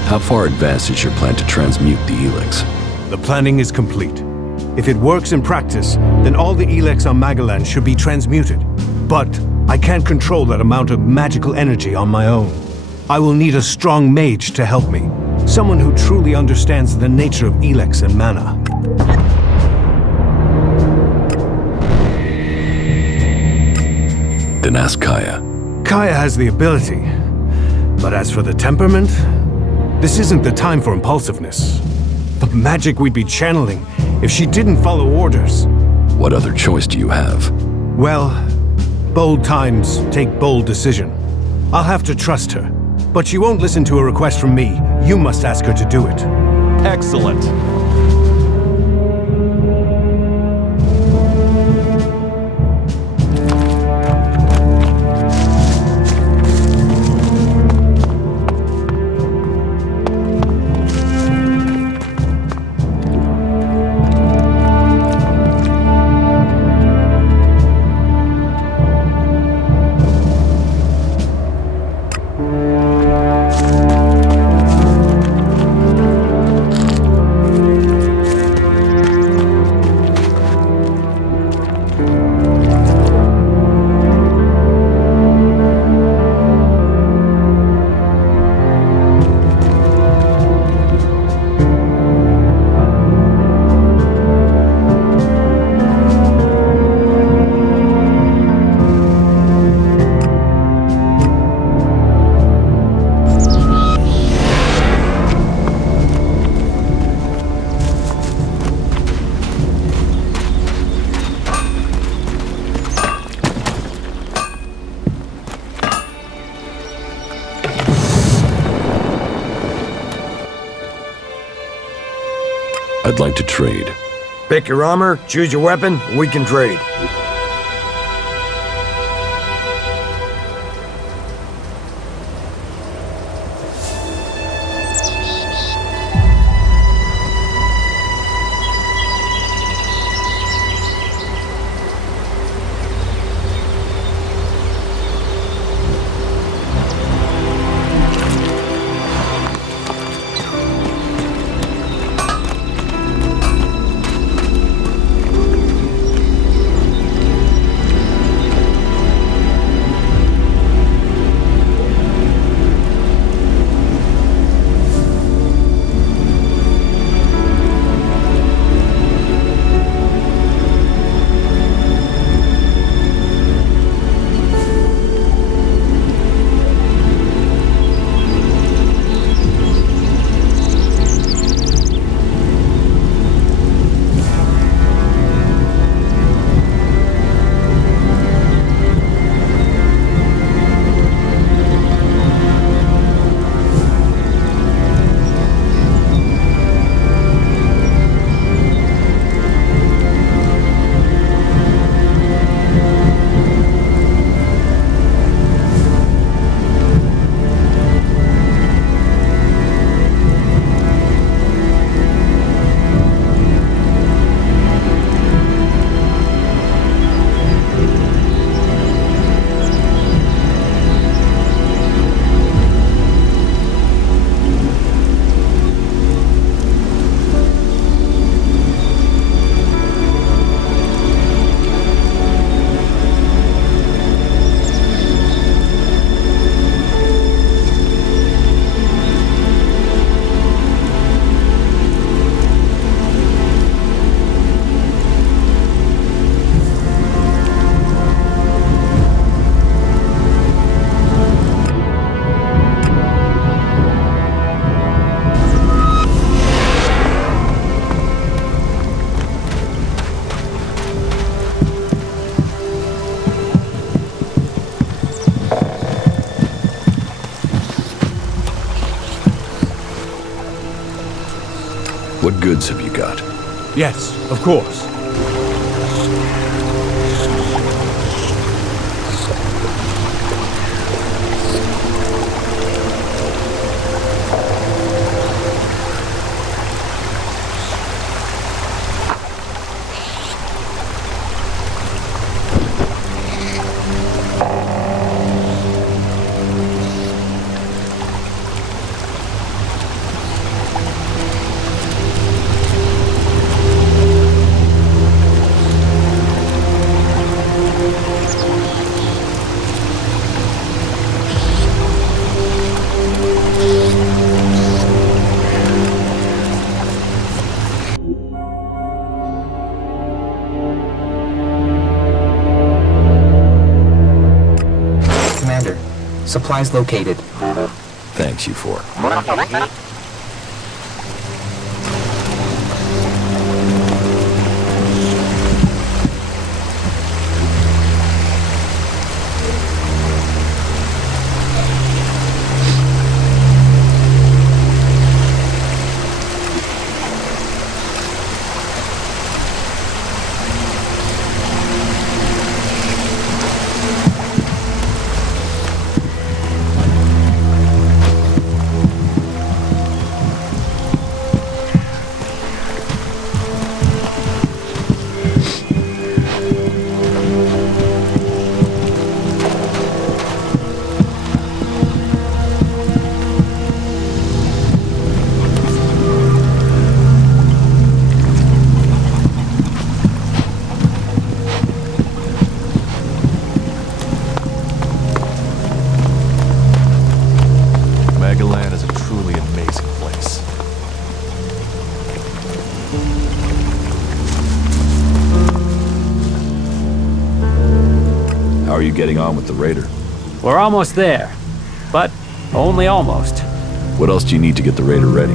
How far advanced is your plan to transmute the Elex? The planning is complete. If it works in practice, then all the Elex on Magellan should be transmuted. But I can't control that amount of magical energy on my own. I will need a strong mage to help me. Someone who truly understands the nature of Elex and mana. Then ask Kaya. Kaya has the ability. But as for the temperament, this isn't the time for impulsiveness. The magic we'd be channeling if she didn't follow orders. What other choice do you have? Well, bold times take bold decision. I'll have to trust her. But she won't listen to a request from me. You must ask her to do it. Excellent. I'd like to trade. Pick your armor, choose your weapon, and we can trade. What goods have you got? Yes, of course. Supplies located. Thanks, you four. How are you getting on with the Raider? We're almost there, but only almost. What else do you need to get the Raider ready?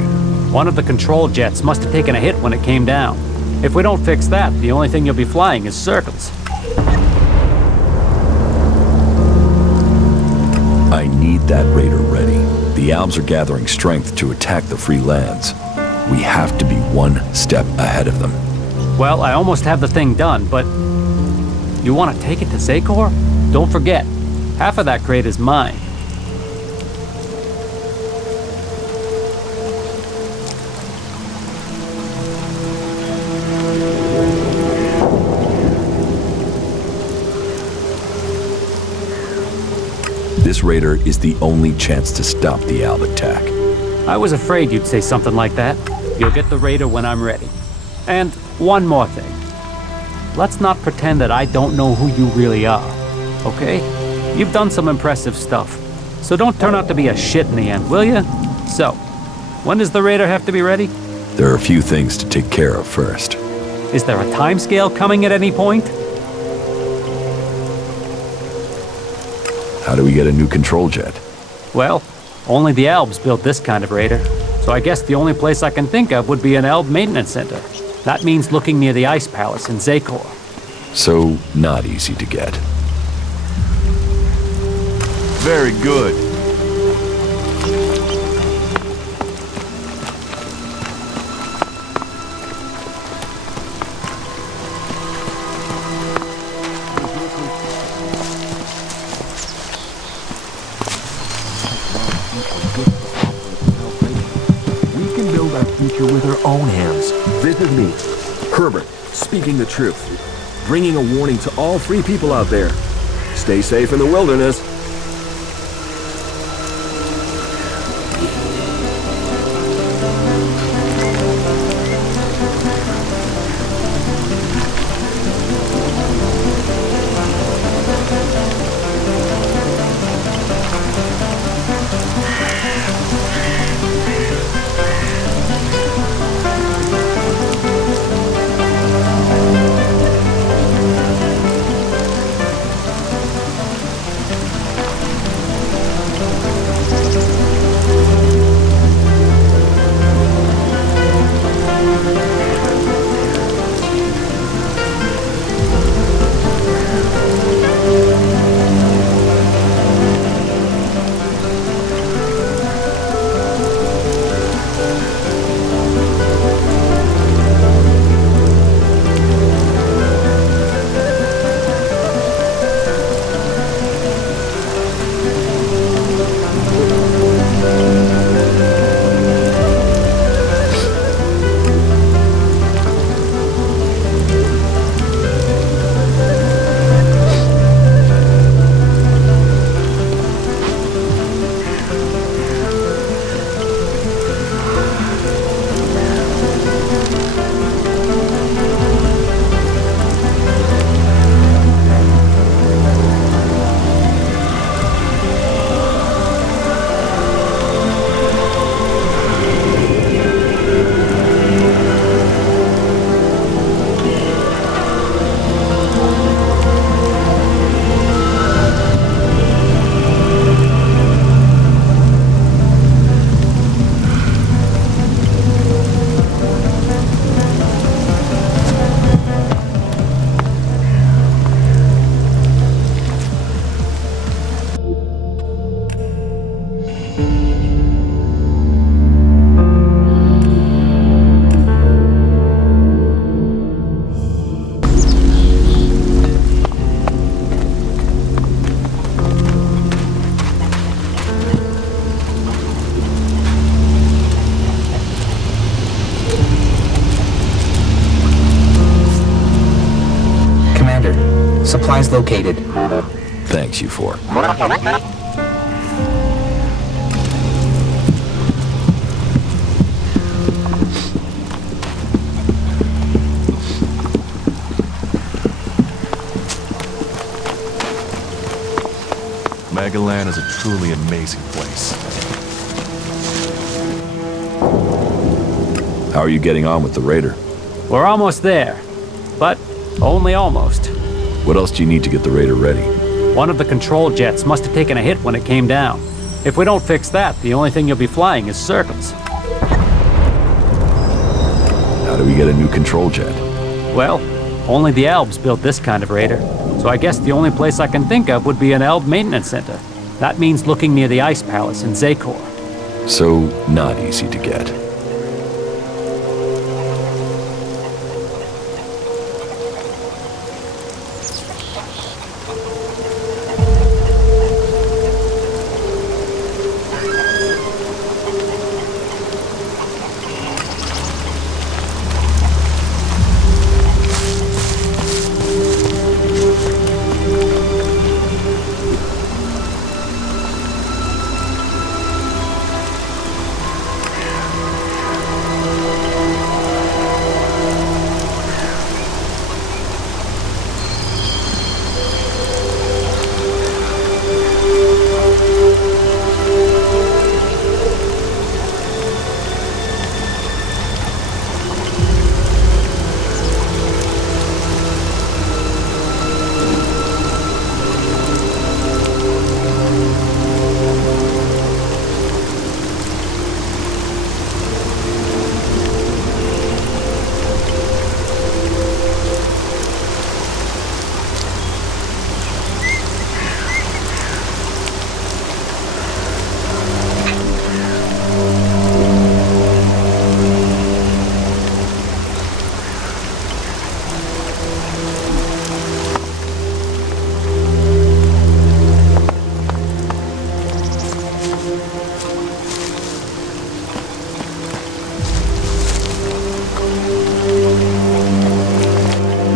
One of the control jets must have taken a hit when it came down. If we don't fix that, the only thing you'll be flying is circles. I need that Raider ready. The Albs are gathering strength to attack the free lands. We have to be one step ahead of them. Well, I almost have the thing done, but... You want to take it to Zakor? Don't forget, half of that crate is mine. This raider is the only chance to stop the Alb attack. I was afraid you'd say something like that. You'll get the raider when I'm ready. And one more thing. Let's not pretend that I don't know who you really are, okay? You've done some impressive stuff, so don't turn out to be a shit in the end, will ya? So, when does the raider have to be ready? There are a few things to take care of first. Is there a timescale coming at any point? How do we get a new control jet? Well, only the Albs built this kind of raider, so I guess the only place I can think of would be an Alb maintenance center. That means looking near the Ice Palace in Zakor. So, not easy to get. Very good. We can build our future with our own hands. This is me, Herbert, speaking the truth. Bringing a warning to all free people out there. Stay safe in the wilderness. Supplies located. Thanks, you four. Magalan is a truly amazing place. How are you getting on with the raider? We're almost there, but only almost. What else do you need to get the raider ready? One of the control jets must have taken a hit when it came down. If we don't fix that, the only thing you'll be flying is circles. How do we get a new control jet? Well, only the Albs built this kind of raider, so I guess the only place I can think of would be an Alb maintenance center. That means looking near the Ice Palace in Zakor. So, not easy to get.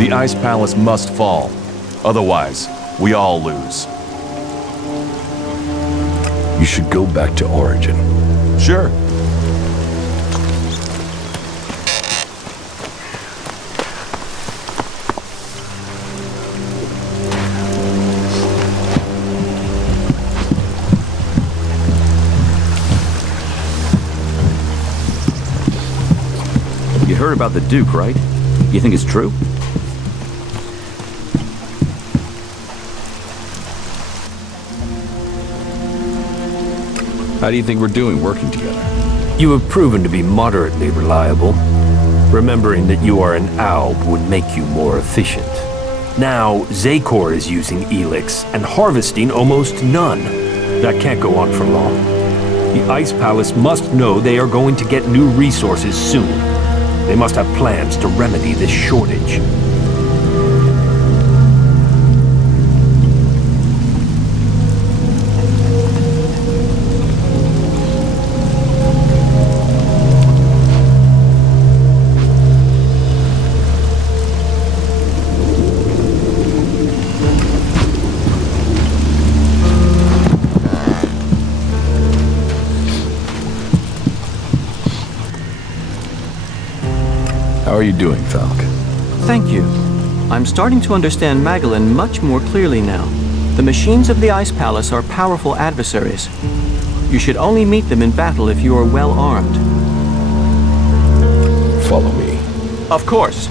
The Ice Palace must fall. Otherwise, we all lose. You should go back to Origin. Sure. You heard about the Duke, right? You think it's true? How do you think we're doing working together? You have proven to be moderately reliable. Remembering that you are an Alb would make you more efficient. Now, Zakor is using Elex and harvesting almost none. That can't go on for long. The Ice Palace must know they are going to get new resources soon. They must have plans to remedy this shortage. How are you doing, Falk? Thank you. I'm starting to understand Magellan much more clearly now. The machines of the Ice Palace are powerful adversaries. You should only meet them in battle if you are well armed. Follow me. Of course.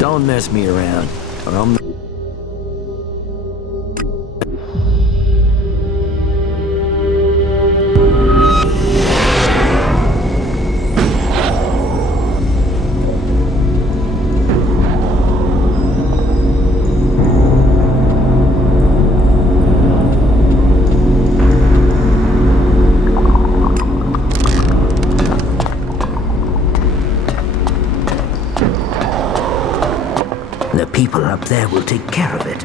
Don't mess me around, or I'm... The people up there will take care of it.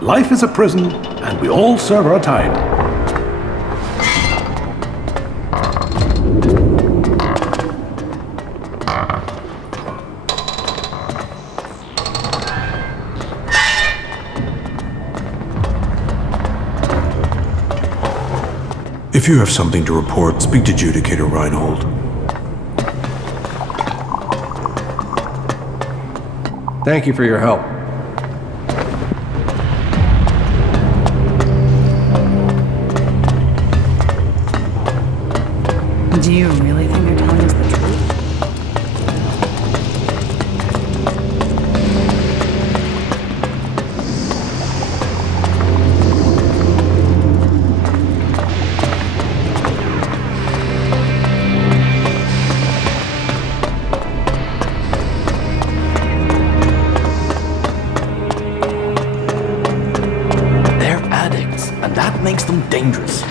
Life is a prison, and we all serve our time. If you have something to report, speak to Judicator Reinhold. Thank you for your help. Do you really think they're telling us the truth? They're addicts, and that makes them dangerous.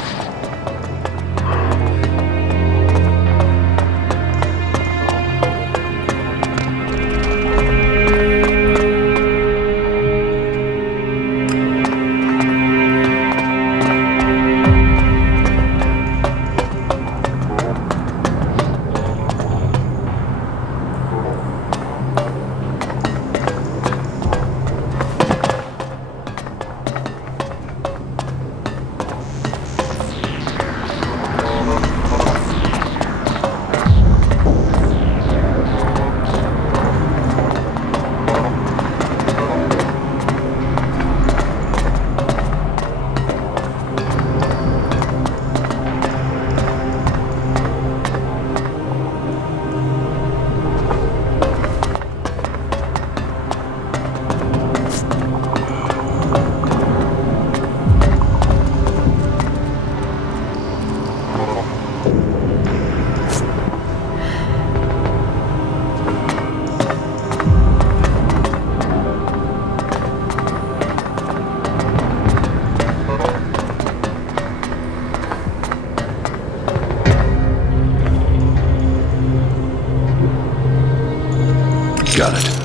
Got it.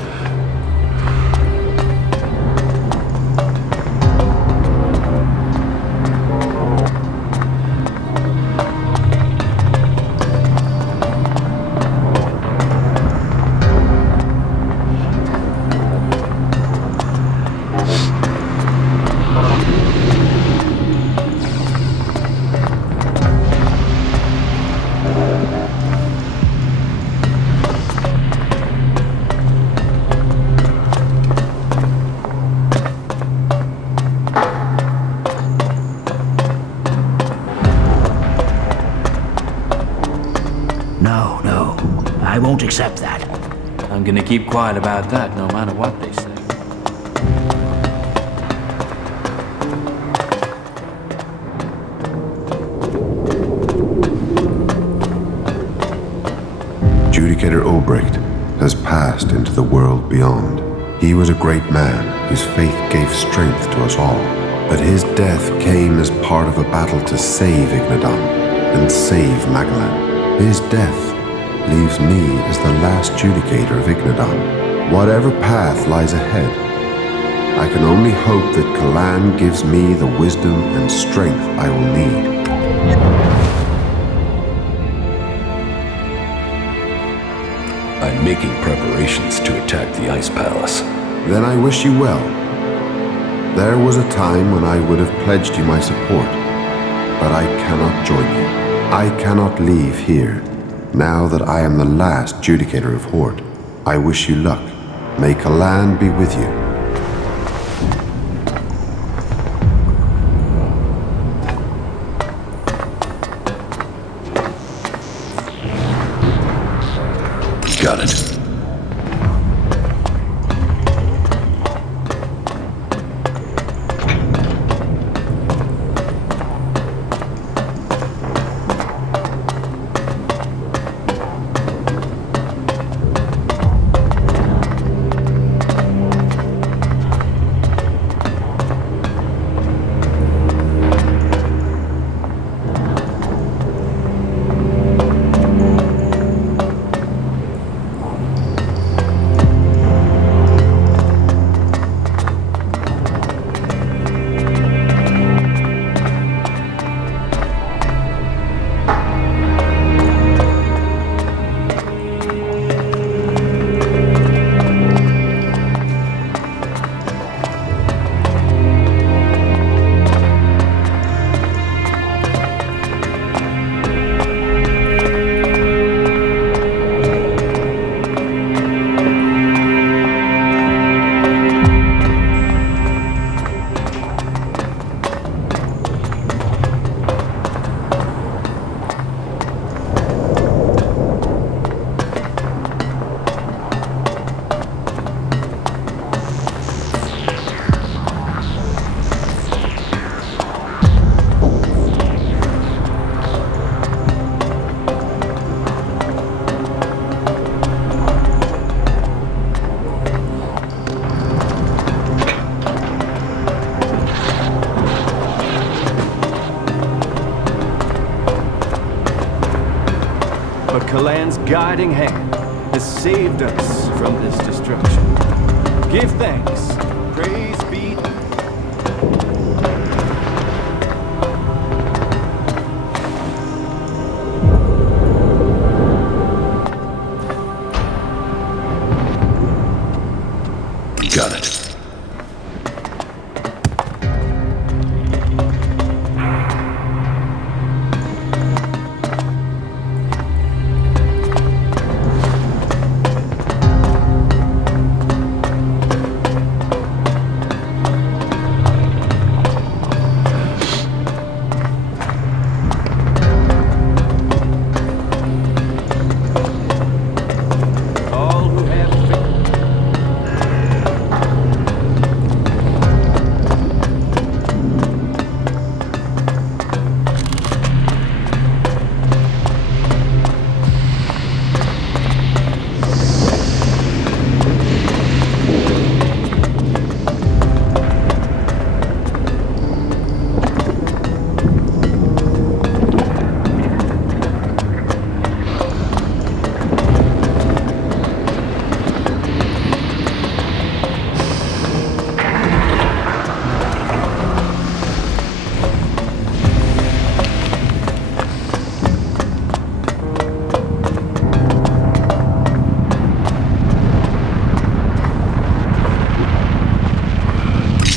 No, no. I won't accept that. I'm gonna keep quiet about that no matter what they say. Judicator Obrecht has passed into the world beyond. He was a great man whose faith gave strength to us all. But his death came as part of a battle to save Ignadan and save Magellan. His death leaves me as the last Judicator of Ignadan. Whatever path lies ahead, I can only hope that Kalan gives me the wisdom and strength I will need. I'm making preparations to attack the Ice Palace. Then I wish you well. There was a time when I would have pledged you my support, but I cannot join you. I cannot leave here, now that I am the last Judicator of Hort. I wish you luck. May Kalan be with you. Got it. But Kalan's guiding hand has saved us from this destruction. Give thanks. Praise be. Got it.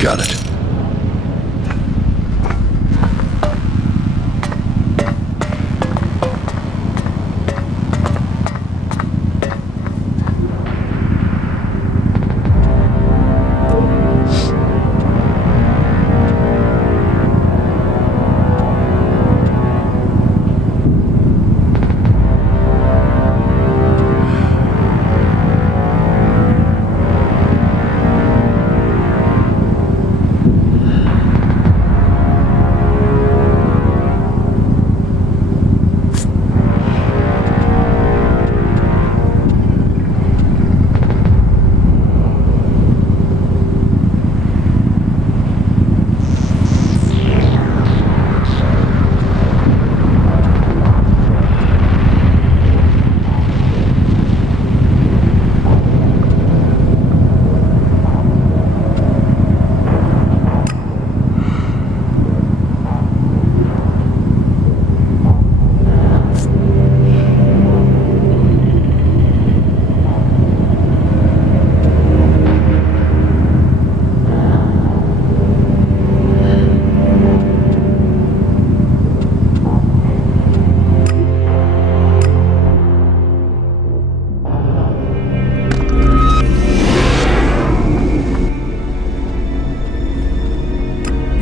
Got it.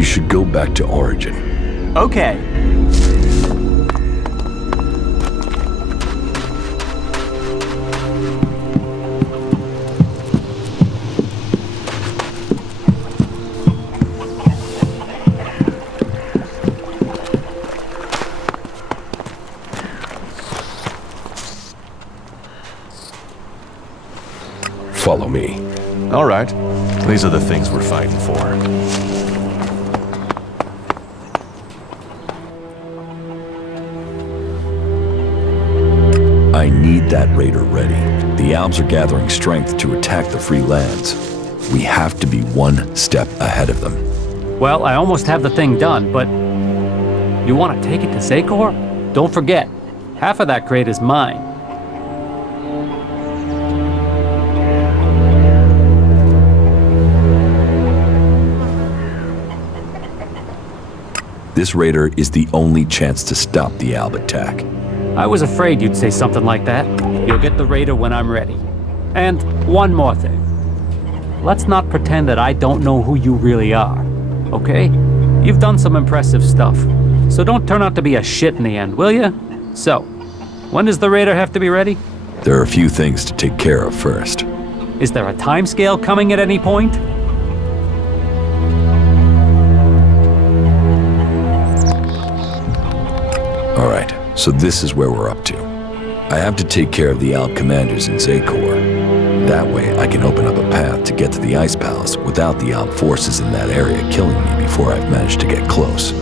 Should go back to Origin. Okay. Follow me. All right. These are the things we're fighting for. I need that raider ready. The Albs are gathering strength to attack the free lands. We have to be one step ahead of them. Well, I almost have the thing done, but you want to take it to Zakor? Don't forget, half of that crate is mine. This raider is the only chance to stop the Alb attack. I was afraid you'd say something like that. You'll get the raider when I'm ready. And one more thing. Let's not pretend that I don't know who you really are, okay? You've done some impressive stuff, so don't turn out to be a shit in the end, will you? So, when does the raider have to be ready? There are a few things to take care of first. Is there a timescale coming at any point? All right, so this is where we're up to. I have to take care of the Alb commanders in Zakor. That way I can open up a path to get to the Ice Palace without the Alb forces in that area killing me before I've managed to get close.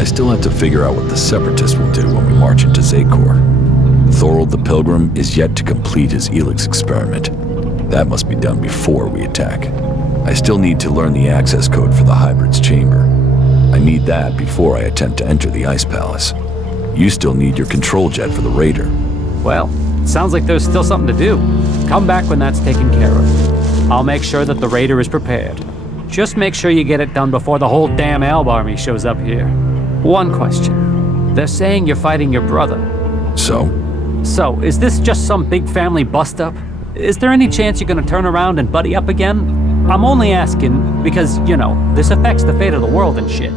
I still have to figure out what the Separatists will do when we march into Zakor. Thorold the Pilgrim is yet to complete his Elex experiment. That must be done before we attack. I still need to learn the access code for the Hybrid's chamber. I need that before I attempt to enter the Ice Palace. You still need your control jet for the raider. Well, sounds like there's still something to do. Come back when that's taken care of. I'll make sure that the raider is prepared. Just make sure you get it done before the whole damn Alb army shows up here. One question. They're saying you're fighting your brother. So? So, is this just some big family bust-up? Is there any chance you're gonna turn around and buddy up again? I'm only asking because, you know, this affects the fate of the world and shit.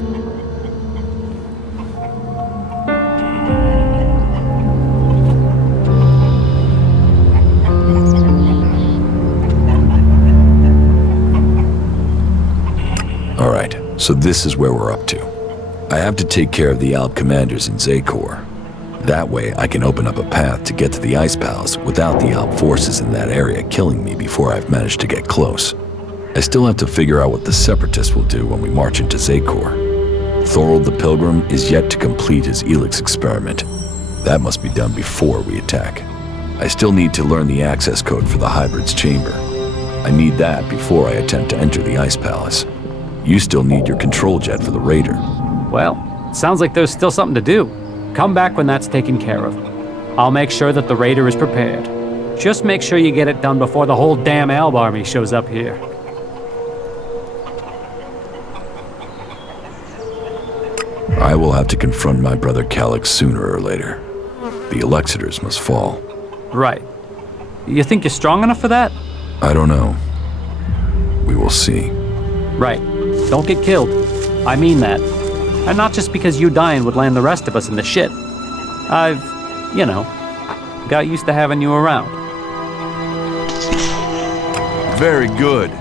Alright, so this is where we're up to. I have to take care of the Alb commanders in Zakor. That way I can open up a path to get to the Ice Palace without the Alb forces in that area killing me before I've managed to get close. I still have to figure out what the Separatists will do when we march into Zakor. Thorold the Pilgrim is yet to complete his Elex experiment. That must be done before we attack. I still need to learn the access code for the Hybrid's chamber. I need that before I attempt to enter the Ice Palace. You still need your control jet for the raider. Well, sounds like there's still something to do. Come back when that's taken care of. I'll make sure that the raider is prepared. Just make sure you get it done before the whole damn Alb army shows up here. I will have to confront my brother Calyx sooner or later. The Elexitors must fall. Right. You think you're strong enough for that? I don't know. We will see. Right. Don't get killed. I mean that. And not just because you dying would land the rest of us in the shit. I've, got used to having you around. Very good.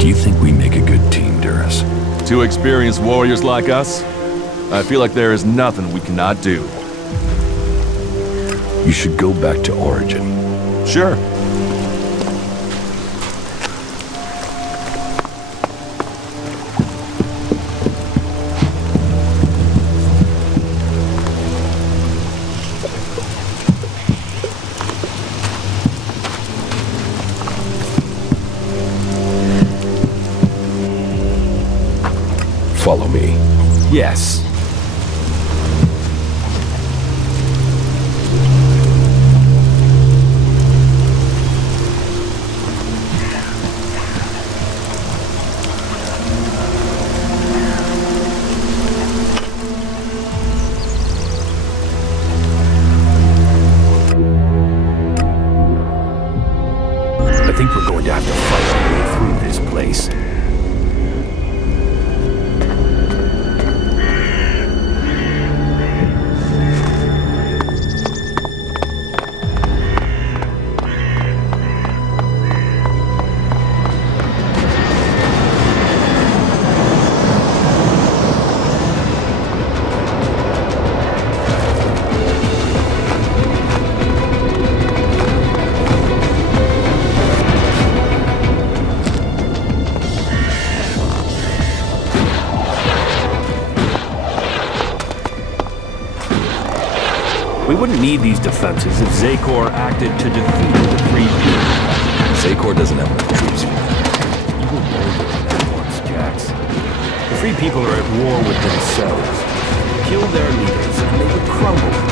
Do you think we make a good team, Duras? Two experienced warriors like us? I feel like there is nothing we cannot do. You should go back to Origin. Sure. Follow me. Yes. I think we're going to have to fight our way through this place. We wouldn't need these defenses if Zakor acted to defeat the Free People. Zakor doesn't have enough troops here. You were older once, Jax. The Free People are at war with themselves. Kill their leaders and they would crumble.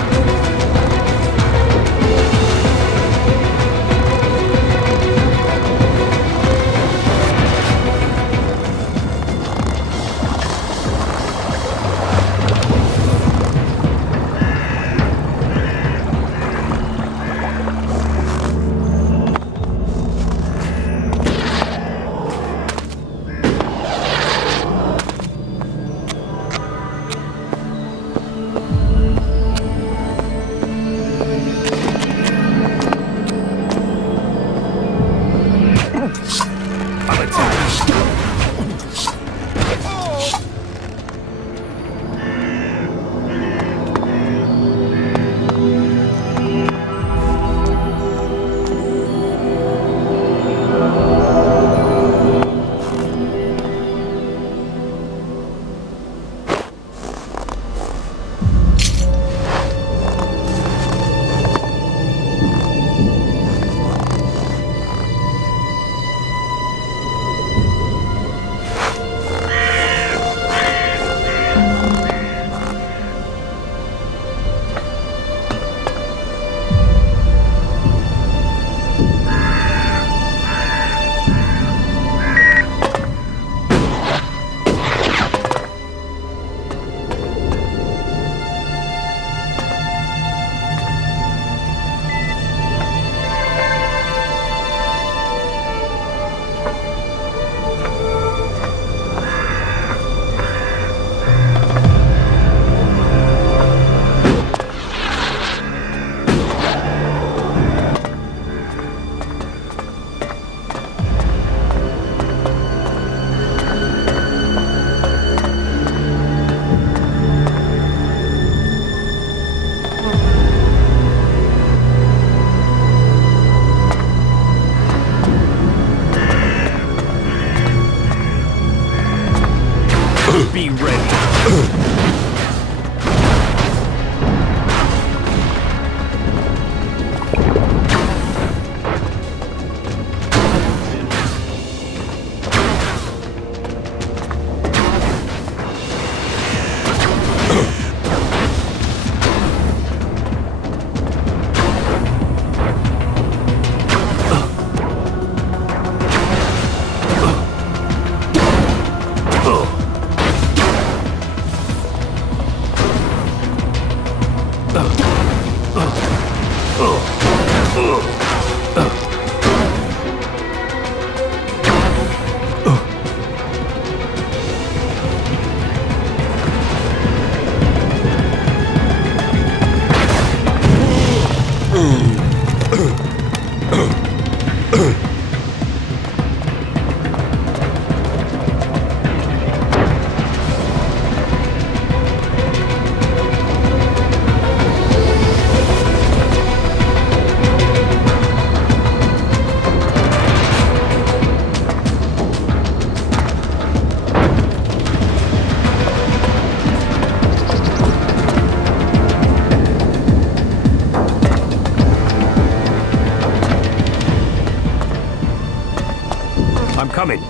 I'm coming.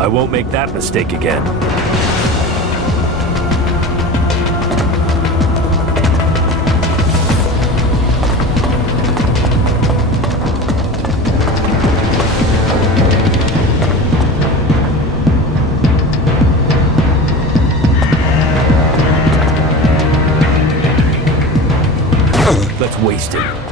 I won't make that mistake again. Let's waste it.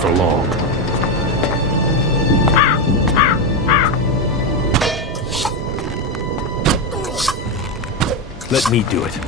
for long. Let me do it.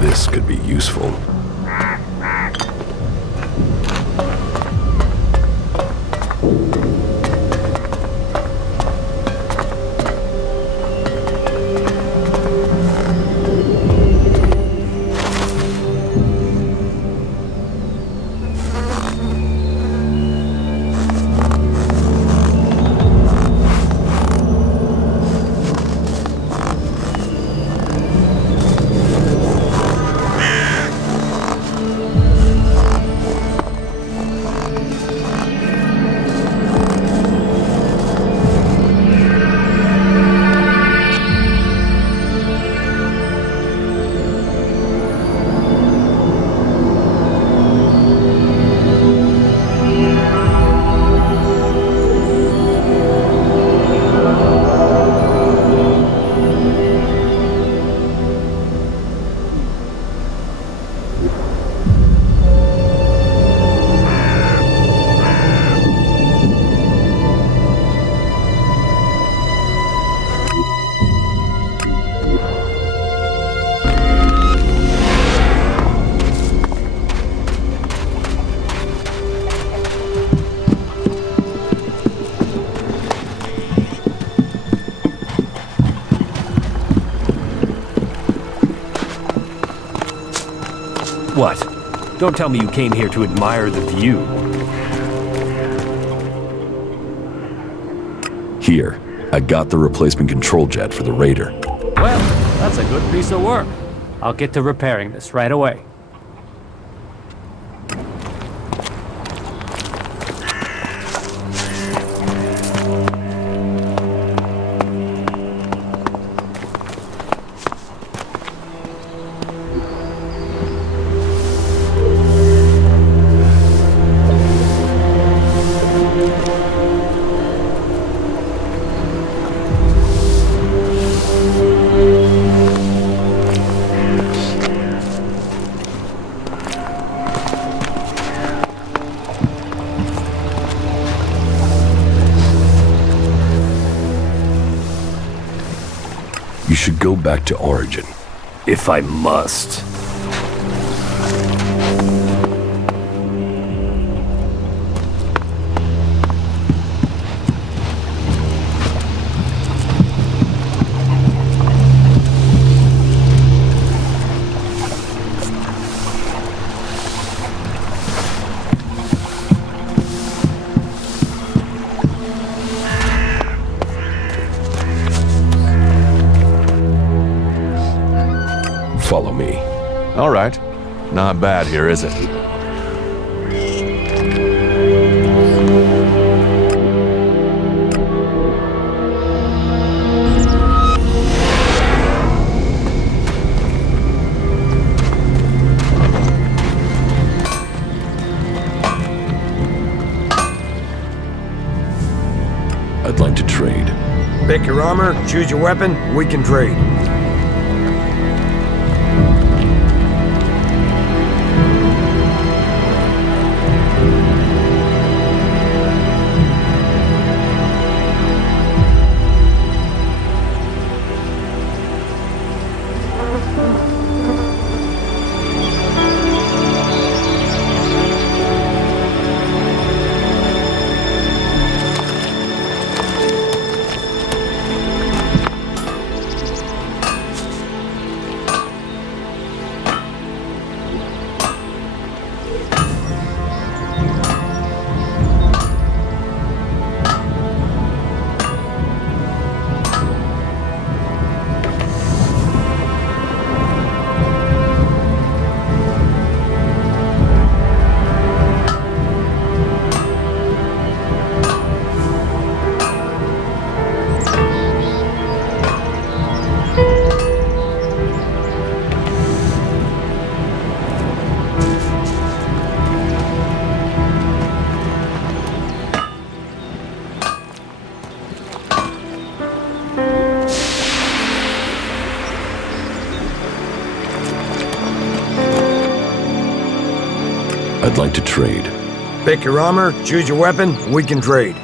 This could be useful. What? Don't tell me you came here to admire the view. Here, I got the replacement control jet for the Raider. Well, that's a good piece of work. I'll get to repairing this right away. should go back to Origin. If I must. Follow me. All right. Not bad here, is it? I'd like to trade. Pick your armor, choose your weapon, we can trade. I'd like to trade. Pick your armor, choose your weapon, we can trade.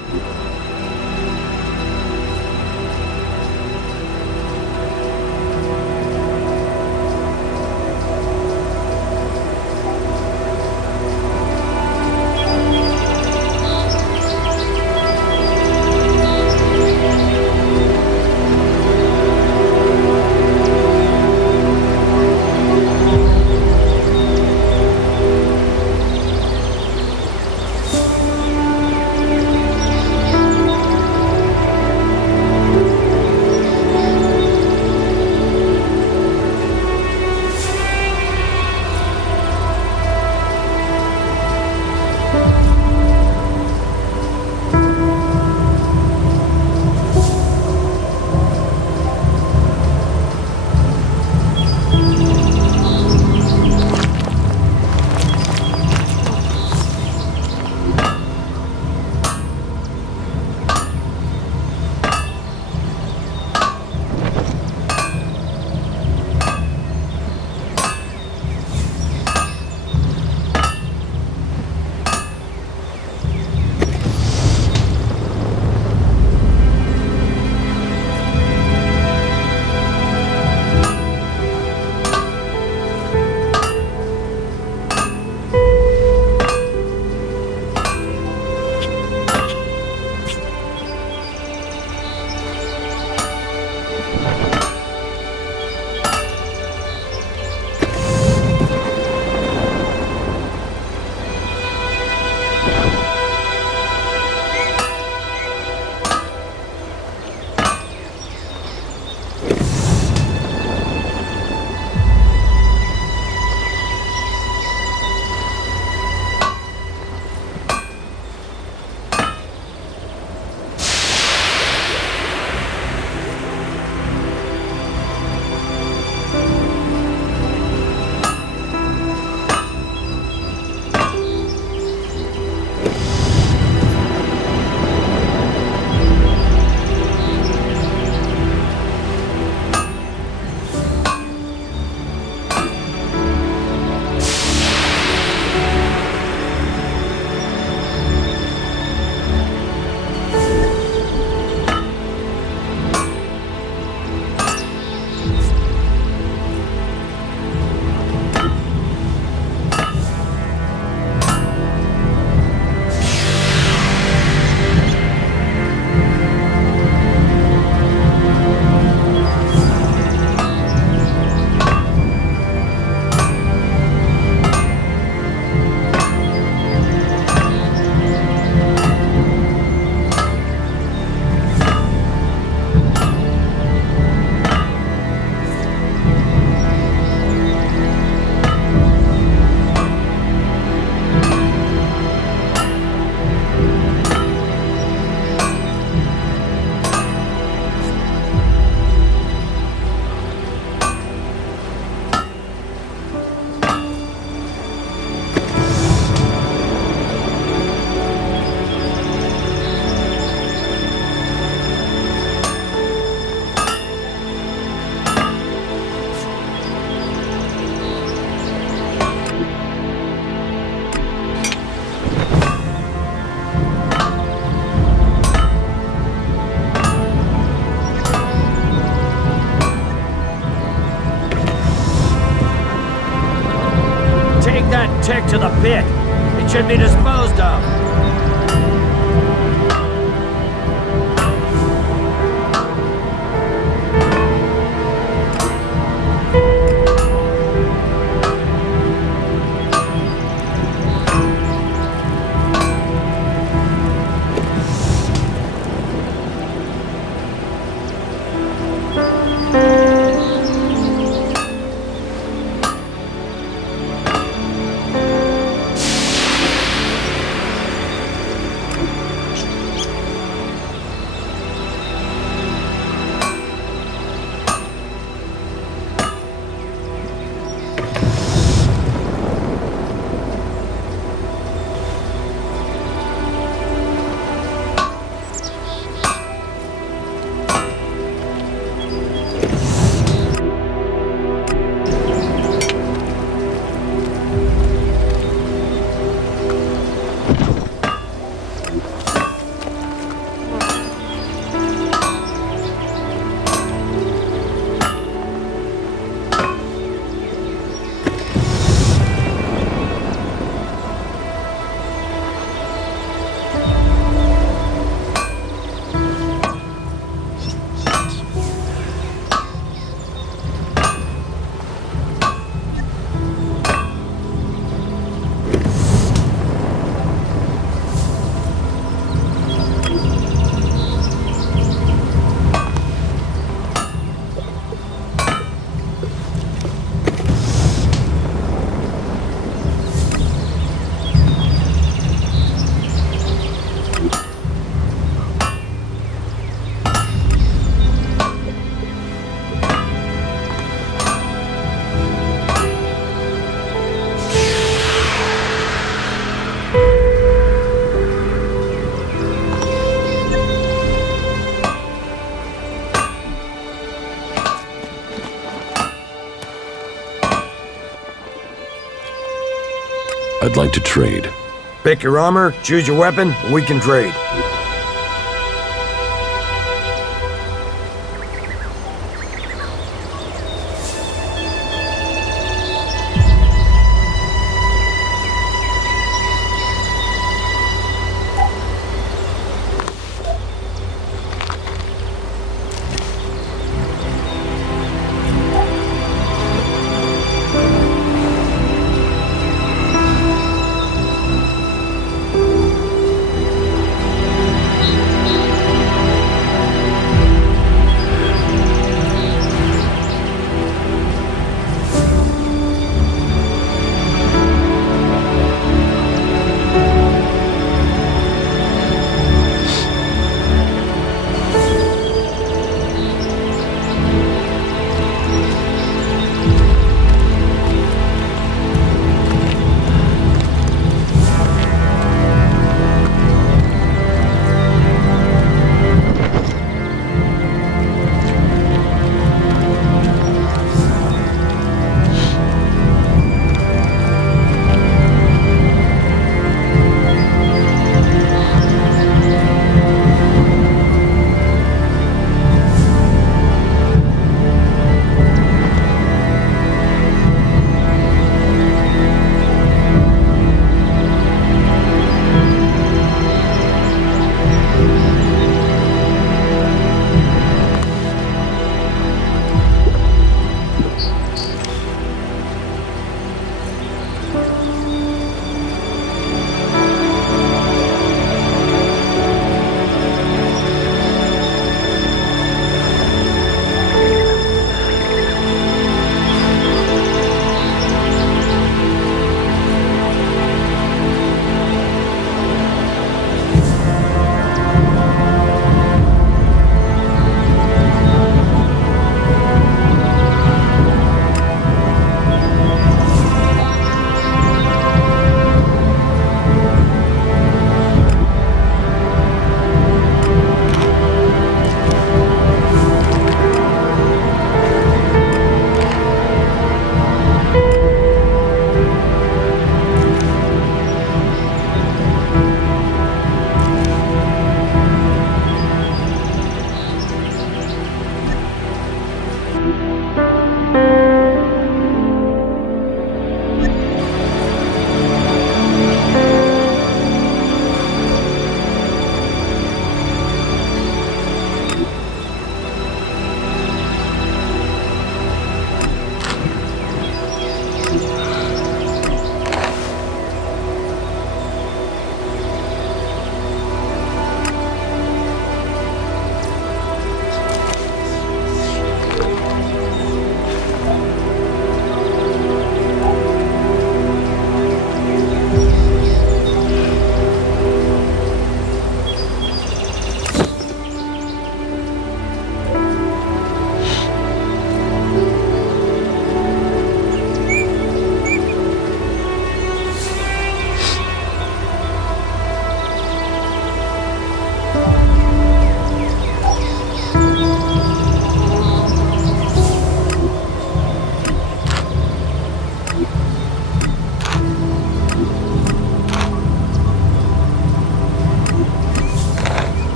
fit. It should be disposed of. I'd like to trade. Pick your armor, choose your weapon, and we can trade.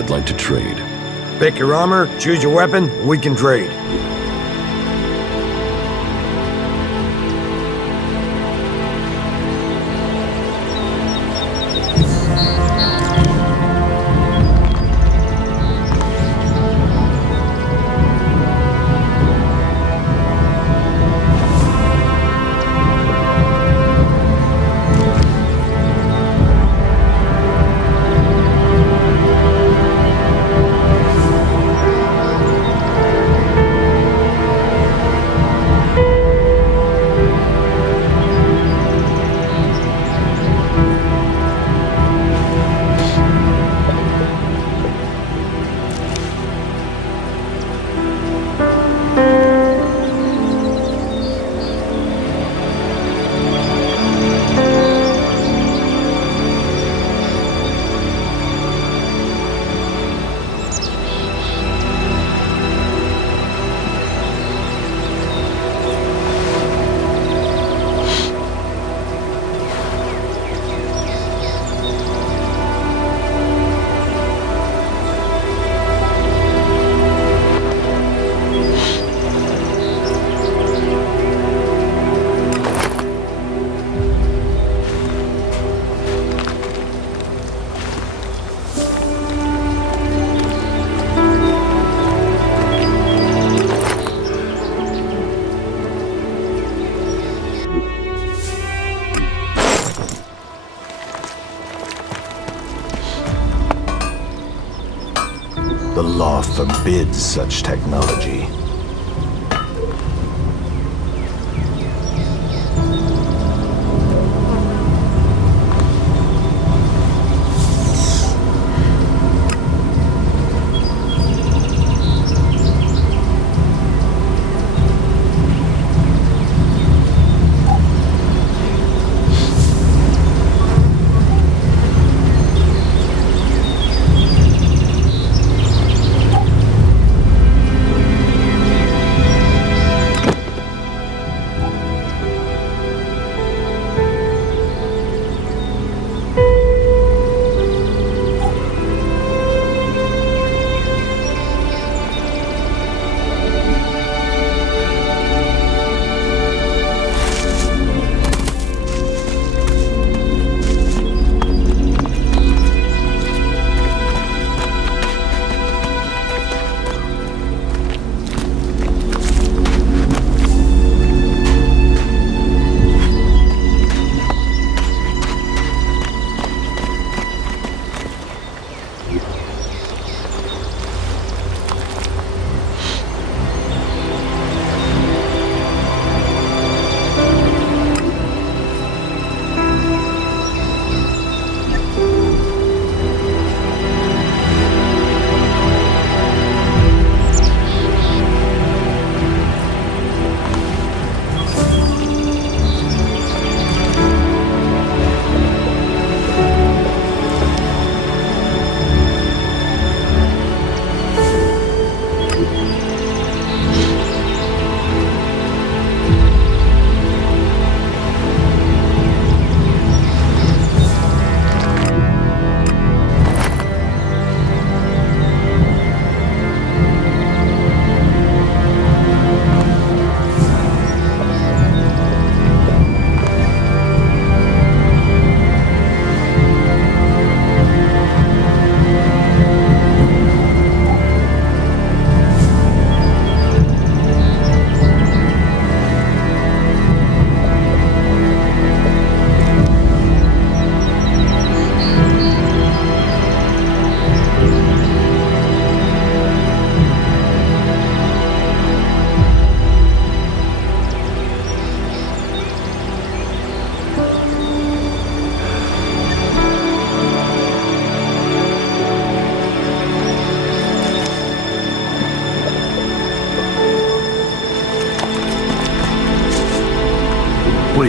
I'd like to trade. Pick your armor, choose your weapon, we can trade. The law forbids such technology.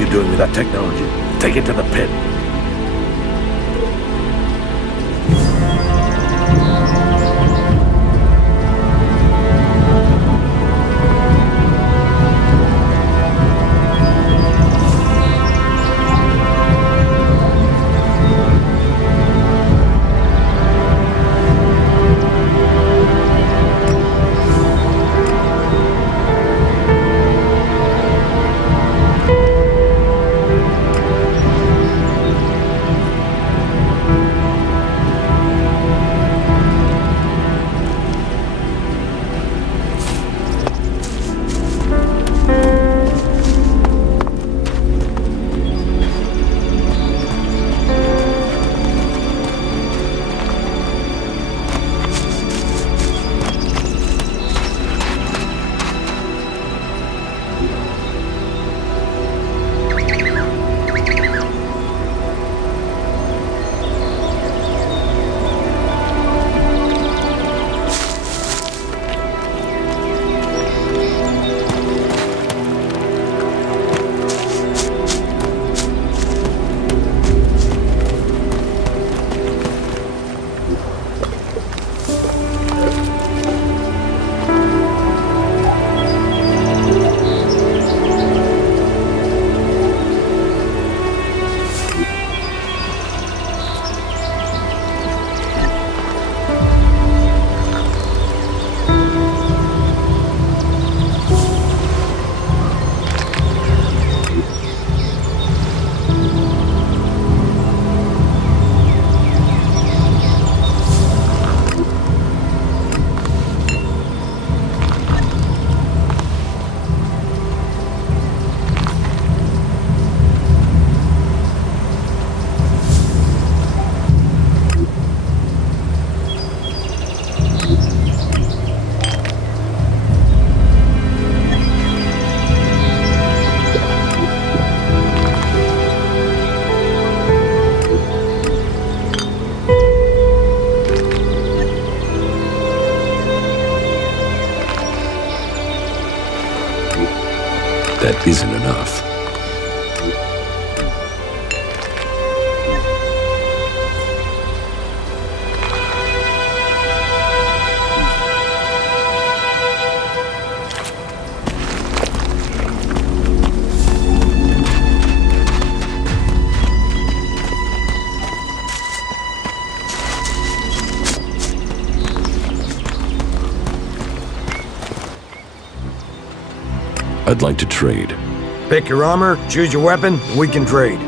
you doing with that technology? Take it to the pit. That isn't enough. I'd like to trade. Pick your armor, choose your weapon, and we can trade.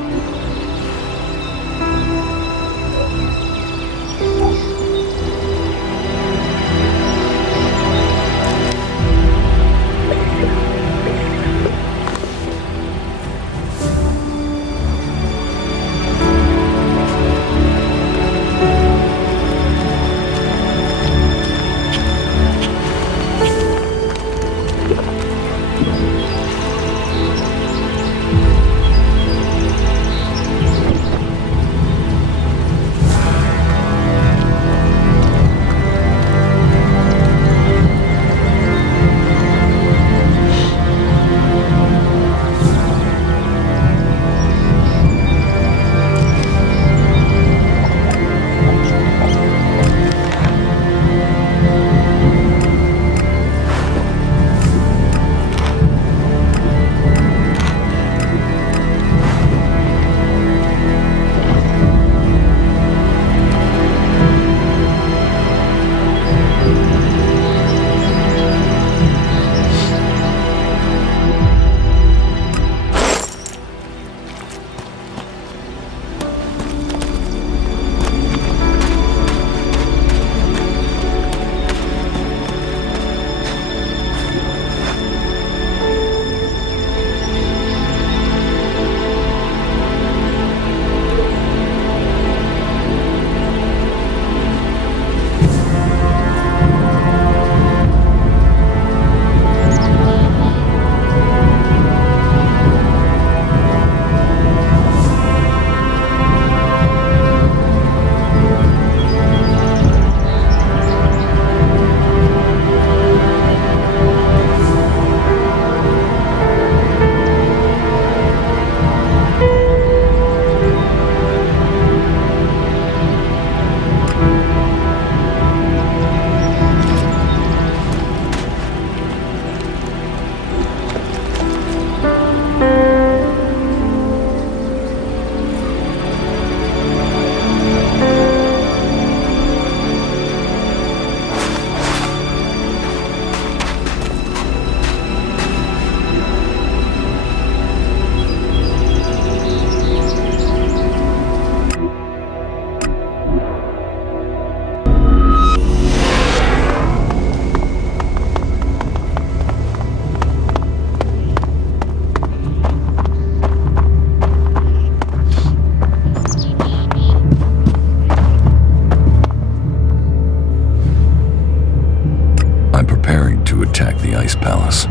attack the Ice Palace.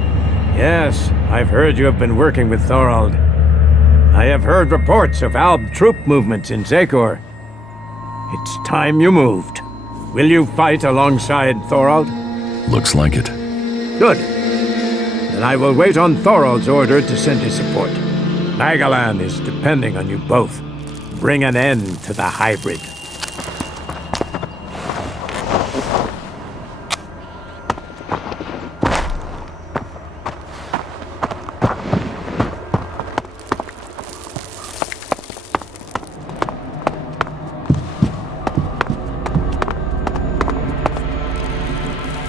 Yes, I've heard you have been working with Thorald. I have heard reports of Alb troop movements in Zekor. It's time you moved. Will you fight alongside Thorald? Looks like it. Good. Then I will wait on Thorald's order to send his support. Magalan is depending on you both. Bring an end to the hybrid.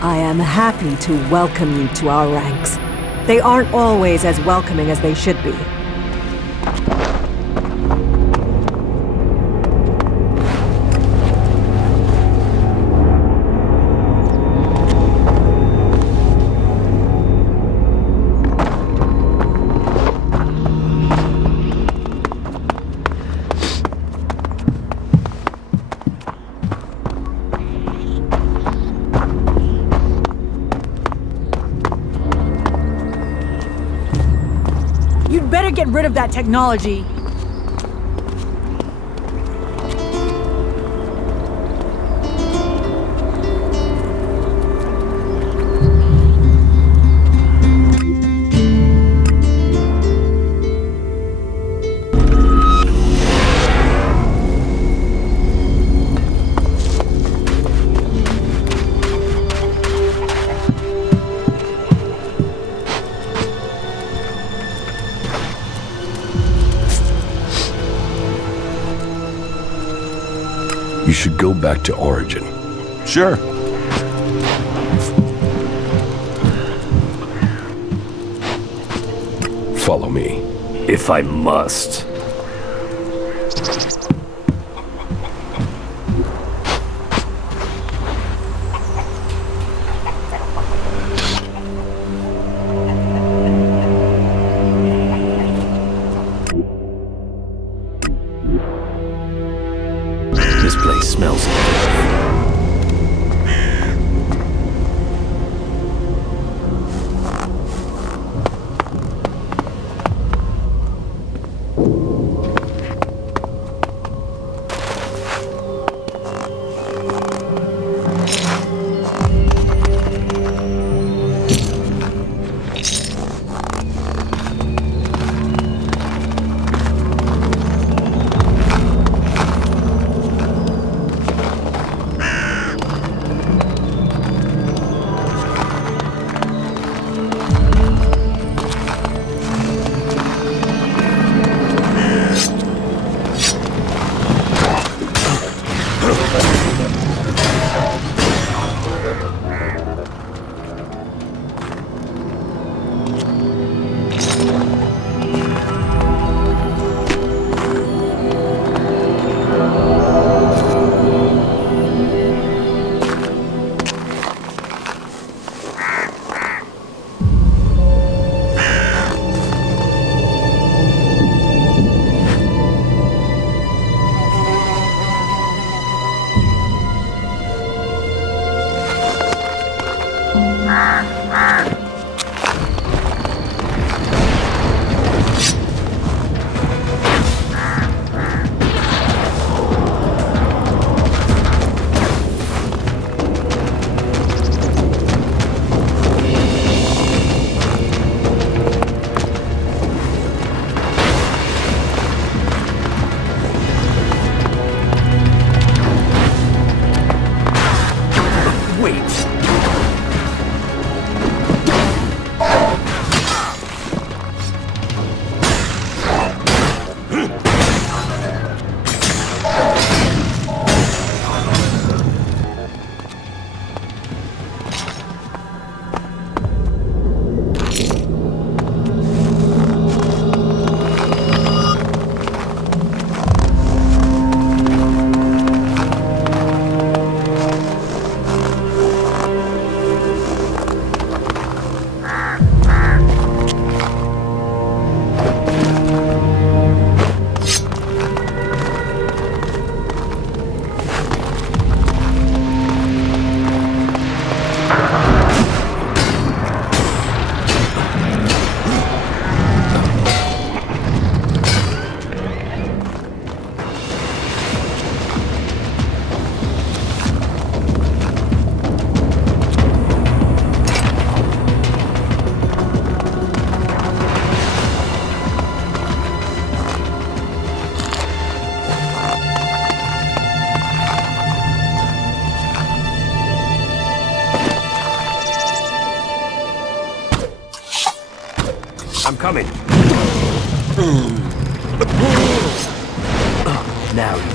I am happy to welcome you to our ranks. They aren't always as welcoming as they should be. You'd better get rid of that technology. You should go back to Origin. Sure. Follow me. If I must. This place smells like death. I'm coming. Now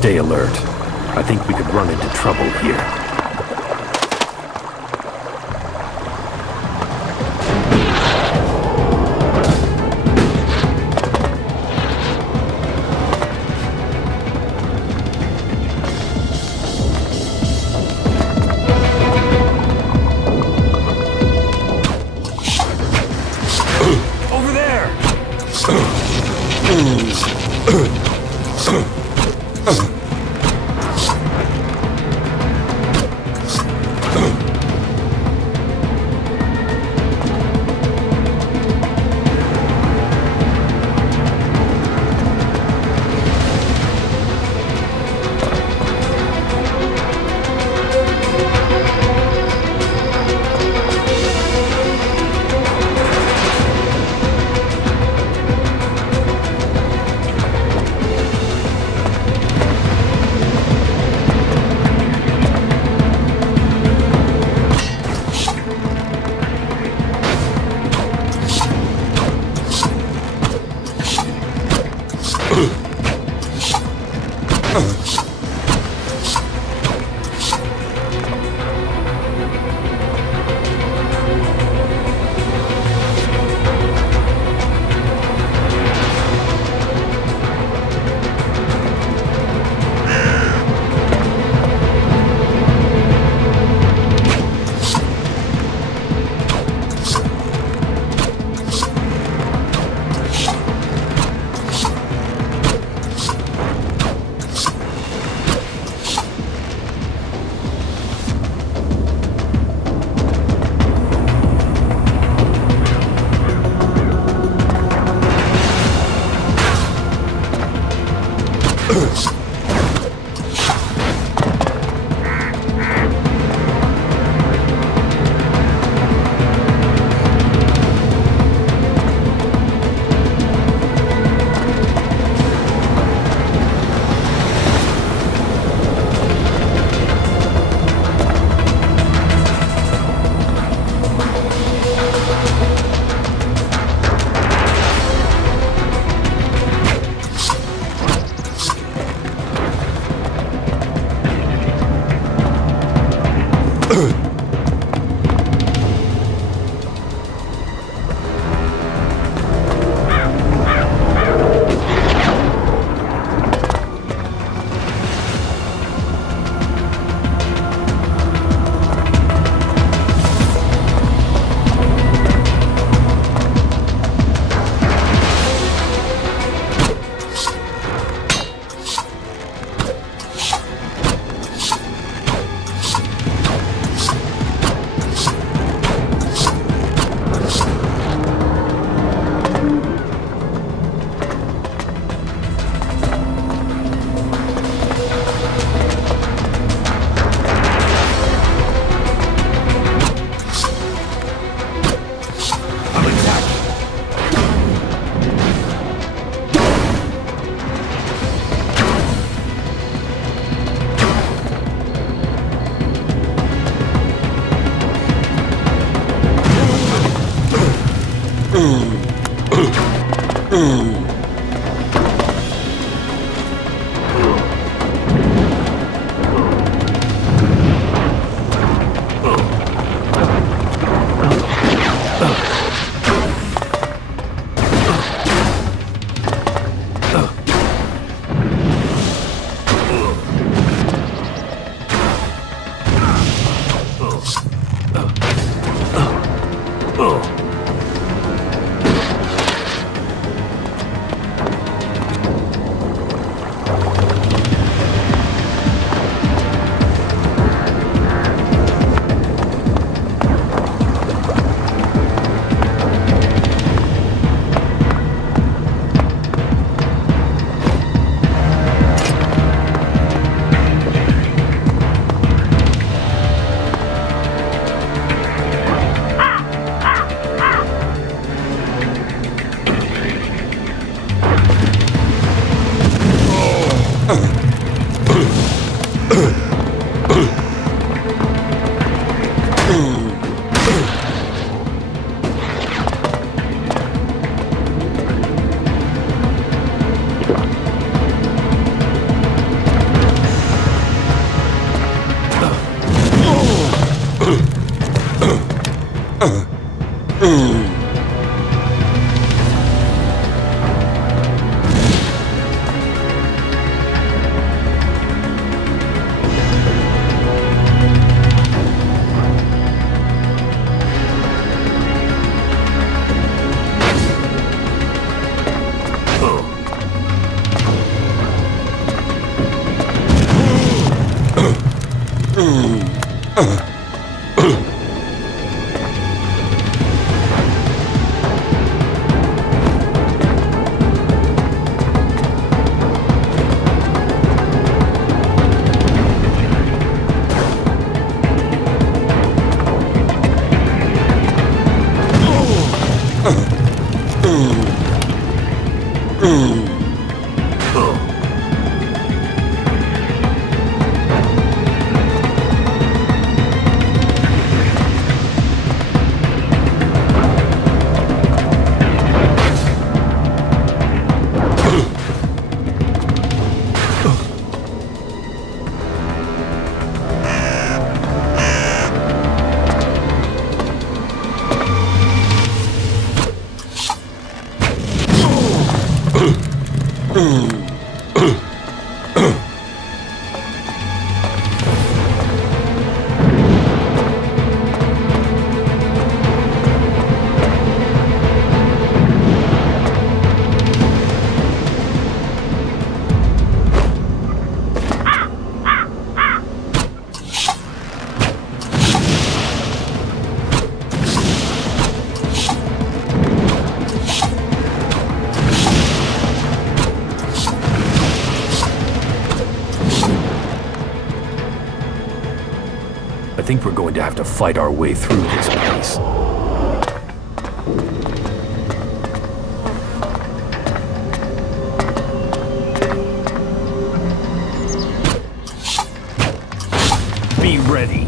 Stay alert. I think we could run into trouble here. Over there! I think we're going to have to fight our way through this place. Be ready.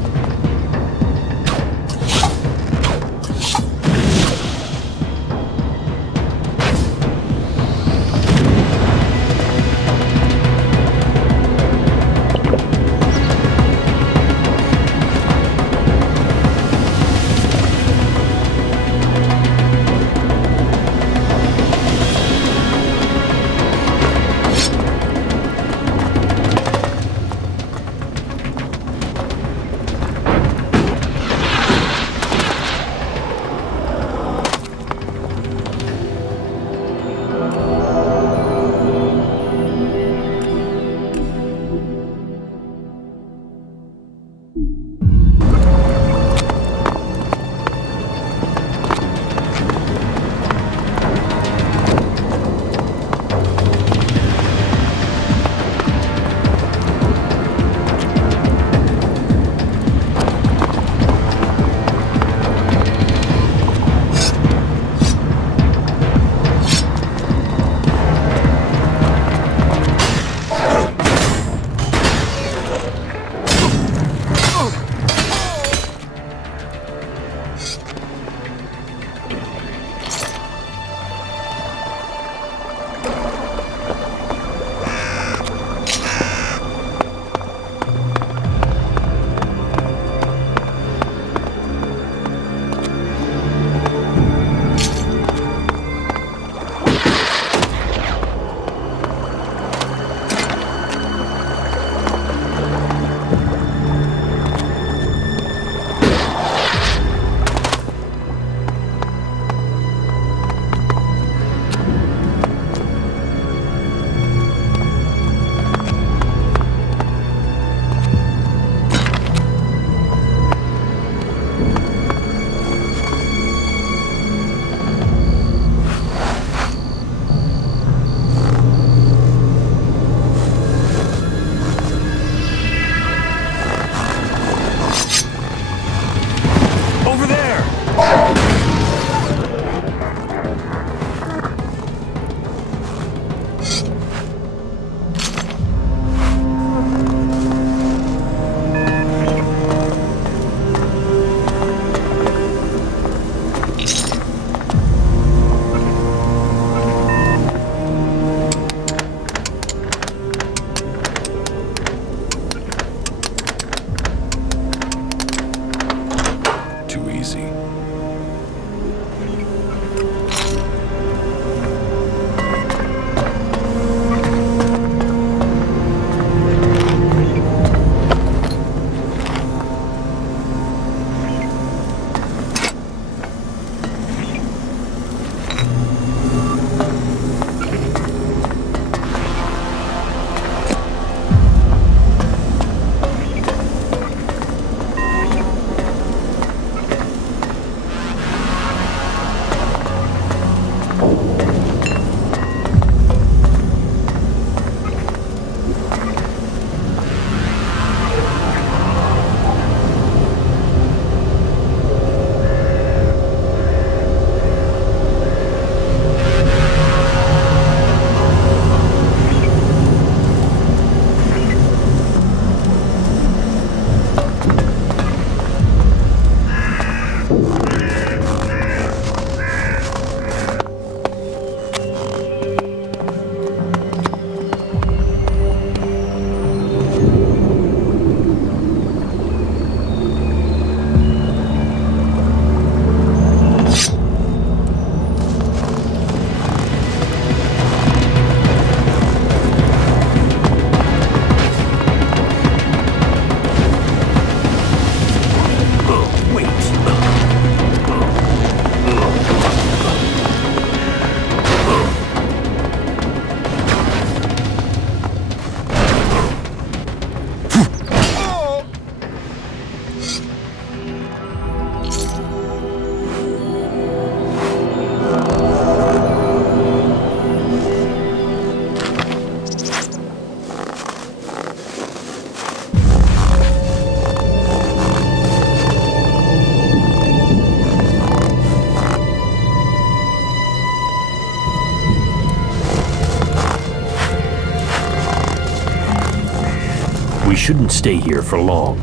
We shouldn't stay here for long.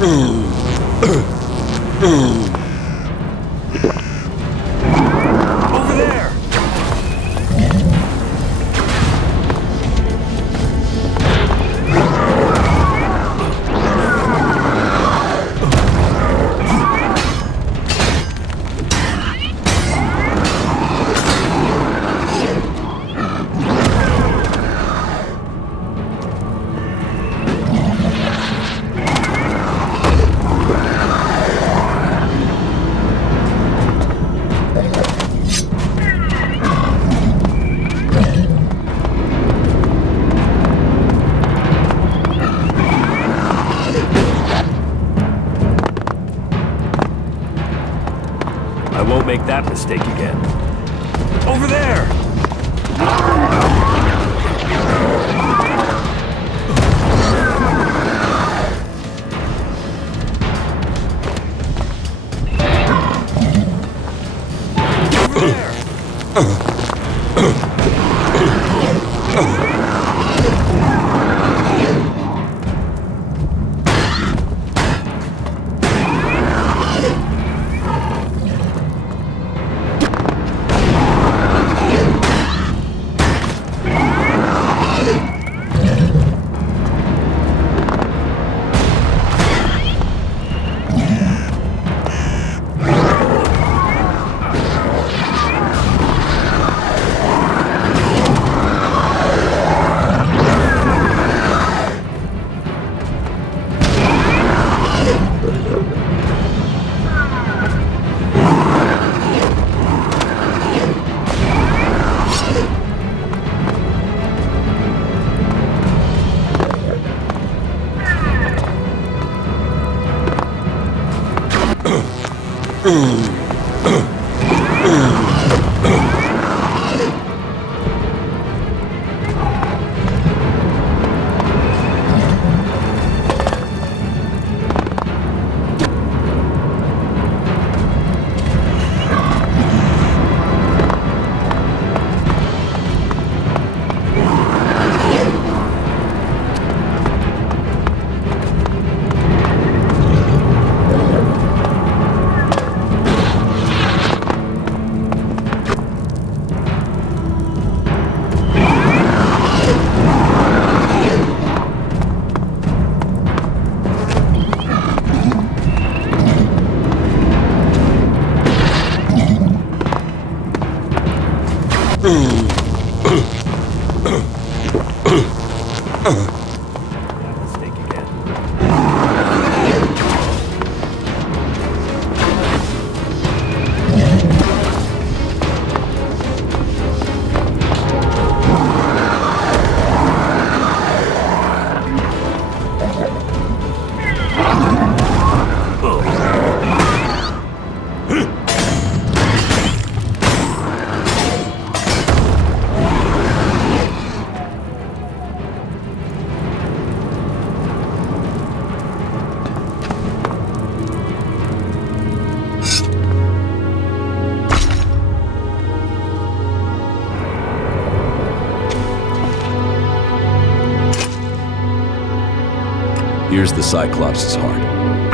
Over there! I won't make that mistake again. Over there! Here's the Cyclops' heart.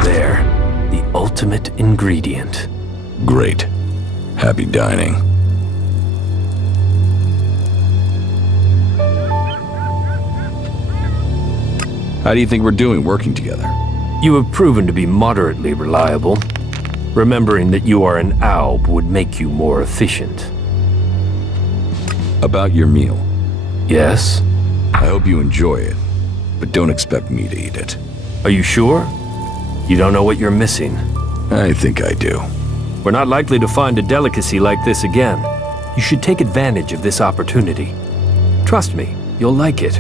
There. The ultimate ingredient. Great. Happy dining. How do you think we're doing working together? You have proven to be moderately reliable. Remembering that you are an alb would make you more efficient. About your meal. Yes? I hope you enjoy it, but don't expect me to eat it. Are you sure? You don't know what you're missing. I think I do. We're not likely to find a delicacy like this again. You should take advantage of this opportunity. Trust me, you'll like it.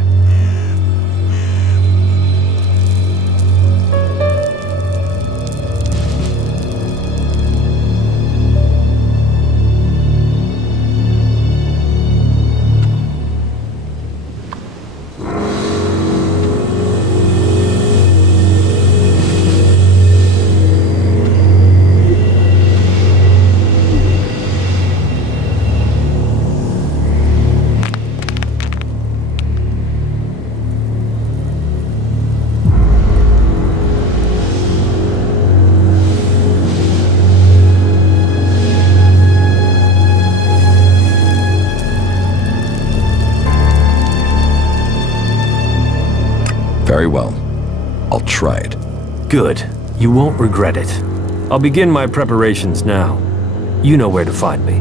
Good. You won't regret it. I'll begin my preparations now. You know where to find me.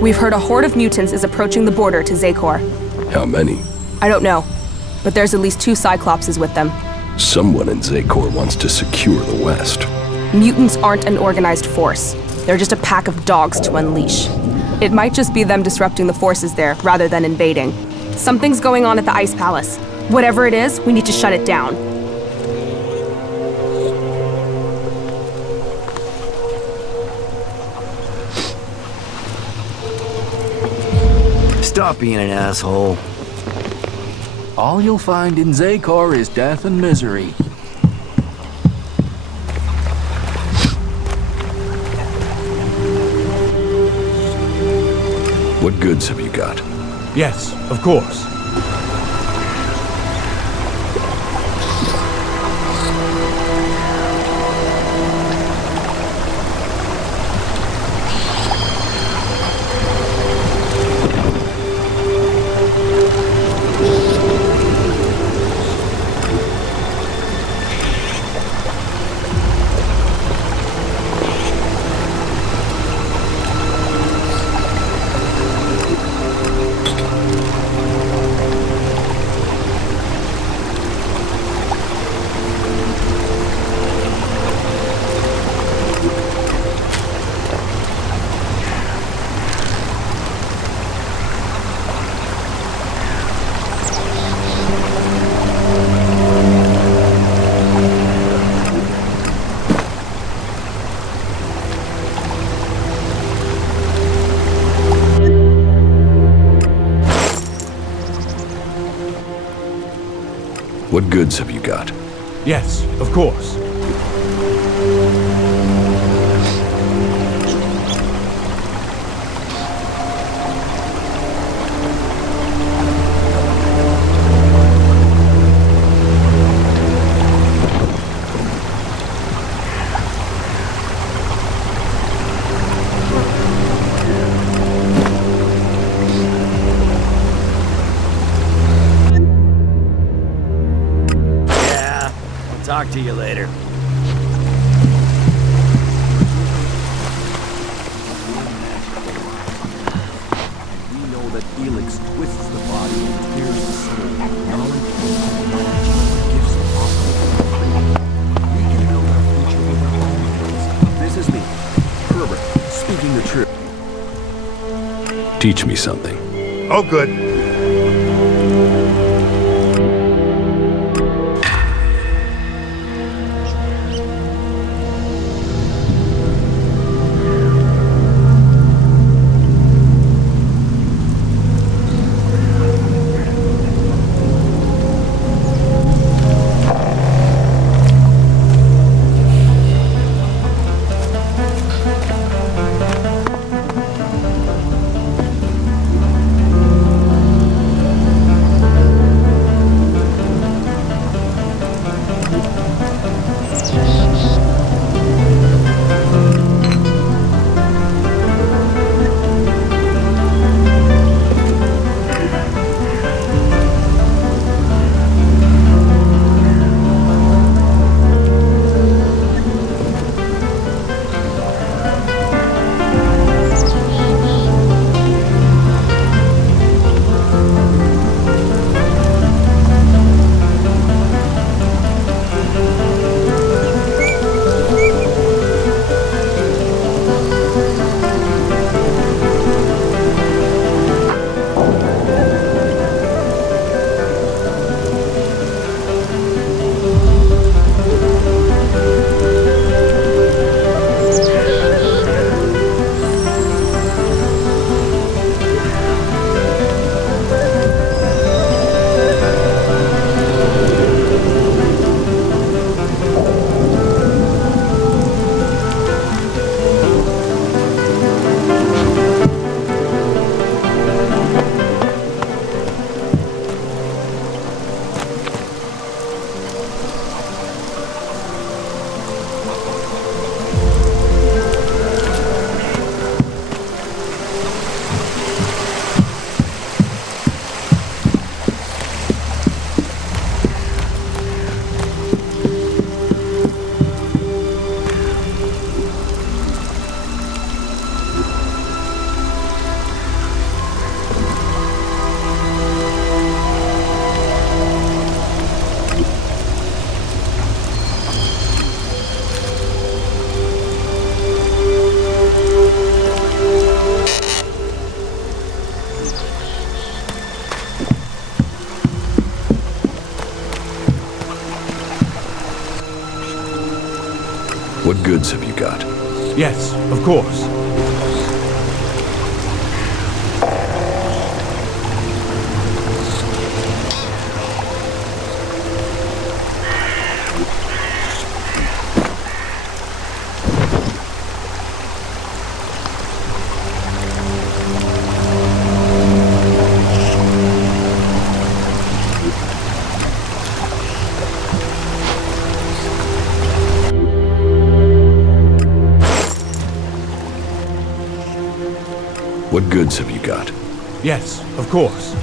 We've heard a horde of mutants is approaching the border to Zakor. How many? I don't know, but there's at least 2 Cyclopses with them. Someone in Zakor wants to secure the West. Mutants aren't an organized force. They're just a pack of dogs to unleash. It might just be them disrupting the forces there, rather than invading. Something's going on at the Ice Palace. Whatever it is, we need to shut it down. Stop being an asshole. All you'll find in Zakor is death and misery. What goods have you got? Yes, of course. What goods have you got? Yes, of course. Talk to you later. We know that Elex twists the body and tears the soul. Knowledge and knowledge are gifts of possibility. We can build our future with our own hands. This is me, Herbert, speaking the truth. Teach me something. Oh, good. What goods have you got? Yes, of course. What goods have you got? Yes, of course.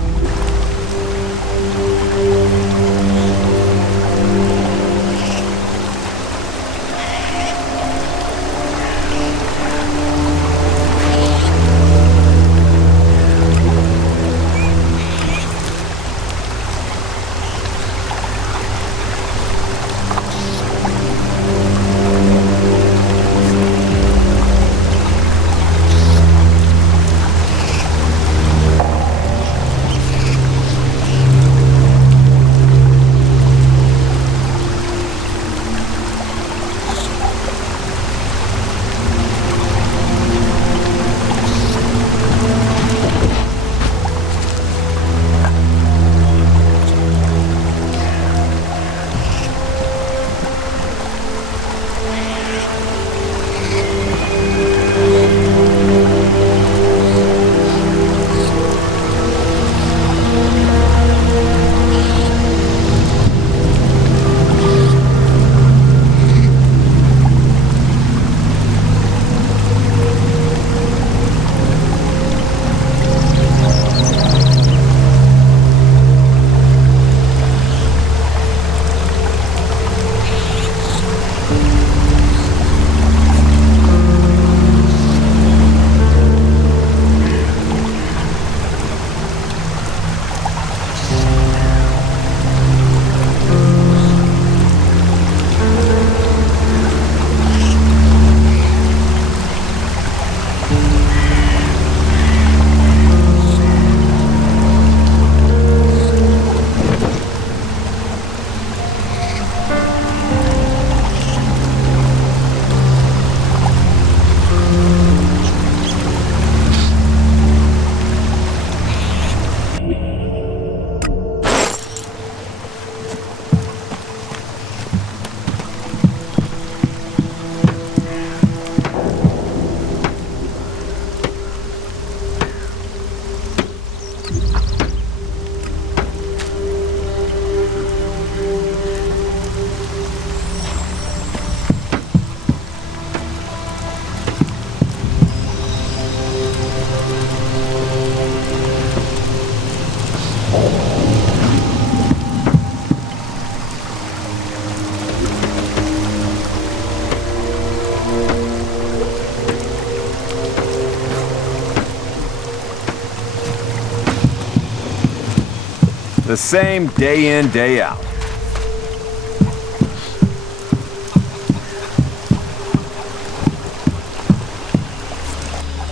The same day in, day out.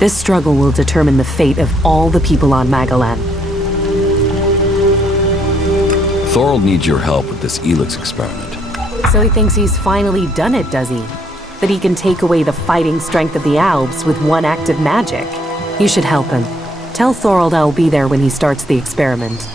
This struggle will determine the fate of all the people on Magellan. Thorold needs your help with this Elex experiment. So he thinks he's finally done it, does he? That he can take away the fighting strength of the Albs with one act of magic. You should help him. Tell Thorold I'll be there when he starts the experiment.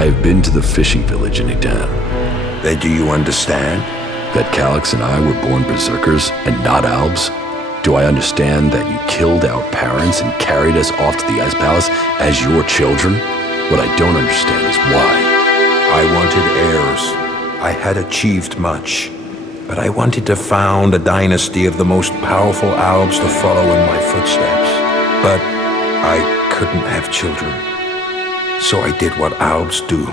I've been to the fishing village in Idan. Then do you understand? That Calyx and I were born berserkers and not Albs? Do I understand that you killed our parents and carried us off to the Ice Palace as your children? What I don't understand is why. I wanted heirs. I had achieved much. But I wanted to found a dynasty of the most powerful Albs to follow in my footsteps. But I couldn't have children. So I did what Albs do.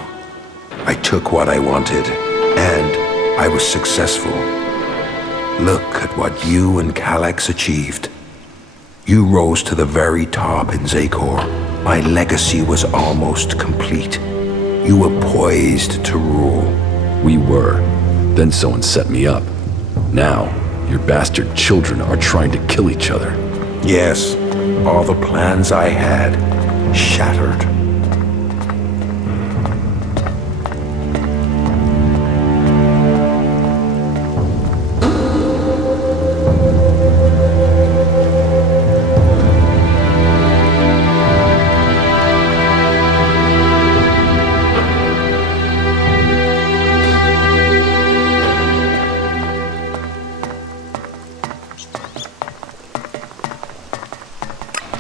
I took what I wanted, and I was successful. Look at what you and Calyx achieved. You rose to the very top in Zakor. My legacy was almost complete. You were poised to rule. We were. Then someone set me up. Now, your bastard children are trying to kill each other. Yes, all the plans I had shattered.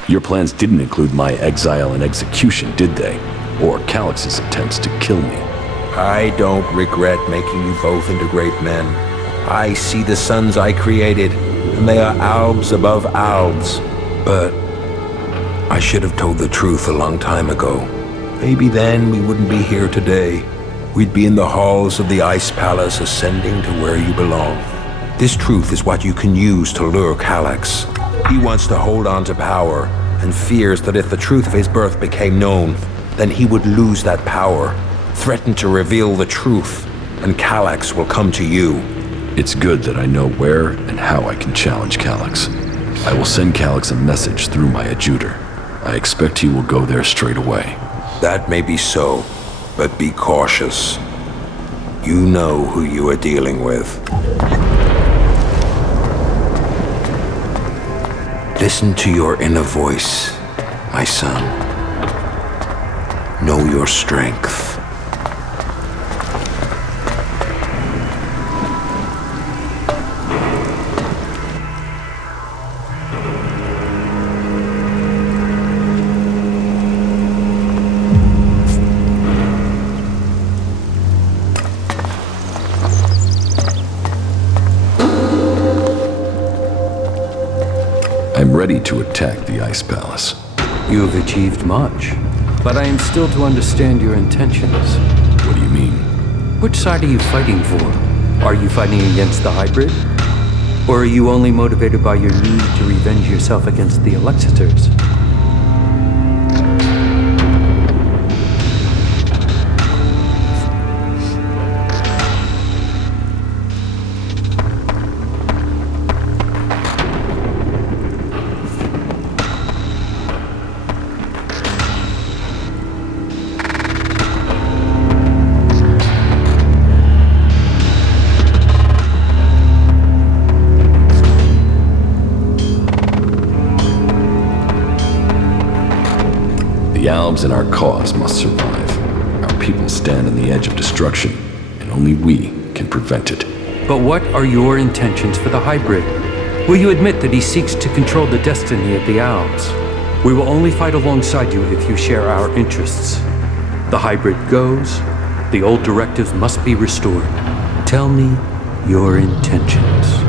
Your plans didn't include my exile and execution, did they? Or Calyx's attempts to kill me? I don't regret making you both into great men. I see the sons I created, and they are Albs above Albs. But I should have told the truth a long time ago. Maybe then we wouldn't be here today. We'd be in the halls of the Ice Palace, ascending to where you belong. This truth is what you can use to lure Calyx. He wants to hold on to power, and fears that if the truth of his birth became known, then he would lose that power, threaten to reveal the truth, and Calyx will come to you. It's good that I know where and how I can challenge Calyx. I will send Calyx a message through my adjutor. I expect he will go there straight away. That may be so, but be cautious. You know who you are dealing with. Listen to your inner voice, my son. Know your strength. I'm ready to attack the Ice Palace. You have achieved much, but I am still to understand your intentions. What do you mean? Which side are you fighting for? Are you fighting against the hybrid? Or are you only motivated by your need to revenge yourself against the Alexiters? Albs and our cause must survive. Our people stand on the edge of destruction, and only we can prevent it. But what are your intentions for the hybrid? Will you admit that he seeks to control the destiny of the Albs? We will only fight alongside you if you share our interests. The hybrid goes, the old directives must be restored. Tell me your intentions.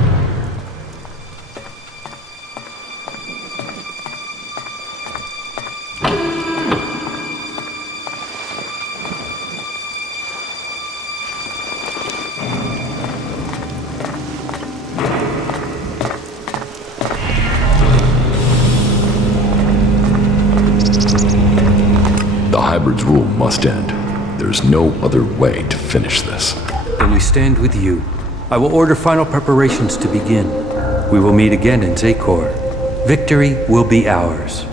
The hybrid's rule must end. There's no other way to finish this. Then we stand with you. I will order final preparations to begin. We will meet again in Zakor. Victory will be ours.